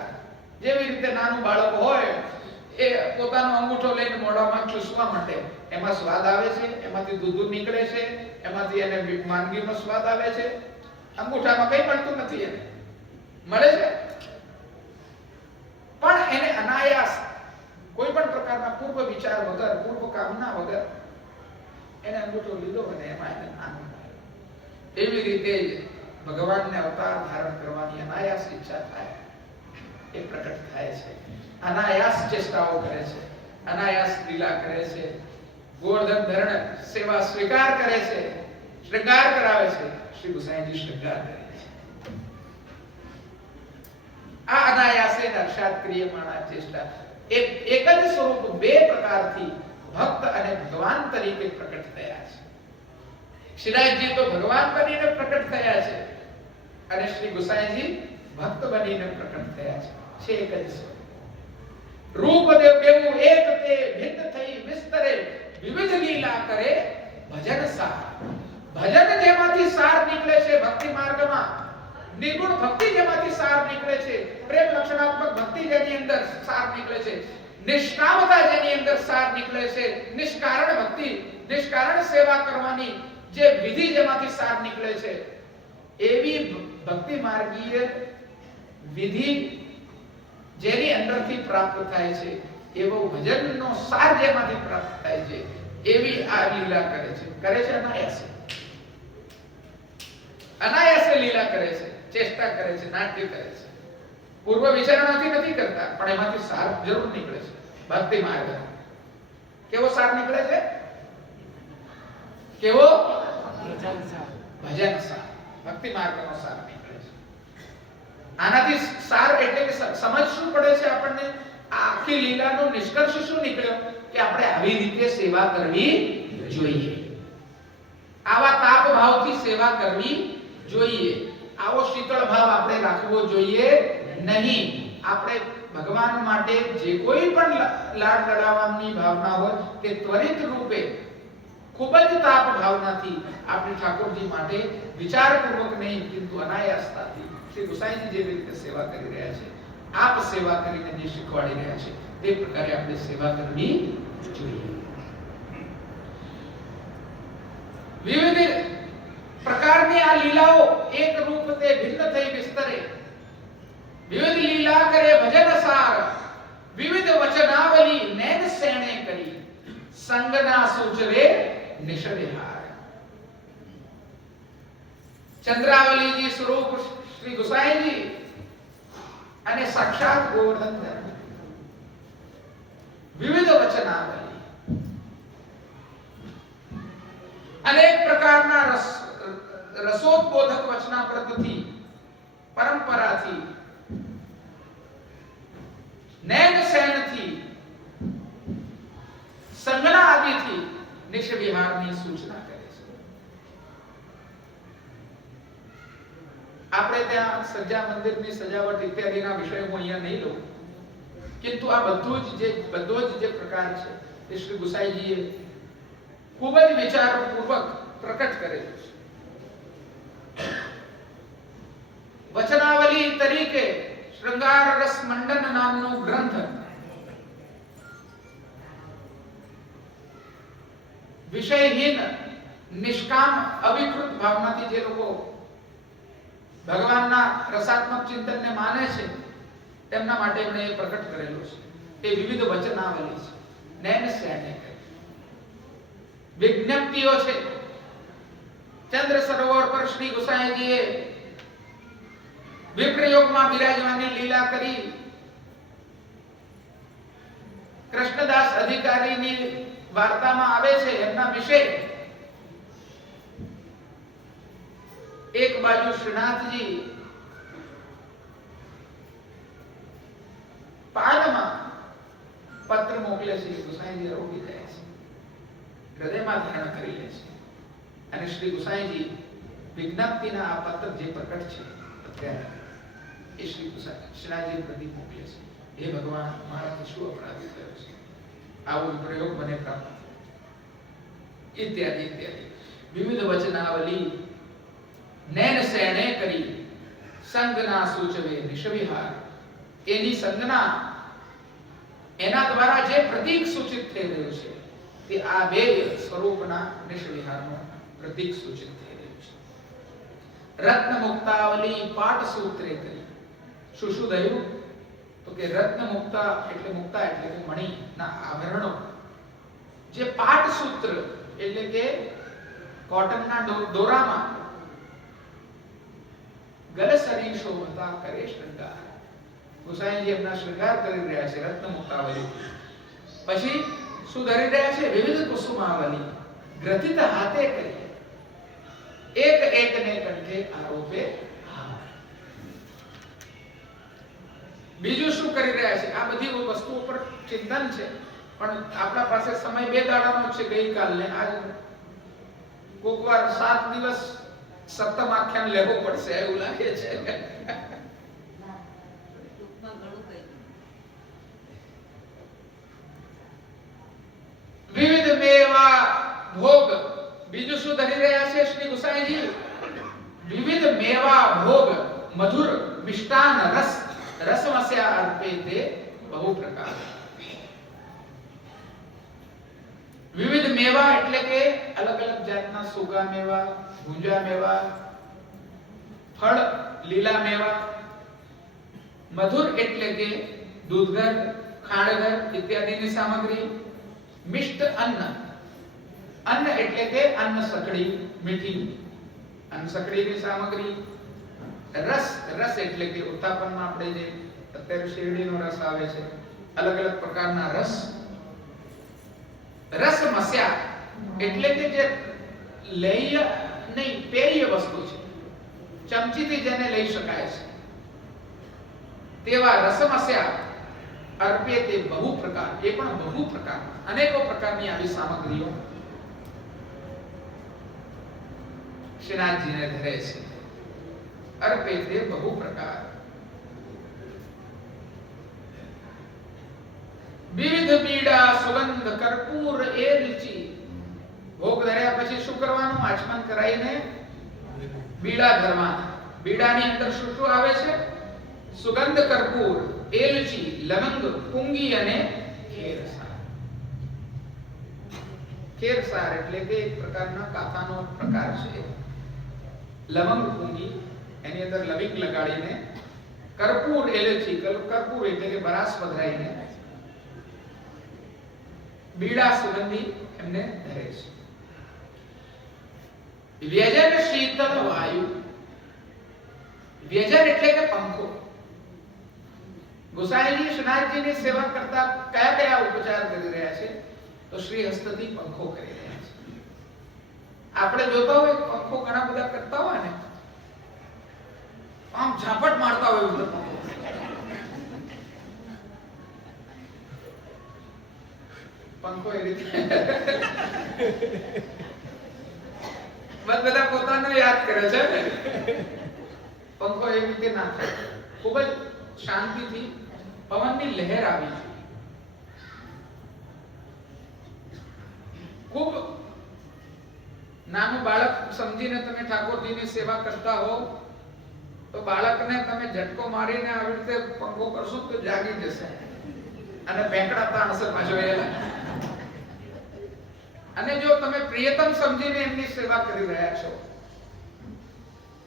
જેવી રીતે નાનું બાળક હોય એ પોતાનો અંગૂઠો લઈને મોઢામાં ચૂસવા માટે, એમાં સ્વાદ આવે છે, એમાંથી દૂધ નીકળે છે, એમાંથી એને માંગીનો સ્વાદ આવે છે. અંગૂઠામાં કંઈ મળતું નથી, એને મળે છે પણ એને અનાયાસ કોઈ પણ પ્રકારના પૂર્વ વિચાર વગર, પૂર્વ કામના વગર એને અંગૂઠો લીધો અને એમાં એને આનંદ આવ્યો. એવી રીતે ભગવાનને અવતાર ધારણ કરવાની અનાયાસ ઈચ્છા થાય, એ પ્રકટ થાય છે. અનાયાસ ચેષ્ટાઓ કરે છે, અનાયાસ લીલા કરે છે, ગોવર્ધન ધરણ સેવા સ્વીકાર કરે છે, શ્રૃંગાર કરાવે છે. શ્રી ગુસાઈજી શ્રૃંગાર કરે છે. આ અનાયાસે હર્ષાદ ક્રિયમાણા ચેષ્ટા એક જ સ્વરૂપ બે પ્રકારથી ભક્ત અને ભગવાન તરીકે પ્રકટ થયા છે. શ્રીનાથજી તો ભગવાન બનીને પ્રકટ થયા છે અને શ્રી ગુસાઈજી ભક્ત બનીને પ્રકટ થયા છે. એક જ સ્વરૂપ. રૂપ દેવ બેવું એક તે ભિન્ન થઈ વિસ્તરે, વિવિધ લીલા કરે ભજન સાર. ભજન જેમાંથી સાર નીકળે છે ભક્તિ માર્ગમાં, નિર્ગુણ ભક્તિ જેમાંથી સાર નીકળે છે, પ્રેમ લક્ષણાત્મક ભક્તિ જેની અંદર સાર નીકળે છે, નિષ્કામતા જેની અંદર સાર નીકળે છે, નિષ્કારણ ભક્તિ, નિષ્કારણ સેવા કરવાની જે વિધિ જેમાંથી સાર નીકળે છે, એવી ભક્તિ માર્ગીય વિધિ જેની અંદરથી પ્રાપ્ત થાય છે, એવો ભજનનો સાર જેમાંથી પ્રાપ્ત થાય છે, એવી આ લીલા કરે છે. કરે છે અનાયાસે, અનાયાસે લીલા કરે છે, ચેષ્ટા કરે છે, નાટ્ય કરે છે. પૂર્વ વિચારણાથી નથી કરતા, પણ એમાંથી સાર જરૂર નીકળે છે. ભક્તિ માર્ગ કેવો સાર નીકળે છે? કેવો? ભજન સાર, ભક્તિ માર્ગનો સાર નીકળે છે. આનાથી સાર એટલે કે સમજ શું પડે છે આપણને? આખી લીલાનો નિષ્કર્ષ શું નીકળ્યો? કે આપણે આવી રીતે સેવા કરવી જોઈએ, આવા તાપ ભાવથી સેવા કરવી જોઈએ, આવો શીતળ ભાવ આપણે રાખવો જોઈએ નહીં. આપણે ભગવાન માટે જે કોઈ પણ લાડ લડાવવાની ભાવના હોય તે ત્વરિત રૂપે ખૂબ જ તાપ ભાવનાથી આપણે ઠાકોરજી માટે વિચારપૂર્વક નહીં, પરંતુ અનાયાસતાથી શ્રી ગુસાઈજી જેવી રીતે સેવા કરી રહ્યા છે, આપ સેવા કરીને જે શીખવાડી રહ્યા છે તે પ્રકારે આપણે સેવા કરવી જોઈએ. વિવિધ પ્રકારની આ લીલાઓ એક રૂપ તે ભિન્ન થઈ વિસ્તરે, વિવિધ લીલા કરે ભજન સાર, વિવિધ વચનાવલી નૈન સેણે કરી, સંગના સૂચરે નિષવિહાર. ચંદ્રાવલીજી સ્વરૂપ શ્રી ગુસાઈજી અને સાક્ષાત ગોવર્ધન ધર્મ, વિવિધ વચનાવલી, અનેક પ્રકારના રસોદબોધક વચનામૃતથી, પરંપરાથી, નૈન સેનથી, સંગના આદિથી નિશ વિહારની સૂચના કરે છે. આપણે ત્યાં સજા મંદિરની સજાવટ ઇત્યાદિના વિષયો હું અહીંયા નહીં લઉં, પરંતુ આ બધો જ જે પ્રકાર છે એ શ્રી ગુસાઈજીએ ખૂબ જ વિચારપૂર્વક પ્રકટ કરેલું છે. વચનાવલી તરીકે શૃંગાર રસ મંડન નામનો ગ્રંથ વિષયહીન નિષ્કામ અવિકૃત ભાવનાથી જે લોકો ભગવાનના રસાત્મક ચિંતનને માને છે તેમના માટે એમણે એ પ્રકટ કરેલું છે. એ વિવિધ વચનાવલી છે, નૈન સેને વિજ્ઞપ્તિઓ છે. ચંદ્ર સરોવર પર શ્રી ગુસાઈજીએ વિપ્રયોગમાં બિરાજવાની લીલા કરી, કૃષ્ણદાસ અધિકારીની વાર્તામાં આવે છે એમના વિશે. એક બાજુ શ્રીનાથજી પાનમાં પત્ર મોકલે છે, ગુસાઈજી રોકી જાય છે, હૃદયમાં ધારણ કરી લે છે અને શ્રી ગુસાઈજી વિજ્ઞપ્તિના આ પત્ર જે પ્રકટ છે અત્યારે એ શ્રી શ્રીનાથજી પ્રતિ મોકલે છે. હે ભગવાન, મારાથી શું અપરાધ થયો છે, આવો પ્રયોગ મને પ્રાપ્ત, ઇત્યાદિ ઇત્યાદિ વિવિધ વચનાવલી નૈન શેણે કરી સંગના સૂચવે નિષવિહાર. એની સંગના, એના દ્વારા જે પ્રતીક સૂચિત થઈ રહ્યું છે તે આ બે સ્વરૂપના નિષવિહારનું પ્રતીક સૂચિત થઈ રહ્યું છે. રત્ન મુક્તાવલી પાઠ સૂત્રે કરી. શું શું થયું? તો કે રત્ન મુક્તા એટલે કે મણિના આભરણો, જે પાઠ સૂત્ર એટલે કે કોટનના દોરામાં ગલસરી શોભતા કરે શૃંગાર. ગુસાઈજી એમના શૃંગાર કરી રહ્યા છે રત્ન મુક્તાવલી. પછી શું ધરી રહ્યા છે? વિવિધ કુસુમાવલી ગ્રથિત હાથે કરી એક એકને કંઠે આરોપે. બીજું શું કરી રહ્યા છે? આ બધી વસ્તુઓ પર ચિંતન છે, પણ આપણા પાસે સમય બે દાડાનો છે, ગઈકાલને આજ. કોકવાર 7 દિવસ સપ્તમ આખ્યાન લેવો પડશે એવું લાગે છે. વિવિધ મેવા ભોગ. બીજું શું ધરી રહ્યા છે શ્રી ગુસાઈજી? વિવિધ મેવા ભોગ મધુર મિષ્ટાન રસ રસમસ્યા અર્પે તે બહુ પ્રકાર. વિવિધ મેવા એટલે કે અલગ અલગ જાતના સૂકા મેવા, ભૂંજા મેવા, ફળ, લીલા મેવા. મધુર એટલે કે દૂધઘર, ખાંડઘર ઇત્યાદિની સામગ્રી. મિષ્ટ અન્ન, અન્ન એટલે કે અન્ન સકડી, મીઠી અન્ન સકડીની સામગ્રી. રસ, રસ એટલે કે ઉત્તાપનમાં આપણે જે અત્યારે શેરડીનો રસ આવે છે, અલગ અલગ પ્રકારના રસ. રસમસ્યા એટલે કે જે લેય નહીં, પેય વસ્તુ છે, ચમચીથી જેને લઈ શકાય છે તેવા રસમસ્યા અર્પે તે બહુ પ્રકાર. એ પણ બહુ પ્રકાર, અનેકો પ્રકારની આવી સામગ્રીઓ શ્રીનાથજીને ધરે છે. અર્પે તે બહુ પ્રકાર. વિવિધ બીડા સુગંધ કર્પૂર એલચી. ભોગ ધર્યા પછી શું કરવાનું? આચમન કરાઈને બીડા ધરવાના. બીડાની અંદર શું શું આવે છે? સુગંધ કર્પૂર, એલચી, લવંગ, પુંગી અને ખેરસાર. ખેરસાર એટલે કે એક પ્રકારના કાથાનો પ્રકાર છે. લવંગ, પુંગી, એની અંદર લવિંગ લગાડીને, કર્પૂર એલચી, કર્પૂર એટલે કે બરાસ પધરાઈને બીડા સુગંધી એમને ધરે છે. વ્યજન શીતળ વાયુ. વ્યજન એટલે કે પંખો. ગુસાઈજી શ્રીનાથજીની સેવા કરતા કયા કયા ઉપચાર કરી રહ્યા છે? તો શ્રી હસ્તથી પંખો કરી રહ્યા છે. આપણે જોતા હોય પંખો ઘણા બધા કરતા હોય ને, આમ ઝાપટ મારતા હોય બધો પંખો. પંખો એ રીતે બધા પોતાને યાદ કરે છે ને. પંખો એ રીતે ના થાય. ખૂબ જ શાંતિથી પવનની લહેર આવી છે. ખૂબ નાનું બાળક સમજીને તમે ઠાકોરજીની સેવા કરતા હો તો બાળકને તમે ઝટકો મારીને આવી રીતે પંખો કરશો તો જાગી જશે અને બેંકડા તાણશે પાછો એલા. અને જો તમે પ્રિયતમ સમજીને એમની સેવા કરી રહ્યા છો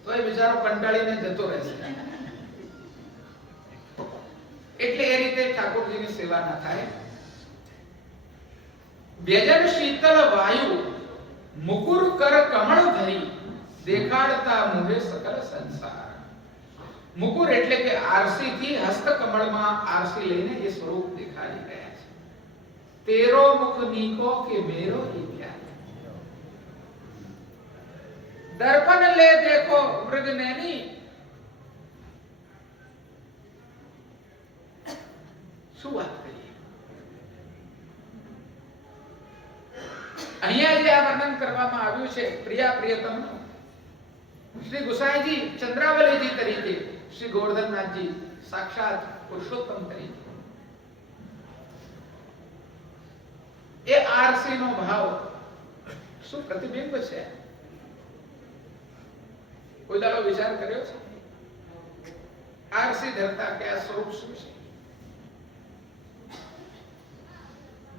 તો એ બિચારો કંટાળીને જતો રહેશે. એટલે એ રીતે ઠાકોરજીની સેવા ના થાય. વ્યજન શીતળ વાયુ મુકુર કર કમળ ધરી દેખાડતા મુહે સકલ સંસાર. મુકુર એટલે કે આરસી થી હસ્ત કમળમાં આરસી લઈને એ સ્વરૂપ દેખાડી રહ્યા છે. તેરો મુખ નીકો કે મેરો ही क्या. दर्पण ले देखो मृगनैनी. શું વાત કરીએ? અહીંયા જે આ વર્ણન કરવામાં આવ્યું છે પ્રિયા પ્રિયતમનું, શ્રી ગુસાઈજી ચંદ્રાવલીજી તરીકે, શ્રી ગોવર્ધનનાથજી સાક્ષાત પુરુષોત્તમ તરીકે, એ આરસી નો ભાવ શું પ્રતિબિંબ છે? કોઈ દાડો વિચાર કર્યો છે આરસી ધરતા કે આ સ્વરૂપ શું છે?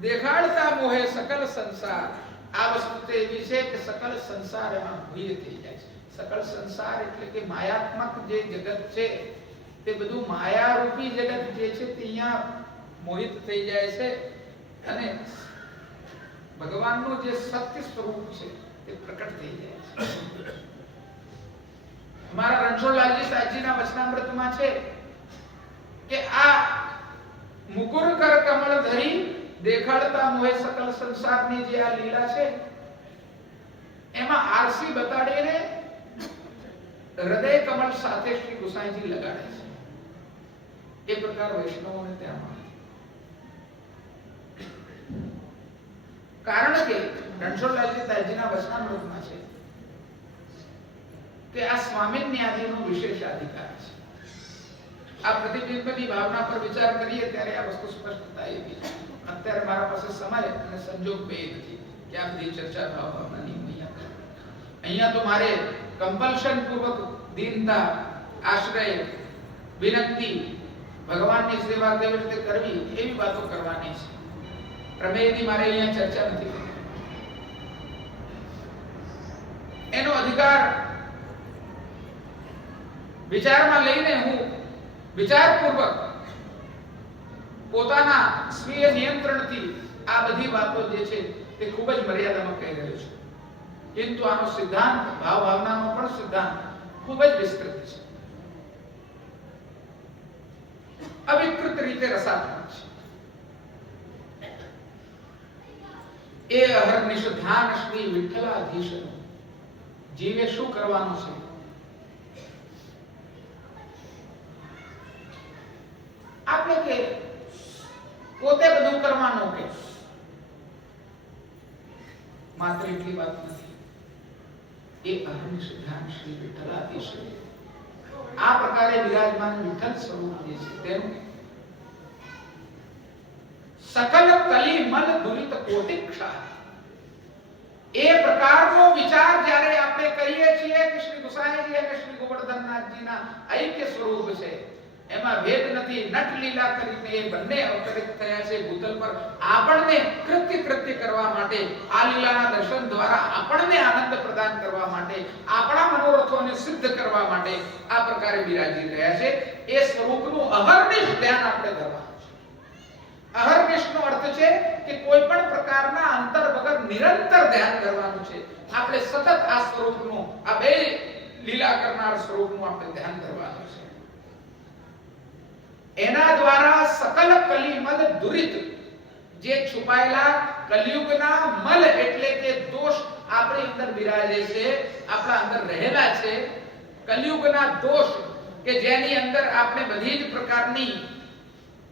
દેખાડતા મોહે સકલ સંસાર. આ વસ્તુ તો એવી છે કે સકલ સંસાર એમાં ભૂય થઈ જાય છે. સકલ સંસાર એટલે કે માયાત્મક જે જગત છે તે બધું માયારૂપી જગત જે છે તે અહીંયા મોહિત થઈ જાય છે અને ભગવાનનું જે સત્ય સ્વરૂપ છે તે પ્રકટ થઈ જાય છે. हमारा रणछोड़लालजी साहबजीના વચનામૃતમાં છે કે આ મુકુર કર કમળ ધરી દેખાડતા મોહે સકલ સંસારની જે આ લીલા છે એમાં આરસી બતાડીને હૃદય કમળ સાથે શ્રી ગુસાઈજી લગાડે છે. એ પ્રકાર વૈષ્ણવોને ત્યાં કારણ કે રણછોડલાલજી સાહેબજીના વચનામૃતમાં છે કે આ સ્વામિન્યાદીનો વિશેષ અધિકાર છે. આ પ્રતિબિંબની ભાવના પર વિચાર કરીએ ત્યારે આ વસ્તુ સ્પષ્ટ થાય એવી છે. અત્યારે મારા પાસે સમય અને સંજોગ બે નથી કે આ બધી ચર્ચા ભાવનાની અહીંયા તો મારે કમ્પલ્શન પૂર્વક દીનતા, આશ્રય, વિનંતી, ભગવાનની સેવા કેવી રીતે કરવી એવી વાતો કરવાની છે. પ્રમેયની મારે અહીંયા ચર્ચા નથી કરવી. એનો અધિકાર વિચારમાં લઈને હું વિચારપૂર્વક પોતાના સ્વીય નિયંત્રણથી આ બધી વાતો જે છે તે ખૂબ જ મર્યાદામાં કહી રહ્યો છું. किंतु આનો સિદ્ધાંત ભાવ ભાવનાનો પણ સિદ્ધાંત ખૂબ જ વિસ્તૃત છે, અવિકૃત રીતે રસાત્મક છે. એ અહર્નિશ ધ્યાન શ્રી વિઠ્ઠલાધીશનું જીવે શું કરવાનું છે? આપણે કે પોતે બધું કરવાનું કે માત્ર એટલી વાત નથી. એ અહર્નિશ ધ્યાન શ્રી વિઠ્ઠલાધીશ આ પ્રકારે વિરાજમાન વિઠ્ઠલ સ્વરૂપ જે છે તેનું સકલ કલી મલ દુરિત કોટિક્ષા એ પ્રકારનો વિચાર જ્યારે આપણે કરીએ છીએ કે શ્રી ગુસાઈજી અને શ્રી ગોવર્ધનનાથજીના ઐક્ય સ્વરૂપ છે, એમાં ભેદ નથી. નટ લીલા કરીને એ બંને અવતરિત થયા છે ભૂતલ પર આપણને કૃત્ય કરવા માટે, આ લીલાના દર્શન દ્વારા આપણને આનંદ પ્રદાન કરવા માટે, આપણા મનોરથોને સિદ્ધ કરવા માટે આ પ્રકારે બિરાજી રહ્યા છે. એ સ્વરૂપનું અહર્નિશ ધ્યાન આપણે કરવાનું છે. અહર્નિશનો અર્થ છે કે કોઈ પણ પ્રકારના અંતર વગર નિરંતર ધ્યાન કરવાનું છે. આપણે સતત આ સ્વરૂપનું, આ બે લીલા કરનાર સ્વરૂપનું આપણે ધ્યાન કરવાનું છે. એના દ્વારા સકલ કલિમલ દુરિત જે છુપાયેલા કલિયુગના મલ એટલે કે દોષ આપણી અંદર બિરાજે છે, આપણા અંદર રહેલા છે. કલિયુગના દોષ કે જેની અંદર આપણે બધી જ પ્રકારની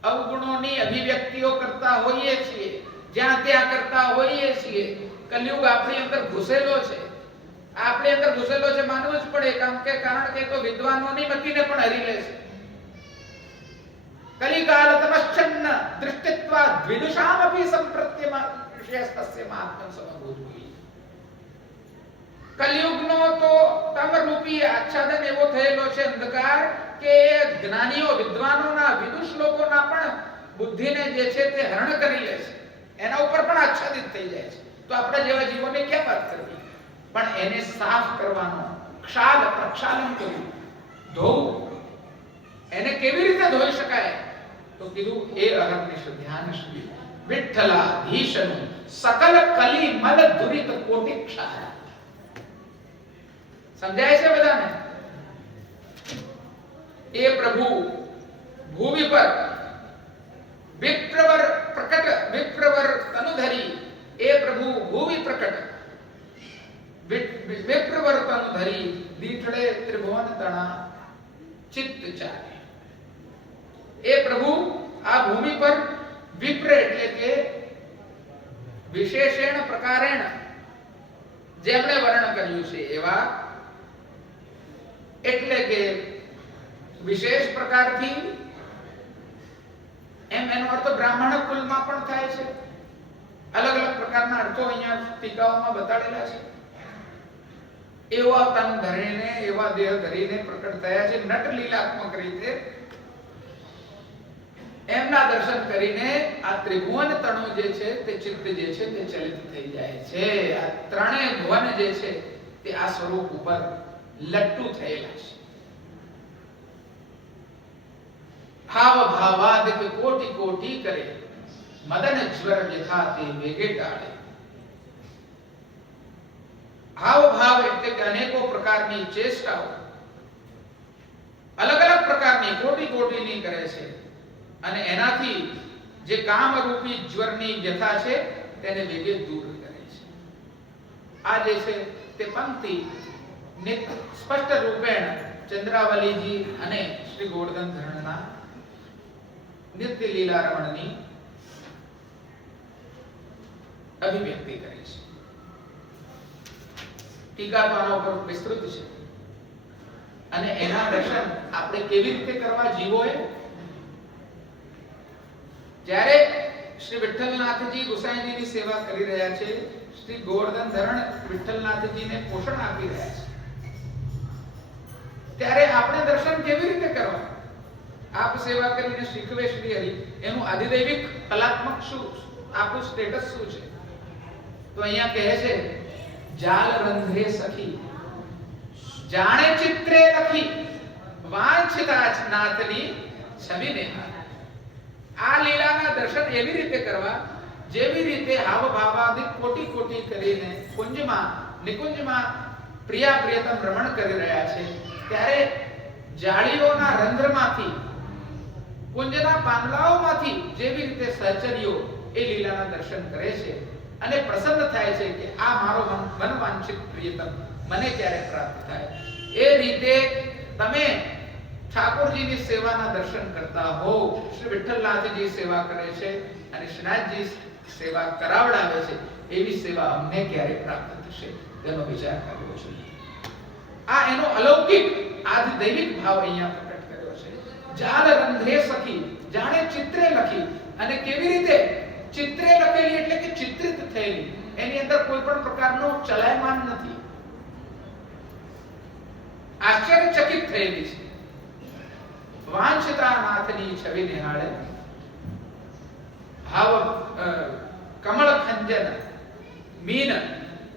અવગુણોની અભિવ્યક્તિઓ કરતા હોઈએ છીએ, જ્યાં ત્યાં કરતા હોઈએ છીએ. કલિયુગ આપણી અંદર ઘૂસેલો છે, આપણી અંદર ઘૂસેલો છે માનવું જ પડે, કારણ કે તો વિદ્વાનોની મતિને પણ હરી લે છે. કલિકાલ તમશ્ચન્ન દૃષ્ટિત્વા દ્વિદુષામપી સંપ્રત્યમ વિશેષસ્ય મહાત્મન સમભૂતવી. કલિયુગનો તો તમરૂપી આચ્છાદન એવો થયેલો છે, અંધકાર, કે જ્ઞાનીઓ વિદ્વાનોના વિદુષ લોકોના પણ બુદ્ધિને જે છે તે હરણ કરી લે છે, એના ઉપર પણ આચ્છાદિત થઈ જાય છે. તો આપણા જેવા જીવોને ક્યાં વાત કરવી? પણ એને સાફ કરવાનો, ક્ષાલ પ્રક્ષાલન કરવું, ધોવું. એને કેવી રીતે ધોઈ શકાય? તો કીધું એ અહર્નિશ ધ્યાન શ્રી વિઠ્ઠલાધીશનું સકલ કલી મલ દુરિત કોટિક્ષા. સમજાય છે બધાને? એ પ્રભુ ભૂમિ પર વિપ્રવર પ્રકટ, વિપ્રવર તનુધરી, એ પ્રભુ ભૂમિ પ્રકટ વિપ્રવર તનુધરી દીઠડે ત્રિભુવન તણા ચિત્ત ચારે. એ પ્રભુ આ ભૂમિ પર વિપ્ર એટલે કે વિશેષેણ પ્રકારેણ જેમણે વર્ણન કર્યું છે એવા, એટલે કે વિશેષ પ્રકારથી, એનો અર્થ બ્રાહ્મણ કુલમાં પણ થાય છે. અલગ અલગ પ્રકારના અર્થો અહીંયા ટીકાઓમાં બતાડેલા છે. એવા તન ધરીને એવા દેહ ધરીને પ્રકટ થયા છે નટ લીલાત્મક રીતે. એમના દર્શન કરીને આ ત્રિભુવન તણુ જે છે તે ચિત્ત જે છે તે ચલિત થઈ જાય છે. આ ત્રણેય ભુવન જે છે તે આ સ્વરૂપ ઉપર લટ્ટુ થયેલા છે. ભાવ ભાવાદિક કોટી કોટી કરે મદન જ્વર વ્યથા તે વેગે ટાળે. ભાવ ભાવ એટલે કે અનેકો પ્રકારની ચેષ્ટાઓ અલગ અલગ પ્રકારની કોટી કોટીની કરે છે અને એનાથી જે કામ રૂપી જ્વરની વ્યથા છે તેને વેગે દૂર કરે છે. આ જે છે તે પંક્તિ સ્પષ્ટ રૂપેણ ચંદ્રાવલીજી અને શ્રી ગોવર્ધન ધરણના નિત્ય લીલા રમણની અભિવ્યક્તિ કરી છે. ટીકા તો આના ઉપર વિસ્તૃત છે અને એના દર્શન આપણે કેવી રીતે કરવા જીવોએ. જ્યારે શ્રી વિઠ્ઠલનાથજી ગુસાઈજીની સેવા કરી રહ્યા છે, શ્રી ગોવર્ધન ધરણ વિઠ્ઠલનાથજીને પોષણ આપી રહ્યા છે, ત્યારે આપણે દર્શન કેવી રીતે કરવા? આપ સેવા કરીને શીખવે શ્રી હરિ એનું આધિદૈવિક કલાત્મક શું આપણું સ્ટેટસ શું છે? તો અહીંયા કહે છે જાલ રંધ્રે સખી જાણે ચિત્રે લખી વાંછિતા નાથની છબી નિહાળ. આ લીલાના દર્શન એવી રીતે કરવા જેવી રીતે હાવ ભાવાદિક કોટી કોટી કરીને કુંજમાં નિકુંજમાં પ્રિયા પ્રિયતમ રમણ કરી રહ્યા છે, ત્યારે જાળીઓના રંધ્રમાંથી કુંજના પાંદડાઓમાંથી જેવી રીતે સહચર્યો એ લીલાના દર્શન કરે છે અને પ્રસન્ન થાય છે કે આ મારો મનવાંછિત પ્રિયતમ મને ક્યારે પ્રાપ્ત થાય. એ રીતે તમે ઠાકોરજીની સેવાના દર્શન કરતા હો. શ્રી વિઠ્ઠલનાથજી સેવા કરે છે અને શ્રીનાથજી સેવા કરાવડાવે છે, એવી સેવા અમને ક્યારે પ્રાપ્ત થશે તેનો વિચાર કરવો જોઈએ. આ એનો અલૌકિક આધિદૈવિક ભાવ અહીંયા પ્રકટ કર્યો છે. જાલ રંધ્રે સખી જાણે ચિત્રે લખી. અને કેવી રીતે ચિત્રે લખેલી એટલે કે ચિત્રિત થયેલી, એની અંદર કોઈ પણ પ્રકારનો ચલાયમાન નથી, આશ્ચર્યચકિત થયેલી છે. વાંછિતા નાથની છબી નિહાળે ભાવ કમળ ખંજન મીન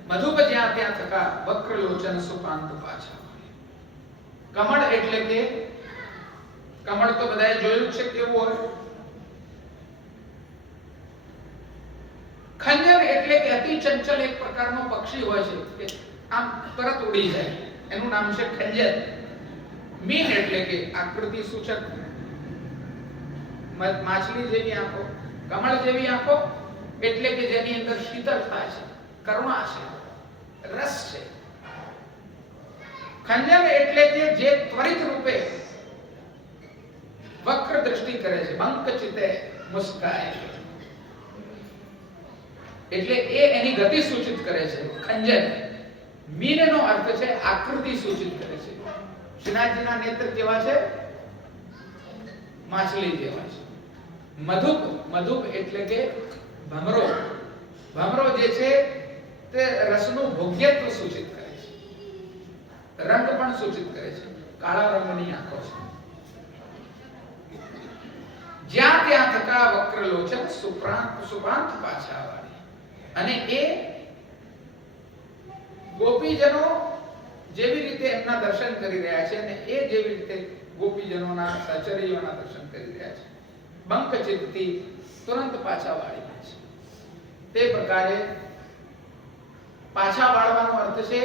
મધુપ જ્યાં ત્યાં થકા વક્ર લોચન સુપાંત પાછા. કમળ એટલે કે કમળ તો બધાએ જોયું છે કેવું હોય. ખંજર એટલે કે અતિ ચંચલ એક પ્રકારનો પક્ષી હોય છે કે આમ તરત ઉડી જાય, એનું નામ છે ખંજર. મીન એટલે કે આકૃતિ સૂચક માછલી જેવી આંખો, કમળ જેવી આંખો એટલે કે જેની અંદર શીતળતા છે, કરુણા છે, રસ છે. ખંજર એટલે કે જે ત્વરિત રૂપે વક્ર દ્રષ્ટિ કરે છે, બંક ચિતે મુસ્કાય એટલે એ એની ગતિ સૂચિત કરે છે. ખંજર મીનનો અર્થ છે આકૃતિ સૂચિત કરે છે. શ્રીનાથજીના નેત્ર કેવા છે? માછલી જેવા છે. મધુપ મધુપ એટલે કે ભમરો. ભમરો જે છે તે રસનું ભોગ્યત્વ સૂચિત કરે છે, રંગ પણ સૂચિત કરે છે. કાળા રંગની આંખો છે. જ્યાં ત્યાં થકા વક્ર લોચન સુપ્રાંત પાછા વાળી. અને એ ગોપીજનો જેવી રીતે એમના દર્શન કરી રહ્યા છે અને એ જેવી રીતે ગોપીજનોના સચર્યોના દર્શન કરી રહ્યા છે, બંક ચિત્તી તુરંત પાછા વાળી છે. તે પ્રકારે પાછા વાળવાનો અર્થ છે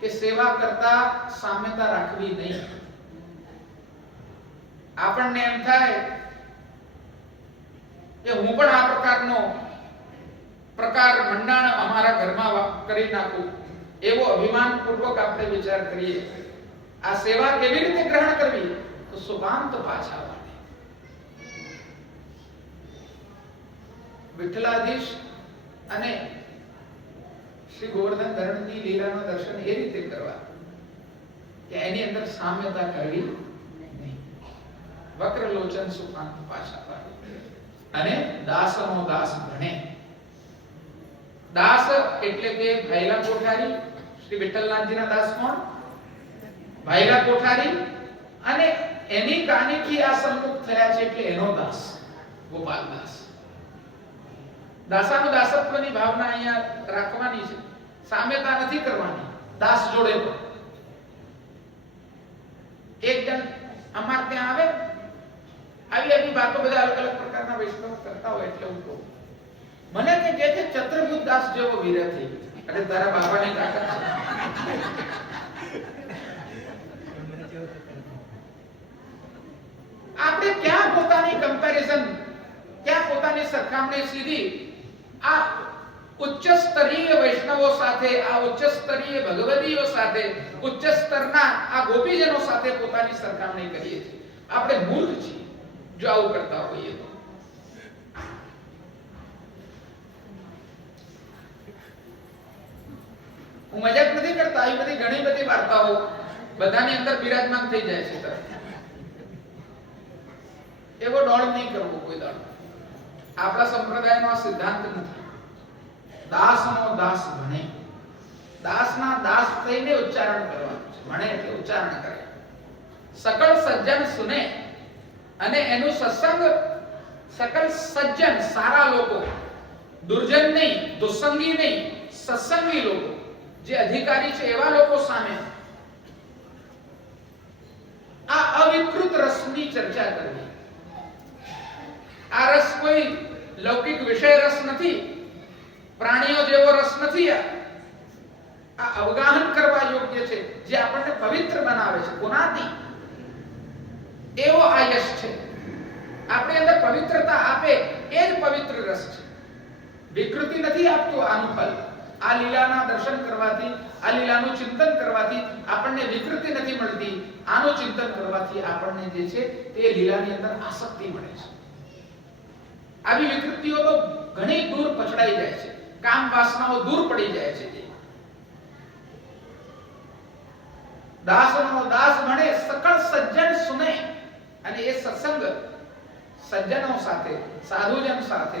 કે સેવા કરતા સામ્યતા રાખવી નહીં. આપણને એમ થાય કે હું પણ આ પ્રકારનો પ્રકાર મંડાણ અમારા ઘરમાં કરી નાખું, એવો અભિમાન પૂર્વક આપણે વિચાર કરીએ. આ સેવા કેવી રીતે ગ્રહણ કરવી? તો સુભાંત પાછા વાળે. વિઠ્ઠલાધીશ અને શ્રી ગોવર્ધન ધરણની લીલાનો દર્શન એ રીતે કરવા કે એની અંદર સામ્યતા કરવી નહીં. વક્ર લોચન સુભાંત પાછા વાળે. અને દાસનો દાસ ભણે. દાસ એટલે કે ભૈલા કોઠારી શ્રી વિઠ્ઠલનાથજીના દાસ કોણ? ભાઈલા કોઠારી, અને એની કાનીથી આ સન્મુખ થયા છે એટલે એનો દાસ ગોપાલદાસ. દાસાનું દાસત્વની ભાવના અહીંયા રાખવાની છે, સામ્યતા નથી કરવાની દાસ જોડે. એક જણ અમાર ત્યાં આવે, આવી વાતો બધા અલગ અલગ પ્રકારના વૈષ્ણવ કરતા હોય એટલે હું કહું, મને કે જે છે ચતુર્ભુજ દાસ જેવો વીર થઈ ગયો. અરે તારા બાપાની તાકાત છે. આપણે ક્યાં પોતાની કમ્પેરિઝન, ક્યાં પોતાની સરખામણી સીધી આ ઉચ્ચ સ્તરીય વૈષ્ણવો સાથે, આ ઉચ્ચ સ્તરીય ભગવદીઓ સાથે, ઉચ્ચ સ્તરના આ ગોપીજનો સાથે પોતાની સરખામણી કરીએ છીએ. આપણે મૂર્ખ છીએ જો આવું કરતા હોઈએ તો. હું મજાક નથી કરતા, આવી બધી ઘણી બધી વાર્તાઓ બધાની અંદર બિરાજમાન થઈ જાય છે. એવો ડોળ નહીં કરવો કોઈ દાડો. આપણા સંપ્રદાયનો આ સિદ્ધાંત નથી. દાસનો દાસ ભણે, દાસના દાસ થઈને ઉચ્ચારણ કરવાનું છે. ભણે એટલે ઉચ્ચારણ કરે. સકળ સજ્જન સુને, અને એનું સત્સંગ સકલ સજ્જન સારા લોકો, દુર્જન નહીં, દુસંગી નહીં, સત્સંગી લોકો, જે અધિકારી છે એવા લોકો સામે આ અવિકૃત રસની ચર્ચા કરવી. આ રસ કોઈ લૌકિક વિષય રસ નથી, પ્રાણીઓ જેવો રસ નથી. આ અવગાહન કરવા યોગ્ય છે, જે આપણને પવિત્ર બનાવે છે. કોનાથી? એવો આ યશ છે. આપણી અંદર પવિત્રતા આપે એ જ પવિત્ર રસ છે. વિકૃતિ નથી આપતું આનું ફલ. આ લીલાના દર્શન કરવાથી, આ લીલાનું ચિંતન કરવાથી આપણને વિકૃતિ નથી મળતી. આનું ચિંતન કરવાથી આપણને જે છે તે લીલાની અંદર આસક્તિ મળે છે. આવી વિકૃતિઓ તો ઘણી દૂર પછડાઈ જાય છે, કામ વાસનાઓ દૂર પડી જાય છે. દાસનો દાસ ભણે, સકળ સજ્જન સુને, અને એ સત્સંગ સજ્જનો સાથે, સાધુજન સાથે,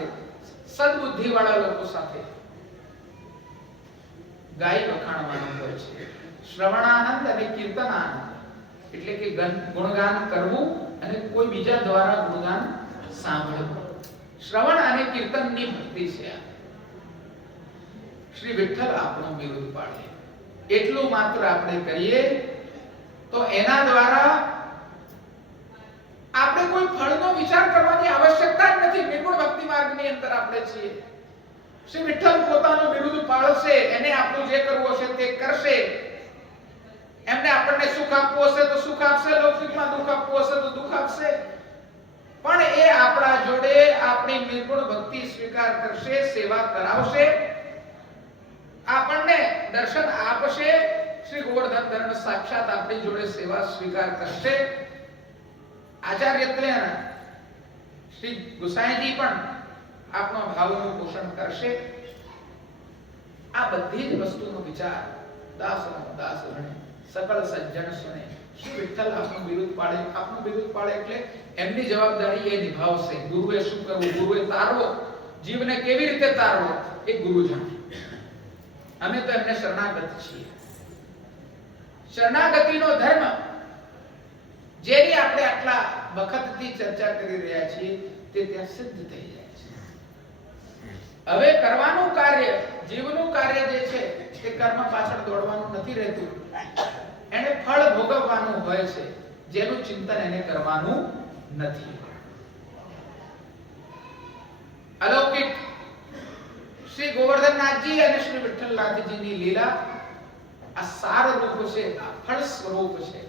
સદબુદ્ધિ વાળા લોકો સાથે ગાય વખાણવાનું હોય છે. શ્રવણાનંદ અને કીર્તનાનંદ એટલે કે ગુણગાન કરવું અને કોઈ બીજા દ્વારા ગુણગાન સાંભળવું. શ્રવણ અને કીર્તનની ભક્તિ છે. શ્રી વિઠ્ઠલ આપણો વિરોધ પાડે એટલું માત્ર આપણે કરીએ તો એના દ્વારા આપણે કોઈ ફળનો વિચાર કરવાની આવશ્યકતા જ નથી. નિર્ગુણ ભક્તિ માર્ગની અંદર આપણે છીએ. શ્રી વિઠ્ઠલ પોતાનો વિરુદ્ધ પાળશે, એને આપણું જે કરવું હશે તે કરશે. એમને આપણને સુખ આપવું હશે તો સુખ આપશે, લૌકિકમાં દુઃખ આપવું હશે તો દુઃખ આપશે. પણ એ આપણા જોડે આપણી નિર્ગુણ ભક્તિ સ્વીકાર કરશે, સેવા કરાવશે, આપણને દર્શન આપશે. શ્રી ગોવર્ધન ધર્મ સાક્ષાત આપણી જોડે સેવા સ્વીકાર કરશે. આચાર્યત્રેય શ્રી ગુસાઈજી પણ આપનો ભાવનું પોષણ કરશે. આ બધી જ વસ્તુનો વિચાર દાસનો દાસ ભણે, સકળ સજ્જન સુને. શ્રી વિઠ્ઠલ આપનું વિરુદ્ધ પાડે. આપનું વિરુદ્ધ પાડે એટલે એમની જવાબદારી એ નિભાવશે. ગુરુએ શું કરવું, ગુરુએ તારવો, જીવને કેવી રીતે તારવો એ ગુરુ જાણે. અમે તો એમને શરણાગત છીએ. શરણાગતિનો ધર્મ જેની આપણે આટલા વખતથી ચર્ચા કરી રહ્યા છીએ તે ત્યાં સિદ્ધ થઈ જાય છે. હવે કરવાનું કાર્ય, જીવનું કાર્ય જે છે તે કર્મ પાછળ દોડવાનું નથી રહેતું. એને ફળ ભોગવવાનું હોય છે, જેનું ચિંતન એને કરવાનું નથી. અલૌકિક શ્રી ગોવર્ધનનાથજી અને શ્રી વિઠ્ઠલનાથજીની લીલા આ સાર રૂપ છે, આ ફળ સ્વરૂપ છે.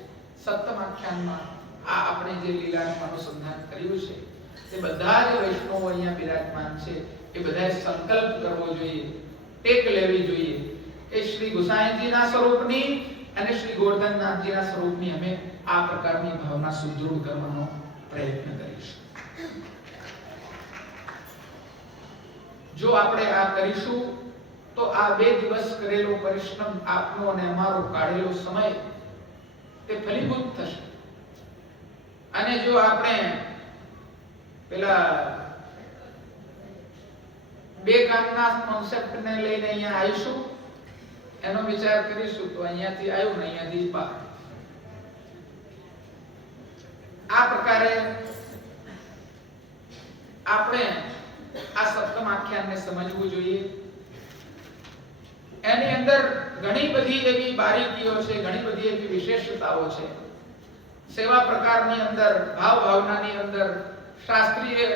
સપ્તમ આખ્યાનમાં આ આપણે જે લીલાનું અનુસંધાન કર્યું છે તે બધા જ વૈષ્ણવો અહીંયા બિરાજમાન છે. એ બધાએ સંકલ્પ કરવો જોઈએ, ટેક લેવી જોઈએ કે શ્રી ગુસાઈજીના સ્વરૂપની અને શ્રી ગોવર્ધનનાથજીના સ્વરૂપની અમે આ પ્રકારની ભાવના સુદૃઢ કરવાનો પ્રયત્ન કરીશું. જો આપણે આ કરીશું તો આ 2 દિવસ કરેલો પરિશ્રમ, આપનો અને અમારો કાઢેલો સમય તે ફલીભૂત થશે. અને જો આપણે પેલા બે કામના કોન્સેપ્ટને લઈને અહીંયા આવીશું એનો વિચાર કરીશું તો અહીંયાથી આવ્યું ને અહીંયાથી બહાર. આ પ્રકારે આપણે આ સપ્તમ આખ્યાનને સમજવું જોઈએ. એની અંદર ઘણી બધી એવી બારીકીઓ છે, ઘણી બધી એવી વિશેષતાઓ છે. સેવા પ્રકારની અંદર, ભાવ ભાવનાની અંદર, શાસ્ત્રીય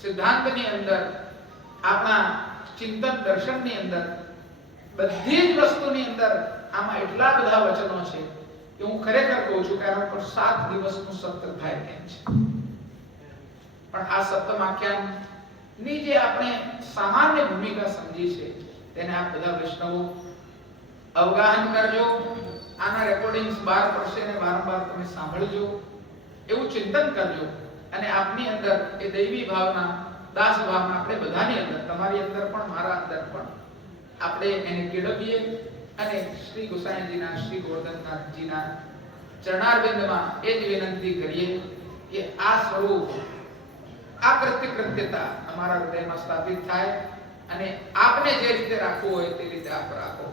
સિદ્ધાંતની અંદર, આપણા ચિંતન દર્શનની અંદર, બધી જ વસ્તુની અંદર આમાં એટલા બધા વચનો છે કે હું ખરેખર કહું છું કે આના પર 7 દિવસનું સત્ર થાય તેમ છે. પણ આ સપ્તમ આખ્યાનની જે આપણે સામાન્ય ભૂમિકા સમજી છે તેને આપ બધા વૈષ્ણવો અવગાહન કરજો. આના રેકોર્ડિંગ્સ બહાર પડશે અને વારંવાર તમે સાંભળજો, એવું ચિંતન કરજો. અને આપની અંદર એ દૈવી ભાવના, દાસ ભાવના આપણે બધાની અંદર, તમારી અંદર પણ, મારા અંદર પણ આપણે એને કેળવીએ અને શ્રી ગોસાઈજીના, શ્રી ગોવર્ધનનાથજીના ચરણારવિંદમાં એ જ વિનંતી કરીએ કે આ સ્વરૂપ, આ કૃત્યતા અમારા હૃદયમાં સ્થાપિત થાય અને આપને જે રીતે રાખવું હોય તે રીતે આપ રાખો.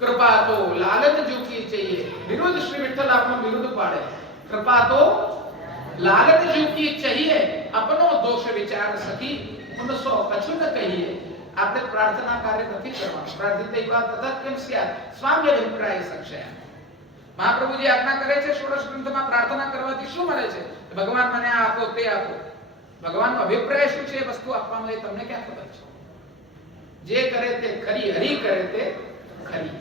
કૃપા તો લાલન જુકી चाहिए. વિરુદ્ધ શ્રી વિઠ્ઠલ આપણો વિરુદ્ધ પાડે. કૃપા તો લાલન જુકી चाहिए. अपनो दोष विचार सखी उनसो कछु न कहिए. આપણે પ્રાર્થના કાર્ય નથી કરવાનું. પ્રાર્થિત એવા તથા કેમ સ્યાત સ્વામી અભિપ્રાય સક્ષય. મહાપ્રભુજી આજ્ઞા કરે છે ષોડશ ગ્રંથમાં પ્રાર્થના કરવાથી શું મળે છે? ભગવાન મને આ આપો, તે આપો. ભગવાનનો અભિપ્રાય શું છે વસ્તુ આપવાનો એ તમને ક્યાં ખબર છે? જે કરે તે ખરી, હરિ કરે તે ખરી.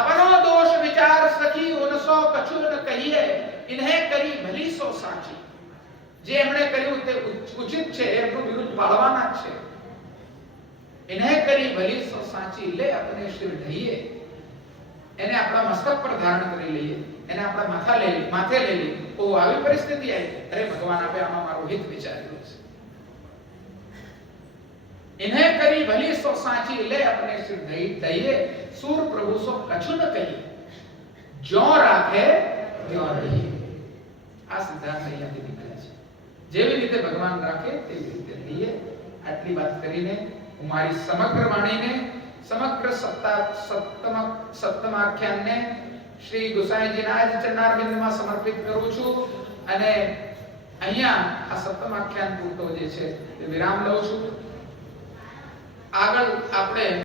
अपनो दोष विचार सखी उनसो कछु न कहिए. इन्हें करी भली सो साची. જે એમણે કર્યું તે ઉચિત છે, એમનું વિરુદ્ધ પાડવાના છે. ઇન્હેं કરી ભલી સો સાચી. લે अपने सिर ढहिए. એને આપણા મસ્તક પર ધારણ કરી લઈએ, એને આપણા માથે લઈ લઈએ. ઓ આવી પરિસ્થિતિ આવી, અરે ભગવાન આપે આમાં મારું હિત વિચાર્યું છે. इन्हें करी भली सो साची. ले अपने सिर ढहिए. सूर प्रभु सो कछु न कहिए. जो राखे त्यों रहिए. આ સિદ્ધાંત અહીંયાથી નીકળે છે. જેવી રીતે ભગવાન રાખે તેવી રીતે રહીએ. આટલી વાત કરીને હું મારી સમગ્ર વાણીને, સમગ્ર સપ્તમ આખ્યાનને શ્રી ગોસાઈજીના જ ચરણારવિંદમાં સમર્પિત કરું છું અને અહીંયા આ સપ્તમ આખ્યાન પૂરતો જે છે તે વિરામ લઉં છું. આગળ આપણે